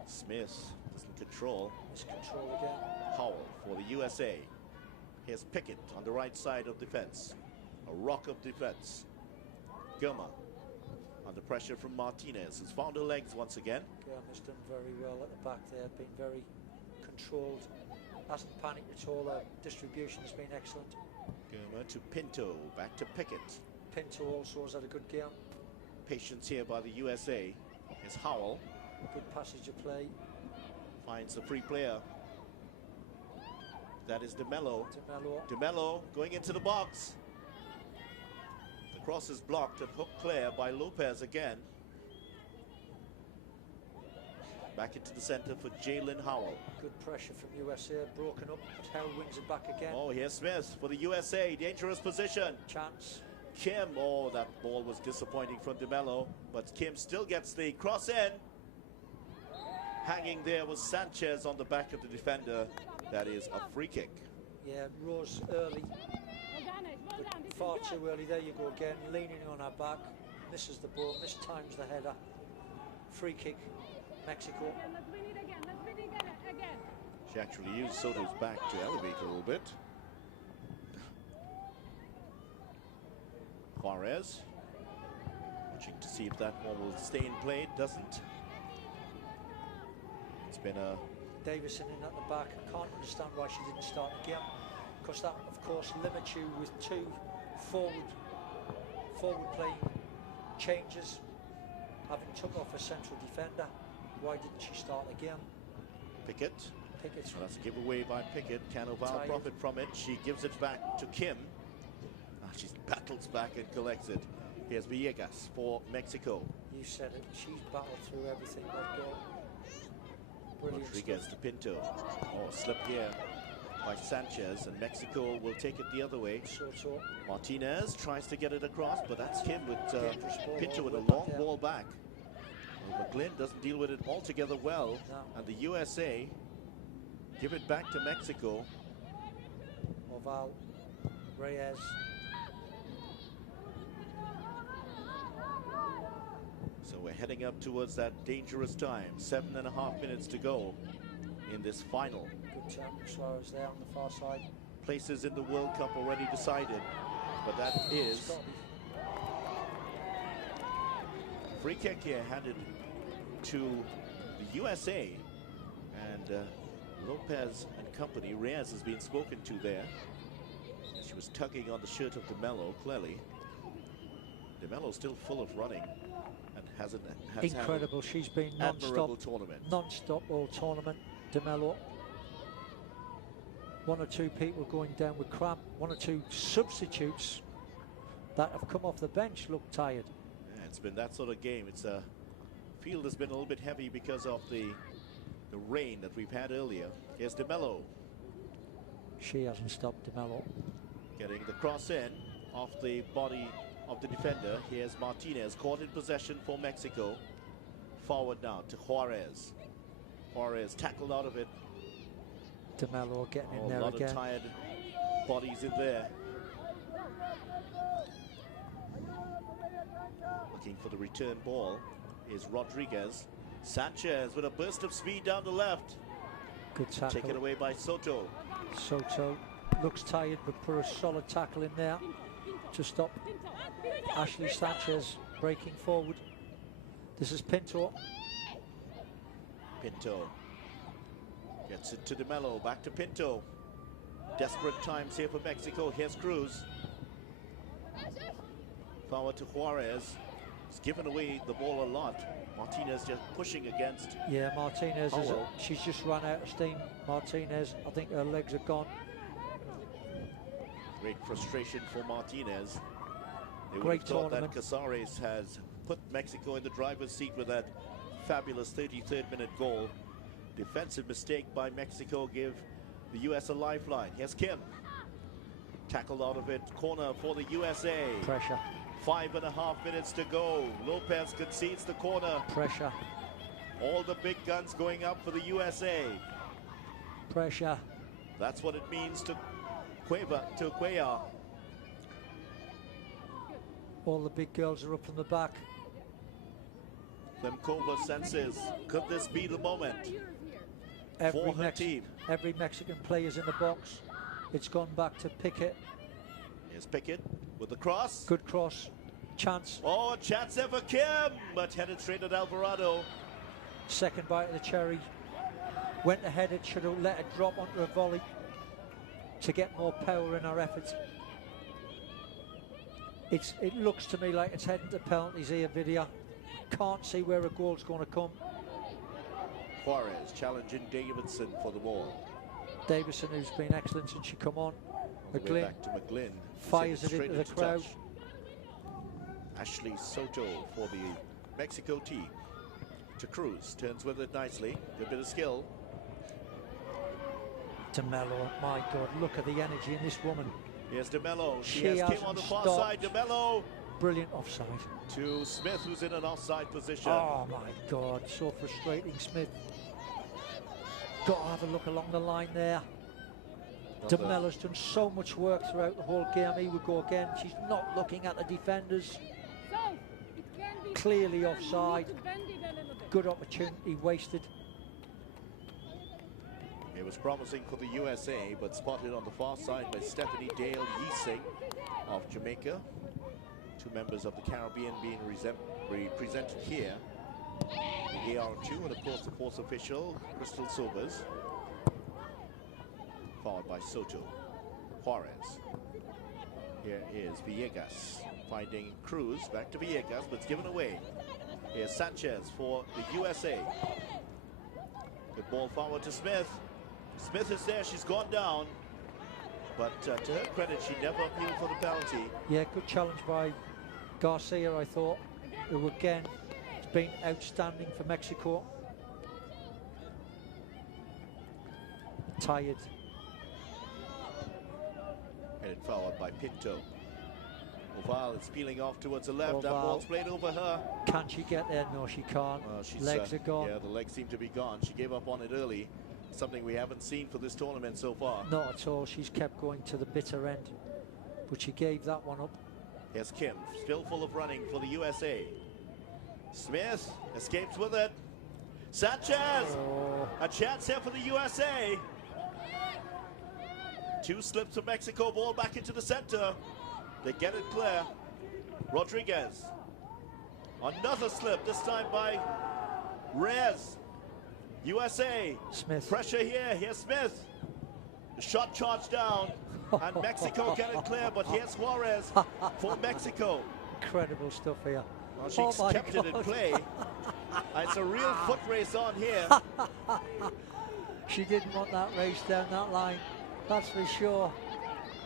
Smith doesn't control. Miscontrol again. Howell for the USA. Here's Pickett on the right side of defense. A rock of defense. Gilmer under pressure from Martinez, who's found her legs once again. Gilmer's done very well at the back there, been very controlled. Hasn't panicked at all. Her distribution has been excellent. Gilmer to Pinto, back to Pickett. Pinto also has had a good game. Patience here by the USA. Here's Howell. Good passage of play. Finds the free player. That is DeMello. DeMello. DeMello going into the box. The cross is blocked and hooked clear by Lopez again. Back into the center for Jalen Howell. Good pressure from USA. Broken up, but Howell wins it back again. Oh, here's Smith for the USA. Dangerous position. Chance. Kim. Oh, that ball was disappointing from DeMello, but Kim still gets the cross in. Hanging there was Sanchez on the back of the defender. That is a free kick. Yeah, Rose early, but far too early. There you go again, leaning on her back. Misses the ball, mistimes the header. Free kick, Mexico. Let's win it again. Let's win it again. She actually used Soto's back to elevate a little bit. Juarez watching to see if that one will stay in play. It doesn't. It's been a Davison in at the back. I can't understand why she didn't start the game, because that, of course, limits you with two forward playing changes. Having took off a central defender, why didn't she start the game? Pickett. Pickett's That's a giveaway by Pickett. Can Oval Tired. profit from it? She gives it back to Kim. She battles back and collects it. Here's Villegas for Mexico. You said it. She's battled through everything. That goal. Brilliant Rodriguez stuff. to Pinto. Oh, slip here by Sanchez, and Mexico will take it the other way. Soto. Martinez tries to get it across, but that's Kim with Dangerous ball Pinto all with the a way back long there. ball back. Well, McGlynn doesn't deal with it altogether well, No. and the USA give it back to Mexico. Oval. Reyes. So we're heading up towards that dangerous time. 7.5 minutes to go in this final. Good turn. Suarez there on the far side. Places in the World Cup already decided, but that It's is got to be. free kick here handed to the USA, and Lopez and company. Reyes has been spoken to there. She was tugging on the shirt of DeMello, clearly. DeMello's still full of running and has Incredible. She's been had an admirable non-stop. tournament. Non-stop all tournament. DeMello. One or two people going down with cramp. One or two substitutes that have come off the bench look tired. Yeah, it's been that sort of game. It's a field has been a little bit heavy because of the rain that we've had earlier. Here's DeMello She hasn't stopped DeMello. getting the cross in off the body of the defender. Here's Martinez caught in possession for Mexico. Forward now to Juarez. Juarez tackled out of it. DeMello getting in Oh, a there lot again. of tired bodies in there. Looking for the return ball is Rodriguez. Sanchez with a burst of speed down the left. Good tackle. Taken away by Soto. Soto looks tired, but put a solid tackle in there. to stop Ashley Sanchez breaking forward. This is Pinto. Pinto gets it to De Mello, back to Pinto. Desperate times here for Mexico. Here's Cruz. Forward to Juarez. He's given away the ball a lot. Martinez just pushing against. Yeah, Martinez is. Howell. She's just run out of steam. Martinez, I think her legs are gone. Great frustration for Martinez. They would Great have thought tournament. that Casares has put Mexico in the driver's seat with that fabulous 33rd minute goal. Defensive mistake by Mexico gave the US a lifeline. Here's Kim. Tackled out of it. Corner for the USA. Pressure, 5.5 minutes to go. Lopez concedes the corner. pressure, All the big guns going up for the USA. pressure. That's what it means to Cuellar. All the big girls are up from the back. Klimkova senses, could this be the moment for her team? Every Mexican player's in the box. It's gone back to Pickett. Here's Pickett with the cross. Good cross. Chance. Oh, a chance there for Kim, but headed straight at Alvarado. Second bite of the cherry. Went ahead, it should have let it drop onto a volley to get more power in our efforts. It looks to me like it's heading to penalties here, Vidya. Can't see where a goal's going to come. Juarez challenging Davidson for the ball. Davison, who's been excellent since she come on. All the way McGlynn back to McGlynn. fires Sent it straight into the crowd. touch. Ashley Soto for the Mexico team. To Cruz, turns with it nicely. Good bit of skill. De Mello, my God, look at the energy in this woman. Here's De Mello. She She has Kim hasn't on the far stopped. side. De Mello Brilliant offside. to Smith, who's in an offside position. Oh my God, so frustrating, Smith. Got to have a look along the line there. De Another- Mello's done so much work throughout the whole game. He would go again. She's not looking at the defenders. Clearly offside. Good opportunity wasted. It was promising for the USA, but spotted on the far side by Stephanie Dale Yeesing of Jamaica. Two members of the Caribbean being represented here. The AR2 and of course the fourth official, Crystal Sobers. Followed by Soto. Juarez. Here is Villegas finding Cruz, back to Villegas, but it's given away. Here's Sanchez for the USA. Good ball forward to Smith. Smith is there, she's gone down. But to her credit, she never appealed for the penalty. Yeah, good challenge by Garcia, I thought, who again has been outstanding for Mexico. Tired. Headed forward by Pinto. Oval is peeling off towards the left. That Oval. ball's played over her. Can she get there? No, she can't. She's, Legs are gone. Yeah, the legs seem to be gone. She gave up on it early. Something we haven't seen for this tournament so far. Not at all. She's kept going to the bitter end. But she gave that one up. Here's Kim, still full of running for the USA. Smith escapes with it. Sanchez! Oh, A chance here for the USA. Two slips of Mexico, ball back into the center. They get it clear. Rodriguez. Another slip, this time by Reyes. USA. Smith. Pressure here. Here's Smith. The shot charged down. And Mexico get it clear, but here's Juarez for Mexico. incredible stuff here. Well, she Oh my kept it in God. play. It's a real foot race on here. She didn't want that race down that line. That's for sure.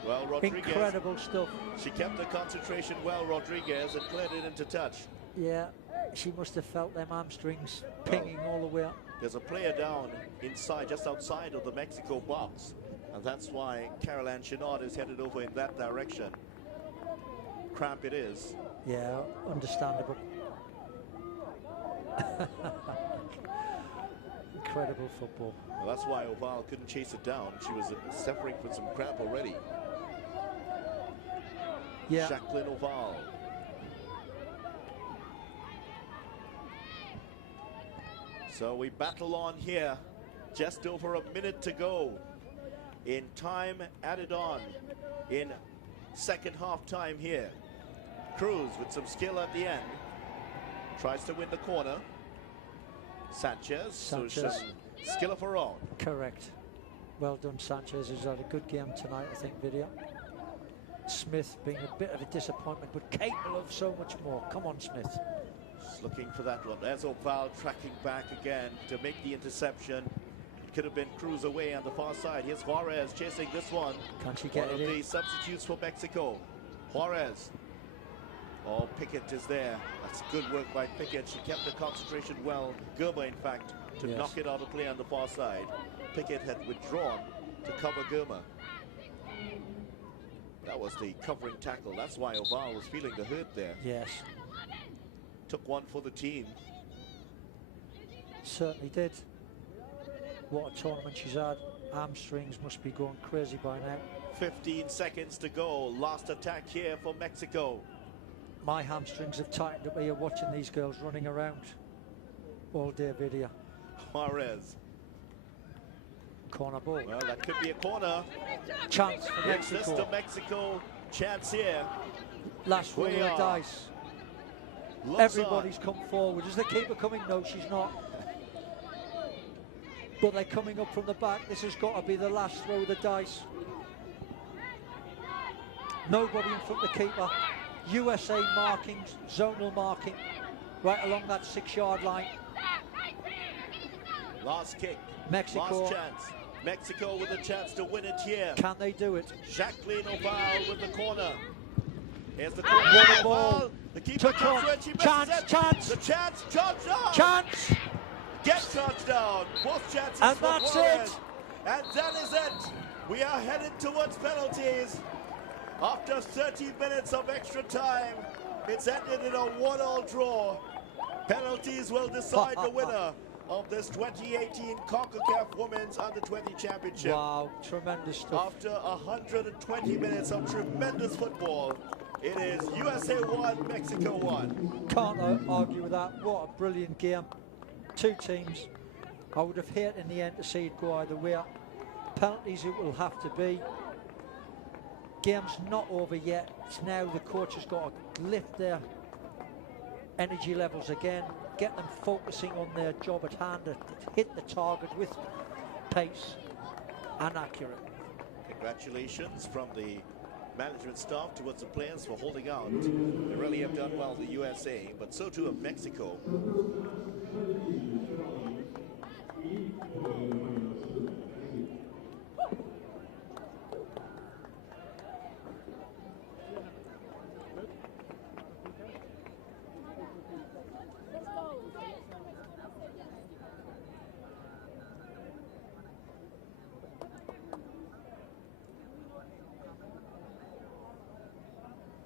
Well, Rodriguez, Incredible stuff. she kept the concentration well, Rodriguez, and cleared it into touch. Yeah, she must have felt them hamstrings pinging all the way up. There's a player down inside, just outside of the Mexico box. And that's why Caroline Chenard is headed over in that direction. Cramp it is. Yeah, understandable. Incredible football. Well, that's why Oval couldn't chase it down. She was suffering from some cramp already. Yeah, Jacqueline Oval. So we battle on here. Just over a minute to go. In time added on in second half time here. Cruz with some skill at the end. Tries to win the corner. Sanchez. So some skill of her own. Correct. Well done, Sanchez, who's had a good game tonight, I think, Video. Smith being a bit of a disappointment, but capable of so much more. Come on, Smith. Just looking for that one. There's Oval tracking back again to make the interception. It could have been Cruz away on the far side. Here's Juarez chasing this one. Can she get one it of in? the substitutes for Mexico. Juarez. Oh, Pickett is there. That's good work by Pickett. She kept the concentration well. Gerber, in fact, to Yes. knock it out of play on the far side. Pickett had withdrawn to cover Gerber. That was the covering tackle. That's why Oval was feeling the hurt there. Yes, Took one for the team. certainly did. What a tournament she's had. Hamstrings must be going crazy by now. 15 seconds to go. Last attack here for Mexico. My hamstrings have tightened up here watching these girls running around all day. Video. Juarez. Corner ball. Well, that could be a corner. Chance for Brings this Mexico. to Mexico. Chance here. Last roll of the Cuellar. dice. Looks Everybody's come forward. Is the keeper coming? No, she's not. But they're coming up from the back. This has got to be the last throw of the dice. Nobody in front of the keeper. USA marking, zonal marking, right along that 6-yard line. on. Last kick. Mexico. Last chance. Mexico with a chance to win it here. Can they do it? Jacqueline Oval with the corner. Here's the corner. What a ball. Oval. The keeper Took comes on. to it. She misses Chance, it. chance. The chance. Touchdown. Chance! Get touchdown. Both chances And for that's Juarez. it. And that is it. We are headed towards penalties. After 30 minutes of extra time, it's ended in a 1-all draw. Penalties will decide the winner of this 2018 CONCACAF Women's Under-20 Championship. Wow, tremendous stuff. After 120 minutes of tremendous football, it is USA 1, Mexico 1. Can't argue with that. What a brilliant game. Two teams. I would have hated in the end to see it go either way. Penalties it will have to be. Game's not over yet. It's now the coach has got to lift their energy levels again, get them focusing on their job at hand, to hit the target with pace and accurate. Congratulations from the management staff towards the players for holding out. They really have done well, the USA, but so too have Mexico.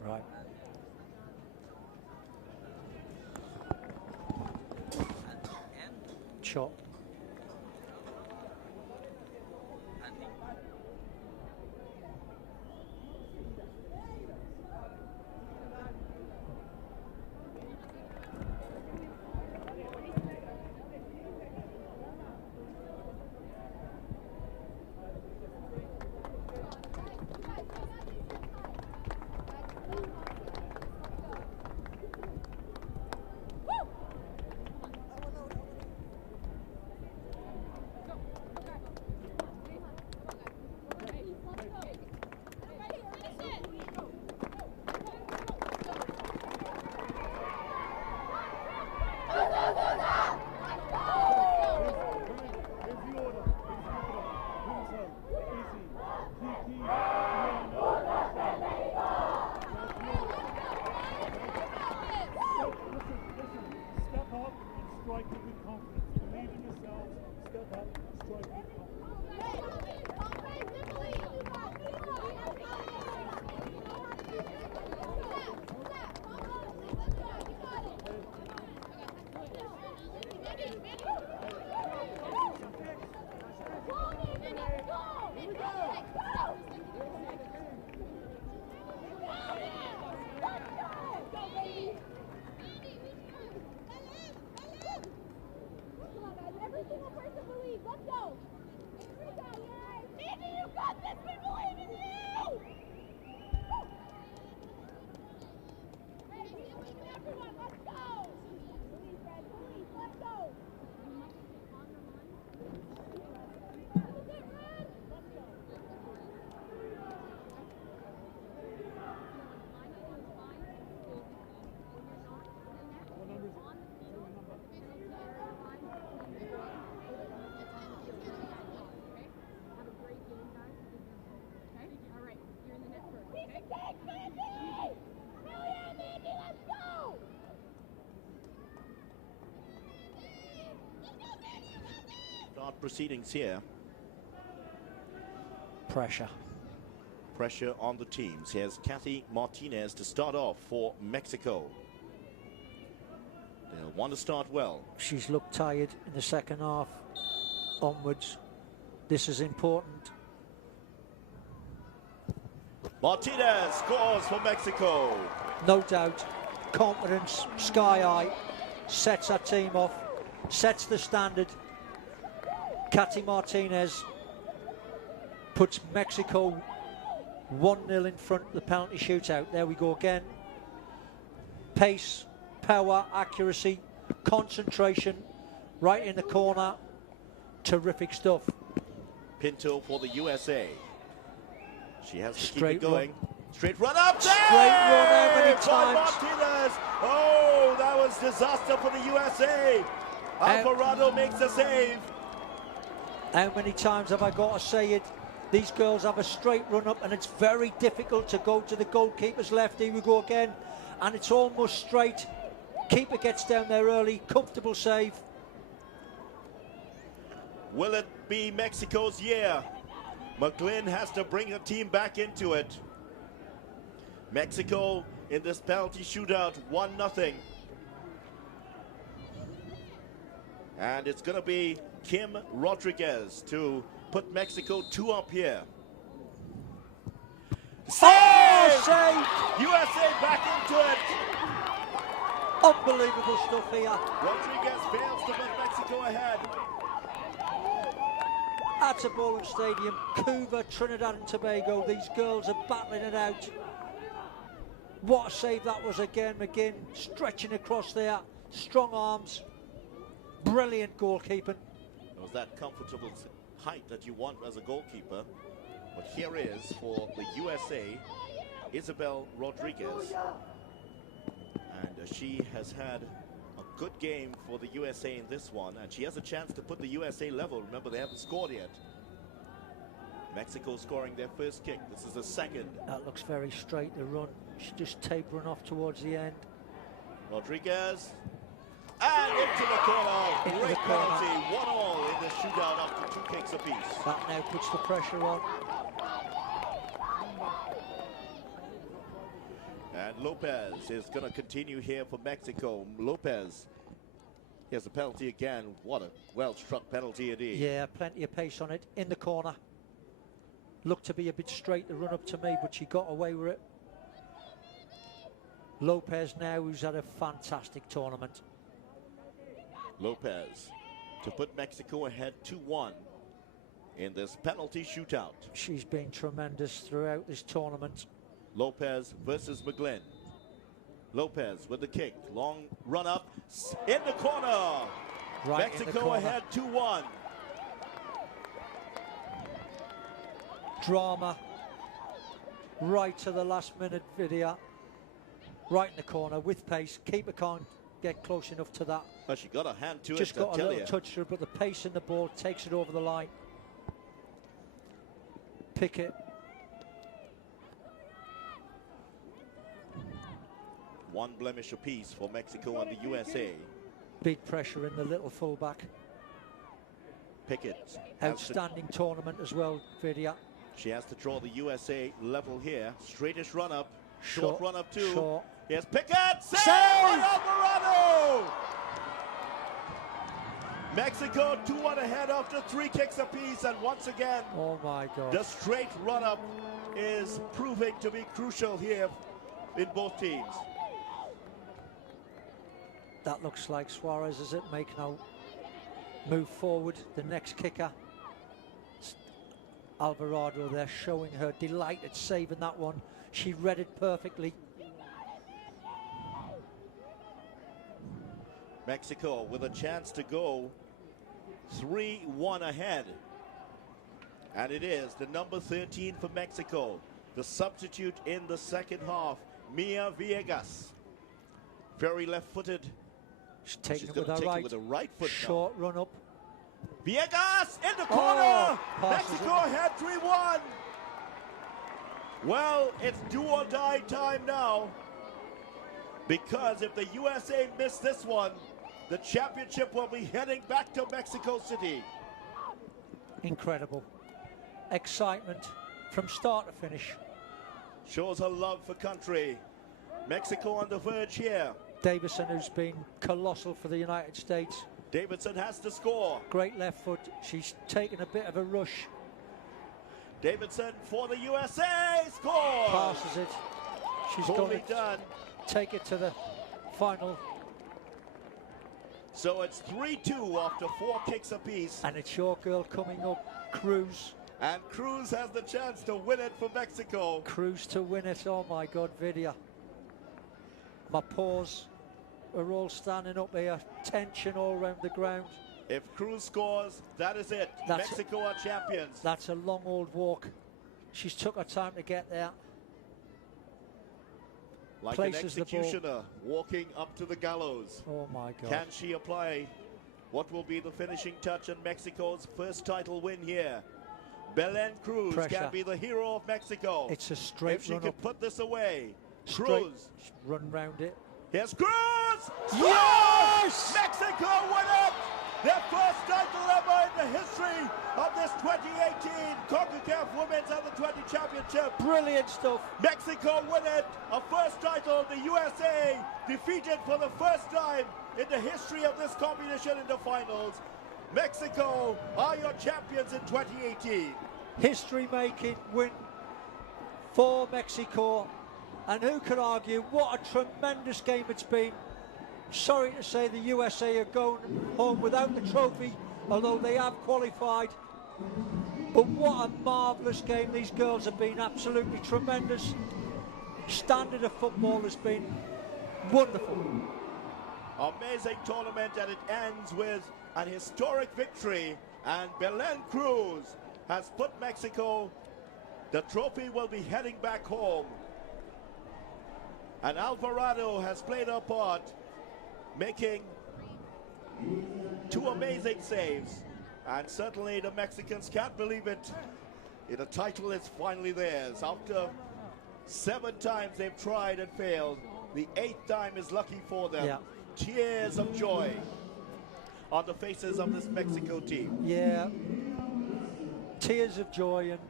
Right. Chop. proceedings here. Pressure. Pressure on the teams. Here's Kathy Martinez to start off for Mexico. They'll want to start well. She's looked tired in the second half onwards. This is important. Martinez scores for Mexico. No doubt. Confidence, sky high. Sets her team off. Sets the standard. Katy Martinez puts Mexico 1-0 in front of the penalty shootout. There we go again. Pace, power, accuracy, concentration, right in the corner. Terrific stuff. Pinto for the USA. She has to Straight keep it going. run. Straight run up there! Straight run, how many by times? Martinez. Oh, that was disaster for the USA. Alvarado makes a save. How many times have I got to say it? These girls have a straight run up and it's very difficult to go to the goalkeeper's left. Here we go again. And it's almost straight. Keeper gets down there early. Comfortable save. Will it be Mexico's year? McGlynn has to bring her team back into it. Mexico in this penalty shootout, 1-0. And it's going to be Kim Rodriguez to put Mexico 2 up here. Save! USA back into it. Unbelievable stuff here. Rodriguez fails to put Mexico ahead. At Bowen Stadium, Cuba, Trinidad and Tobago. These girls are battling it out. What a save that was again. McGinn stretching across there. Strong arms. Brilliant goalkeeping. It was that comfortable height that you want as a goalkeeper. But here is for the USA, Isabel Rodriguez. And she has had a good game for the USA in this one. And she has a chance to put the USA level. Remember, they haven't scored yet. Mexico scoring their first kick. This is the second. That looks very straight, the run. She's just tapering off towards the end. Rodriguez. And into the corner. Into Great the corner. penalty. 1-1 in the shootout after 2 kicks apiece. That now puts the pressure on. And Lopez is going to continue here for Mexico. Lopez. Here's a penalty again. What a well-struck penalty it is. Yeah, plenty of pace on it. In the corner. Looked to be a bit straight the run up to me, but she got away with it. Lopez now, who's had a fantastic tournament. Lopez to put Mexico ahead 2-1 in this penalty shootout. She's been tremendous throughout this tournament. Lopez versus McGlynn. Lopez with the kick. Long run up in the corner. Right in the Mexico corner. ahead 2-1. Drama. Right to the last minute video. Right in the corner with pace. Keeper can't get close enough to that. Oh, she got a hand to Just it, got I a tell little you. touch to it, but the pace in the ball takes it over the line. Pickett. One blemish apiece for Mexico and the USA. Big pressure in the little fullback. Pickett has to, Outstanding tournament as well, Vidia. she has to draw the USA level here. Straightish run up. Short run up too. Short. Here's Pickett. Save! Save! Alvarado! Mexico 2-1 ahead after 3 kicks apiece, and once again Oh my God. the straight run up is proving to be crucial here in both teams. That looks like Suarez, is it? Making a move forward. The next kicker. Alvarado there showing her delight at saving that one. She read it perfectly. Mexico with a chance to go 3-1 ahead. And it is the number 13 for Mexico. The substitute in the second half, Mia Villegas. Very left-footed. She's taking She's it with gonna her take it right. with her right foot now. Short run up. Villegas in the corner. Oh, passes Mexico it. ahead 3-1. Well, it's do or die time now. Because if the USA miss this one, the championship will be heading back to Mexico City. incredible. Excitement from start to finish. Shows her love for country. Mexico on the verge here. Davison, who's been colossal for the United States. Davidson has to score. Great left foot. She's taken a bit of a rush. Davidson for the USA. Scores! Passes it. She's Totally going to done. take it to the final. So it's 3-2 after 4 kicks apiece. And it's your girl coming up, Cruz. And Cruz has the chance to win it for Mexico. Cruz to win it. Oh my God, Vidya. My paws are all standing up here. Tension all around the ground. If Cruz scores, that is it. Mexico are champions. That's a long old walk. She's took her time to get there. Like Places an the ball. executioner walking up to the gallows. Oh my God. Can she apply what will be the finishing touch on Mexico's first title win here? Belen Cruz Pressure. can be the hero of Mexico. It's a straight if she run can up. put this away. Straight Cruz. run round it. Here's Cruz! Yes! Mexico won it! Their first title ever in the history of this 2018 CONCACAF Women's Under-20 Championship. Brilliant stuff. Mexico win it, a first title. The USA defeated for the first time in the history of this competition in the finals. Mexico are your champions in 2018. History-making win for Mexico. And who could argue what a tremendous game it's been. Sorry to say the USA are going home without the trophy, although they have qualified. But what a marvellous game. These girls have been absolutely tremendous. Standard of football has been wonderful. Amazing tournament, and it ends with an historic victory. And Belen Cruz has put Mexico. The trophy will be heading back home. And Alvarado has played her part, making 2 amazing saves. And certainly the Mexicans can't believe it. The title is finally theirs. After 7 times they've tried and failed, the 8th time is lucky for them. Yeah. Tears of joy on the faces of this Mexico team. Yeah, tears of joy, and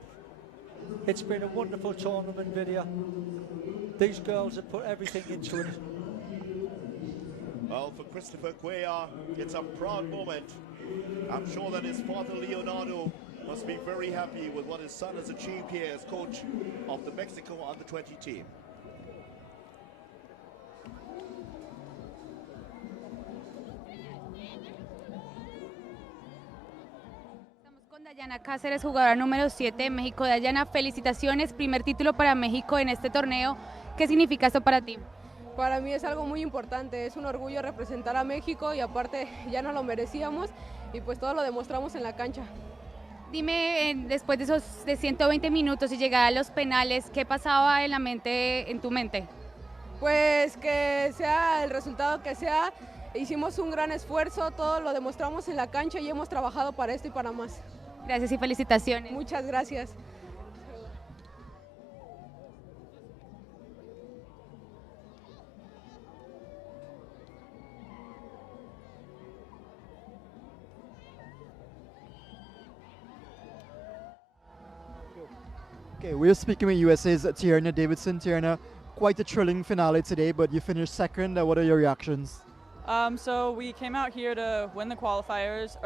it's been a wonderful tournament, Vidya. These girls have put everything into it. Well, for Christopher Cuellar, it's a proud moment. I'm sure that his father, Leonardo, must be very happy with what his son has achieved here as coach of the Mexico Under-20 team. Estamos con Dayana Cáceres, jugadora número 7 de México. Dayana, felicitaciones, primer título para México en este torneo. ¿Qué significa esto para ti? Para mí es algo muy importante, es un orgullo representar a México y aparte ya no lo merecíamos y pues todo lo demostramos en la cancha. Dime, después de esos 120 minutos y llegar a los penales, ¿qué pasaba en tu mente? Pues que sea el resultado que sea, hicimos un gran esfuerzo, todo lo demostramos en la cancha y hemos trabajado para esto y para más. Gracias y felicitaciones. Muchas gracias. Okay, we're speaking with USA's Tierna Davidson. Tierna, quite a thrilling finale today, but you finished second. What are your reactions? So we came out here to win the qualifiers,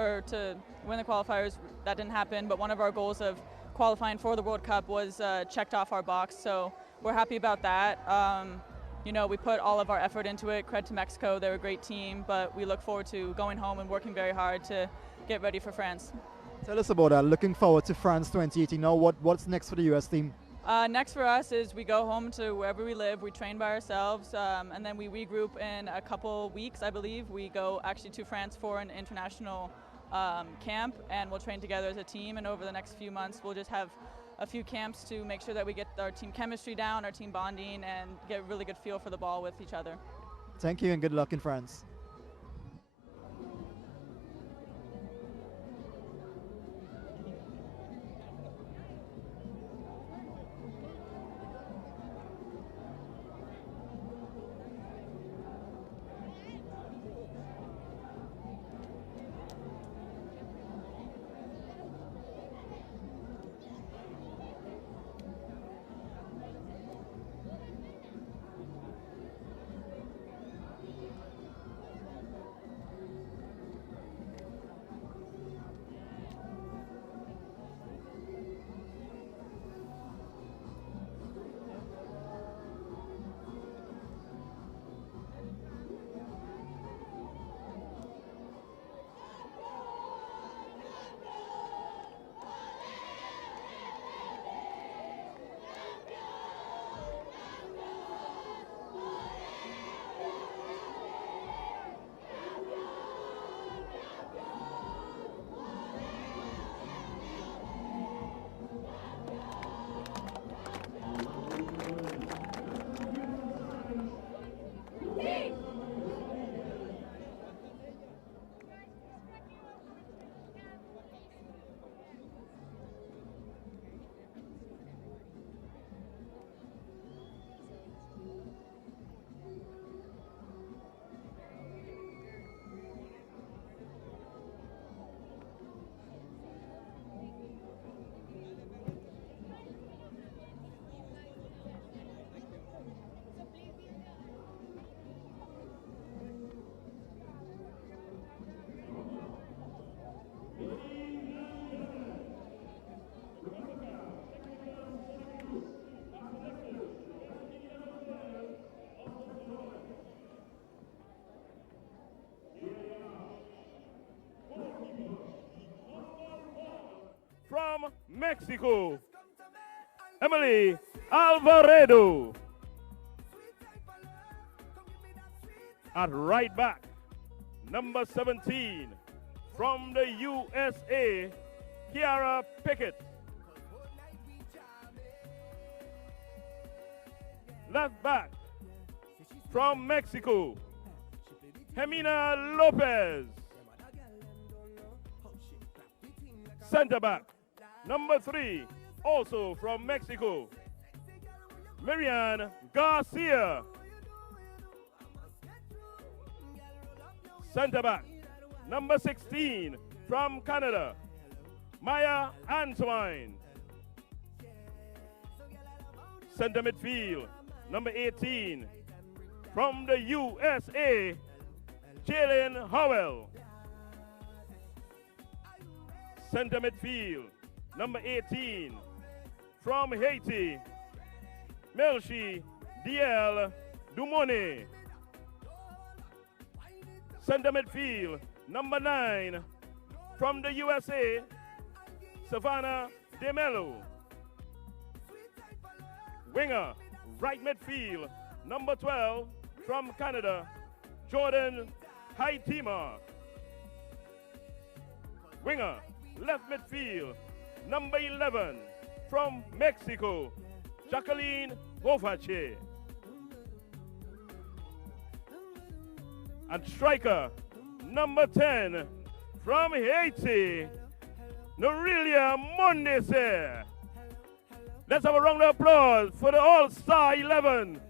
That didn't happen, but one of our goals of qualifying for the World Cup was checked off our box, so we're happy about that. You know, we put all of our effort into it. Credit to Mexico, they're a great team, but we look forward to going home and working very hard to get ready for France. Tell us about that. Looking forward to France 2018. Now, what's next for the US team? Next for us is we go home to wherever we live, we train by ourselves, and then we regroup in a couple weeks, I believe. We go actually to France for an international camp, and we'll train together as a team, and over the next few months we'll just have a few camps to make sure that we get our team chemistry down, our team bonding, and get a really good feel for the ball with each other. Thank you and good luck in France. Mexico, Emily Alvarado. At right back, number 17, from the USA, Kiara Pickett. Left back, from Mexico, Jimena Lopez. Center back, number 3, also from Mexico, Miriam Garcia. Center back, number 16, from Canada, Maya Antoine. Center midfield, number 18, from the USA, Jalen Howell. Center midfield, number 18, from Haiti, Melchi Diel Dumone. Center midfield, number 9, from the USA, Savannah DeMello. Winger, right midfield, number 12, from Canada, Jordan Haitima. Winger, left midfield, number 11, from Mexico, Jacqueline Govache. And striker, number 10, from Haiti, Norelia Mondese. Let's have a round of applause for the All-Star 11.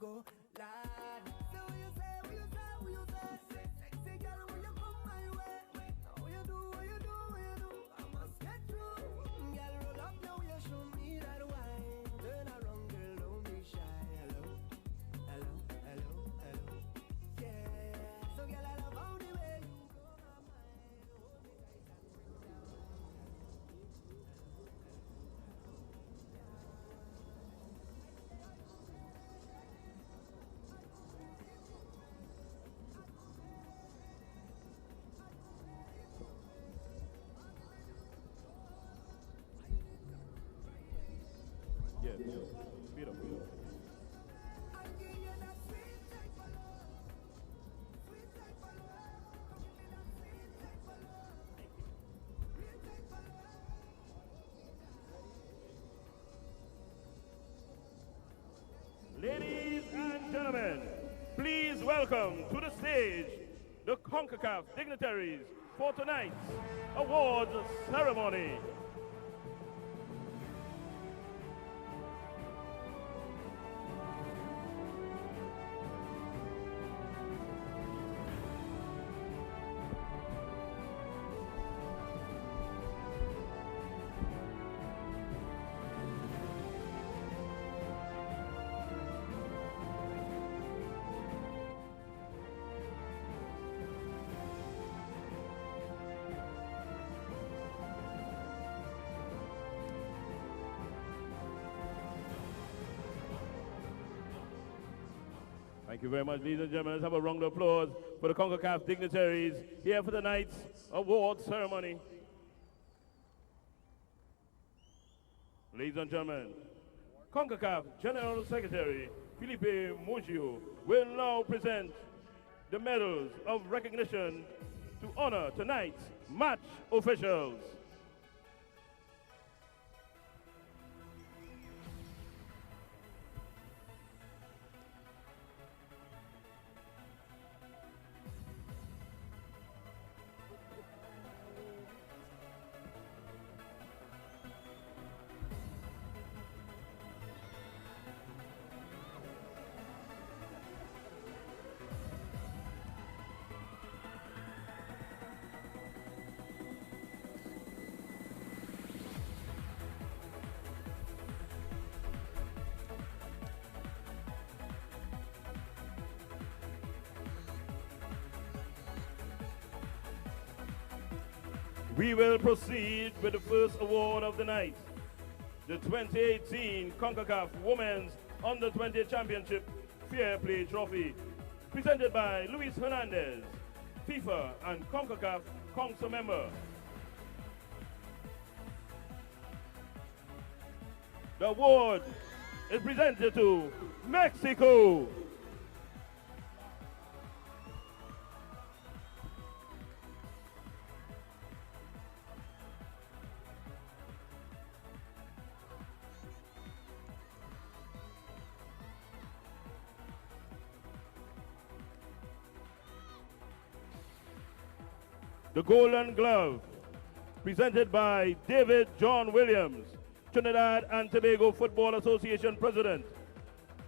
Go, lad. So what you say, what you say, what you say? Sexy girl, when you come my way. What you do, what you do, what you do? I must get through. Girl, roll up now, you show me that wine. Turn around, girl, don't be shy. Hello, hello, hello, hello. Yeah. So girl, I love how the way you blow my mind. Yeah, speed up. Ladies and gentlemen, please welcome to the stage the CONCACAF dignitaries for tonight's awards ceremony. you very much, ladies and gentlemen. Let's have a round of applause for the CONCACAF dignitaries here for tonight's award ceremony. Ladies and gentlemen, CONCACAF General Secretary Felipe Mugio will now present the medals of recognition to honor tonight's match officials. We will proceed with the first award of the night, the 2018 CONCACAF Women's Under-20 Championship Fair Play Trophy, presented by Luis Hernandez, FIFA and CONCACAF Council member. The award is presented to Mexico. The Golden Glove, presented by David John Williams, Trinidad and Tobago Football Association President,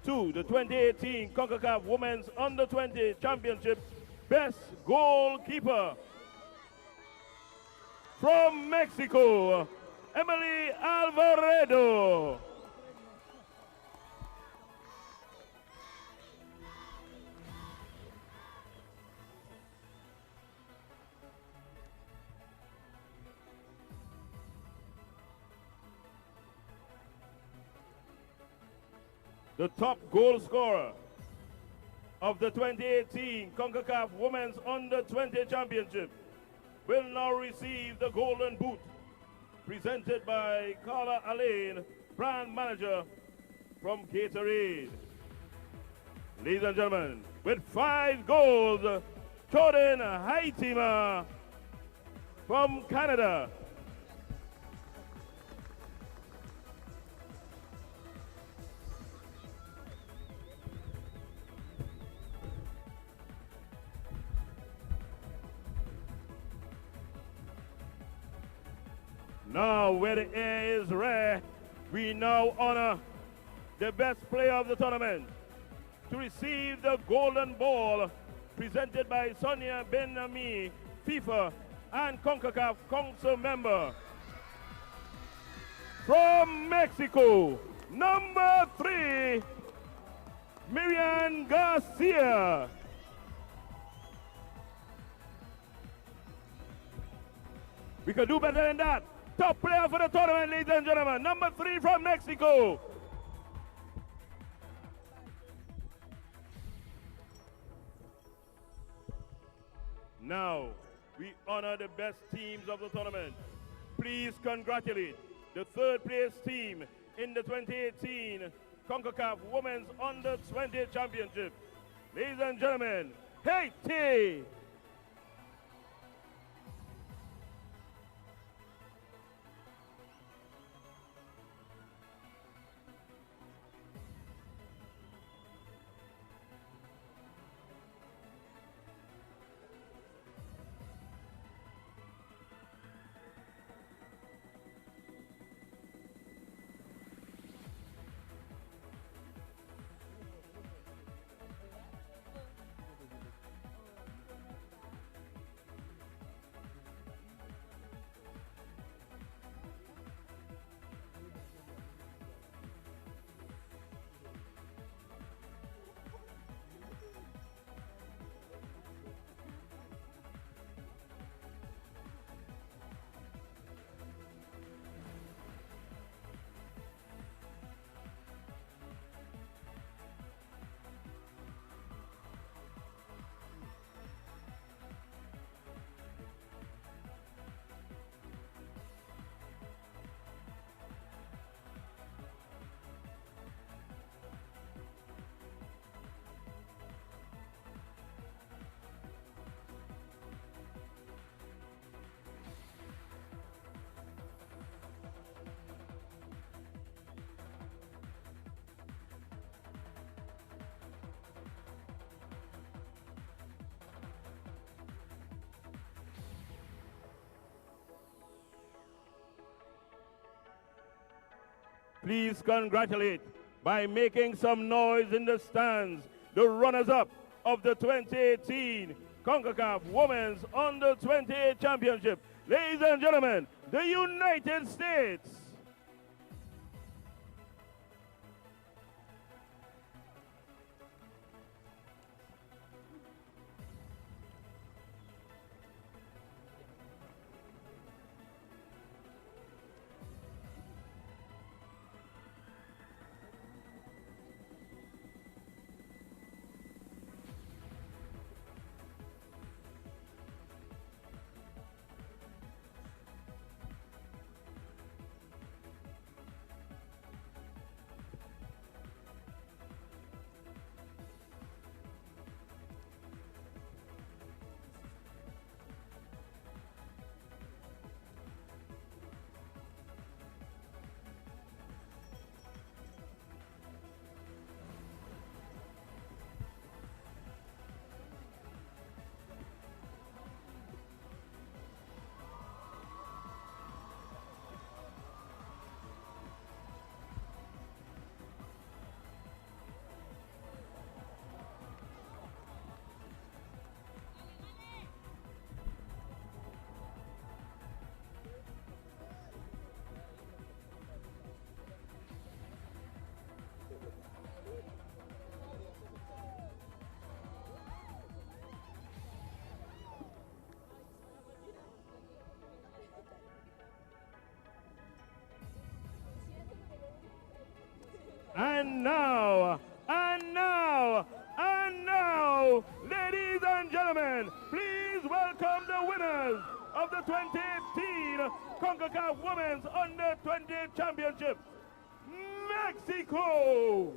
to the 2018 CONCACAF Women's Under-20 Championship Best Goalkeeper. From Mexico, Emily Alvarado. The top goal scorer of the 2018 CONCACAF Women's Under-20 Championship will now receive the Golden Boot, presented by Carla Alain, brand manager from Gatorade. Ladies and gentlemen, with 5 goals, Jordan Heitima from Canada. Now, where the air is rare, we now honor the best player of the tournament to receive the Golden Ball, presented by Sonia Ben-Ami, FIFA and CONCACAF Council member. From Mexico, number 3, Miriam Garcia. We can do better than that. Top player for the tournament, ladies and gentlemen. Number 3 from Mexico. Now, we honor the best teams of the tournament. Please congratulate the 3rd place team in the 2018 CONCACAF Women's Under-20 Championship. Ladies and gentlemen, Haiti. please congratulate by making some noise in the stands the runners-up of the 2018 CONCACAF Women's Under-28 Championship. Ladies and gentlemen, the United States. And now, ladies and gentlemen, please welcome the winners of the 2018 CONCACAF Women's Under-20 Championship, Mexico.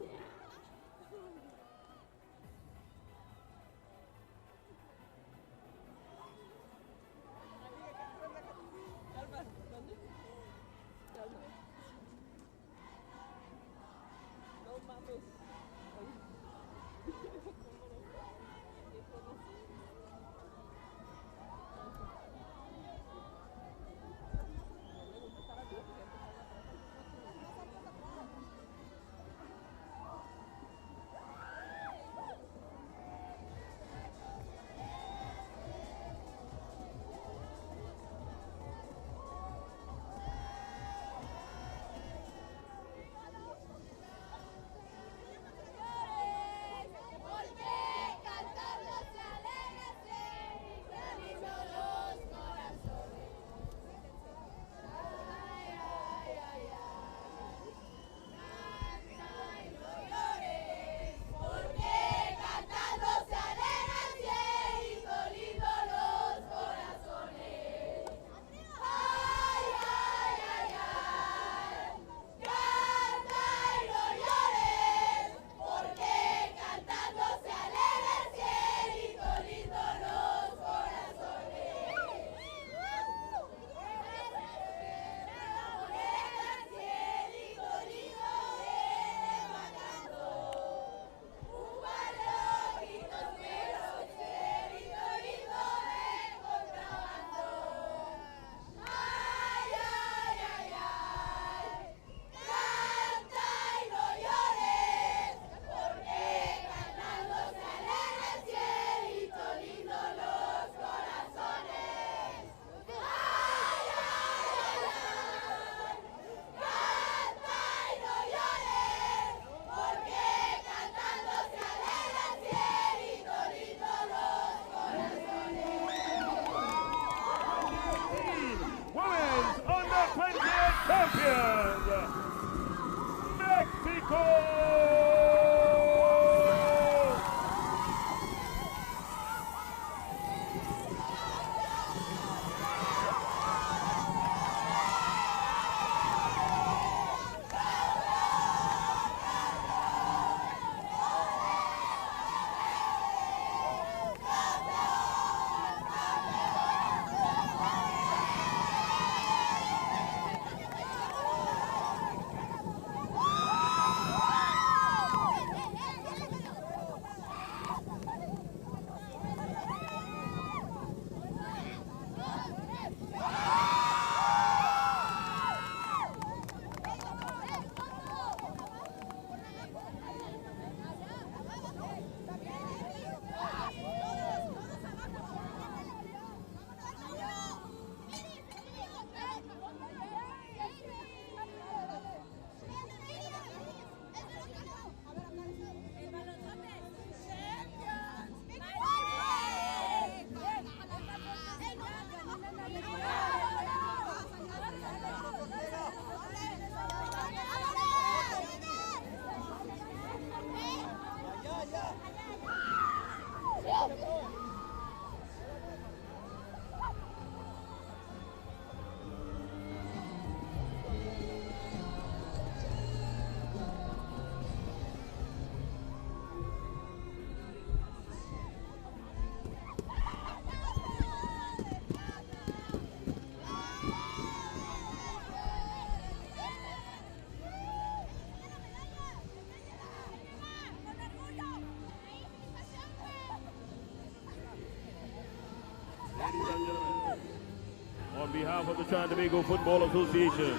behalf of the Trinidad and Tobago Football Association,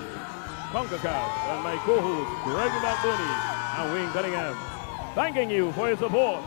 CONCACAF, and my co-hosts Greg McBurney and Wayne Cunningham, thanking you for your support.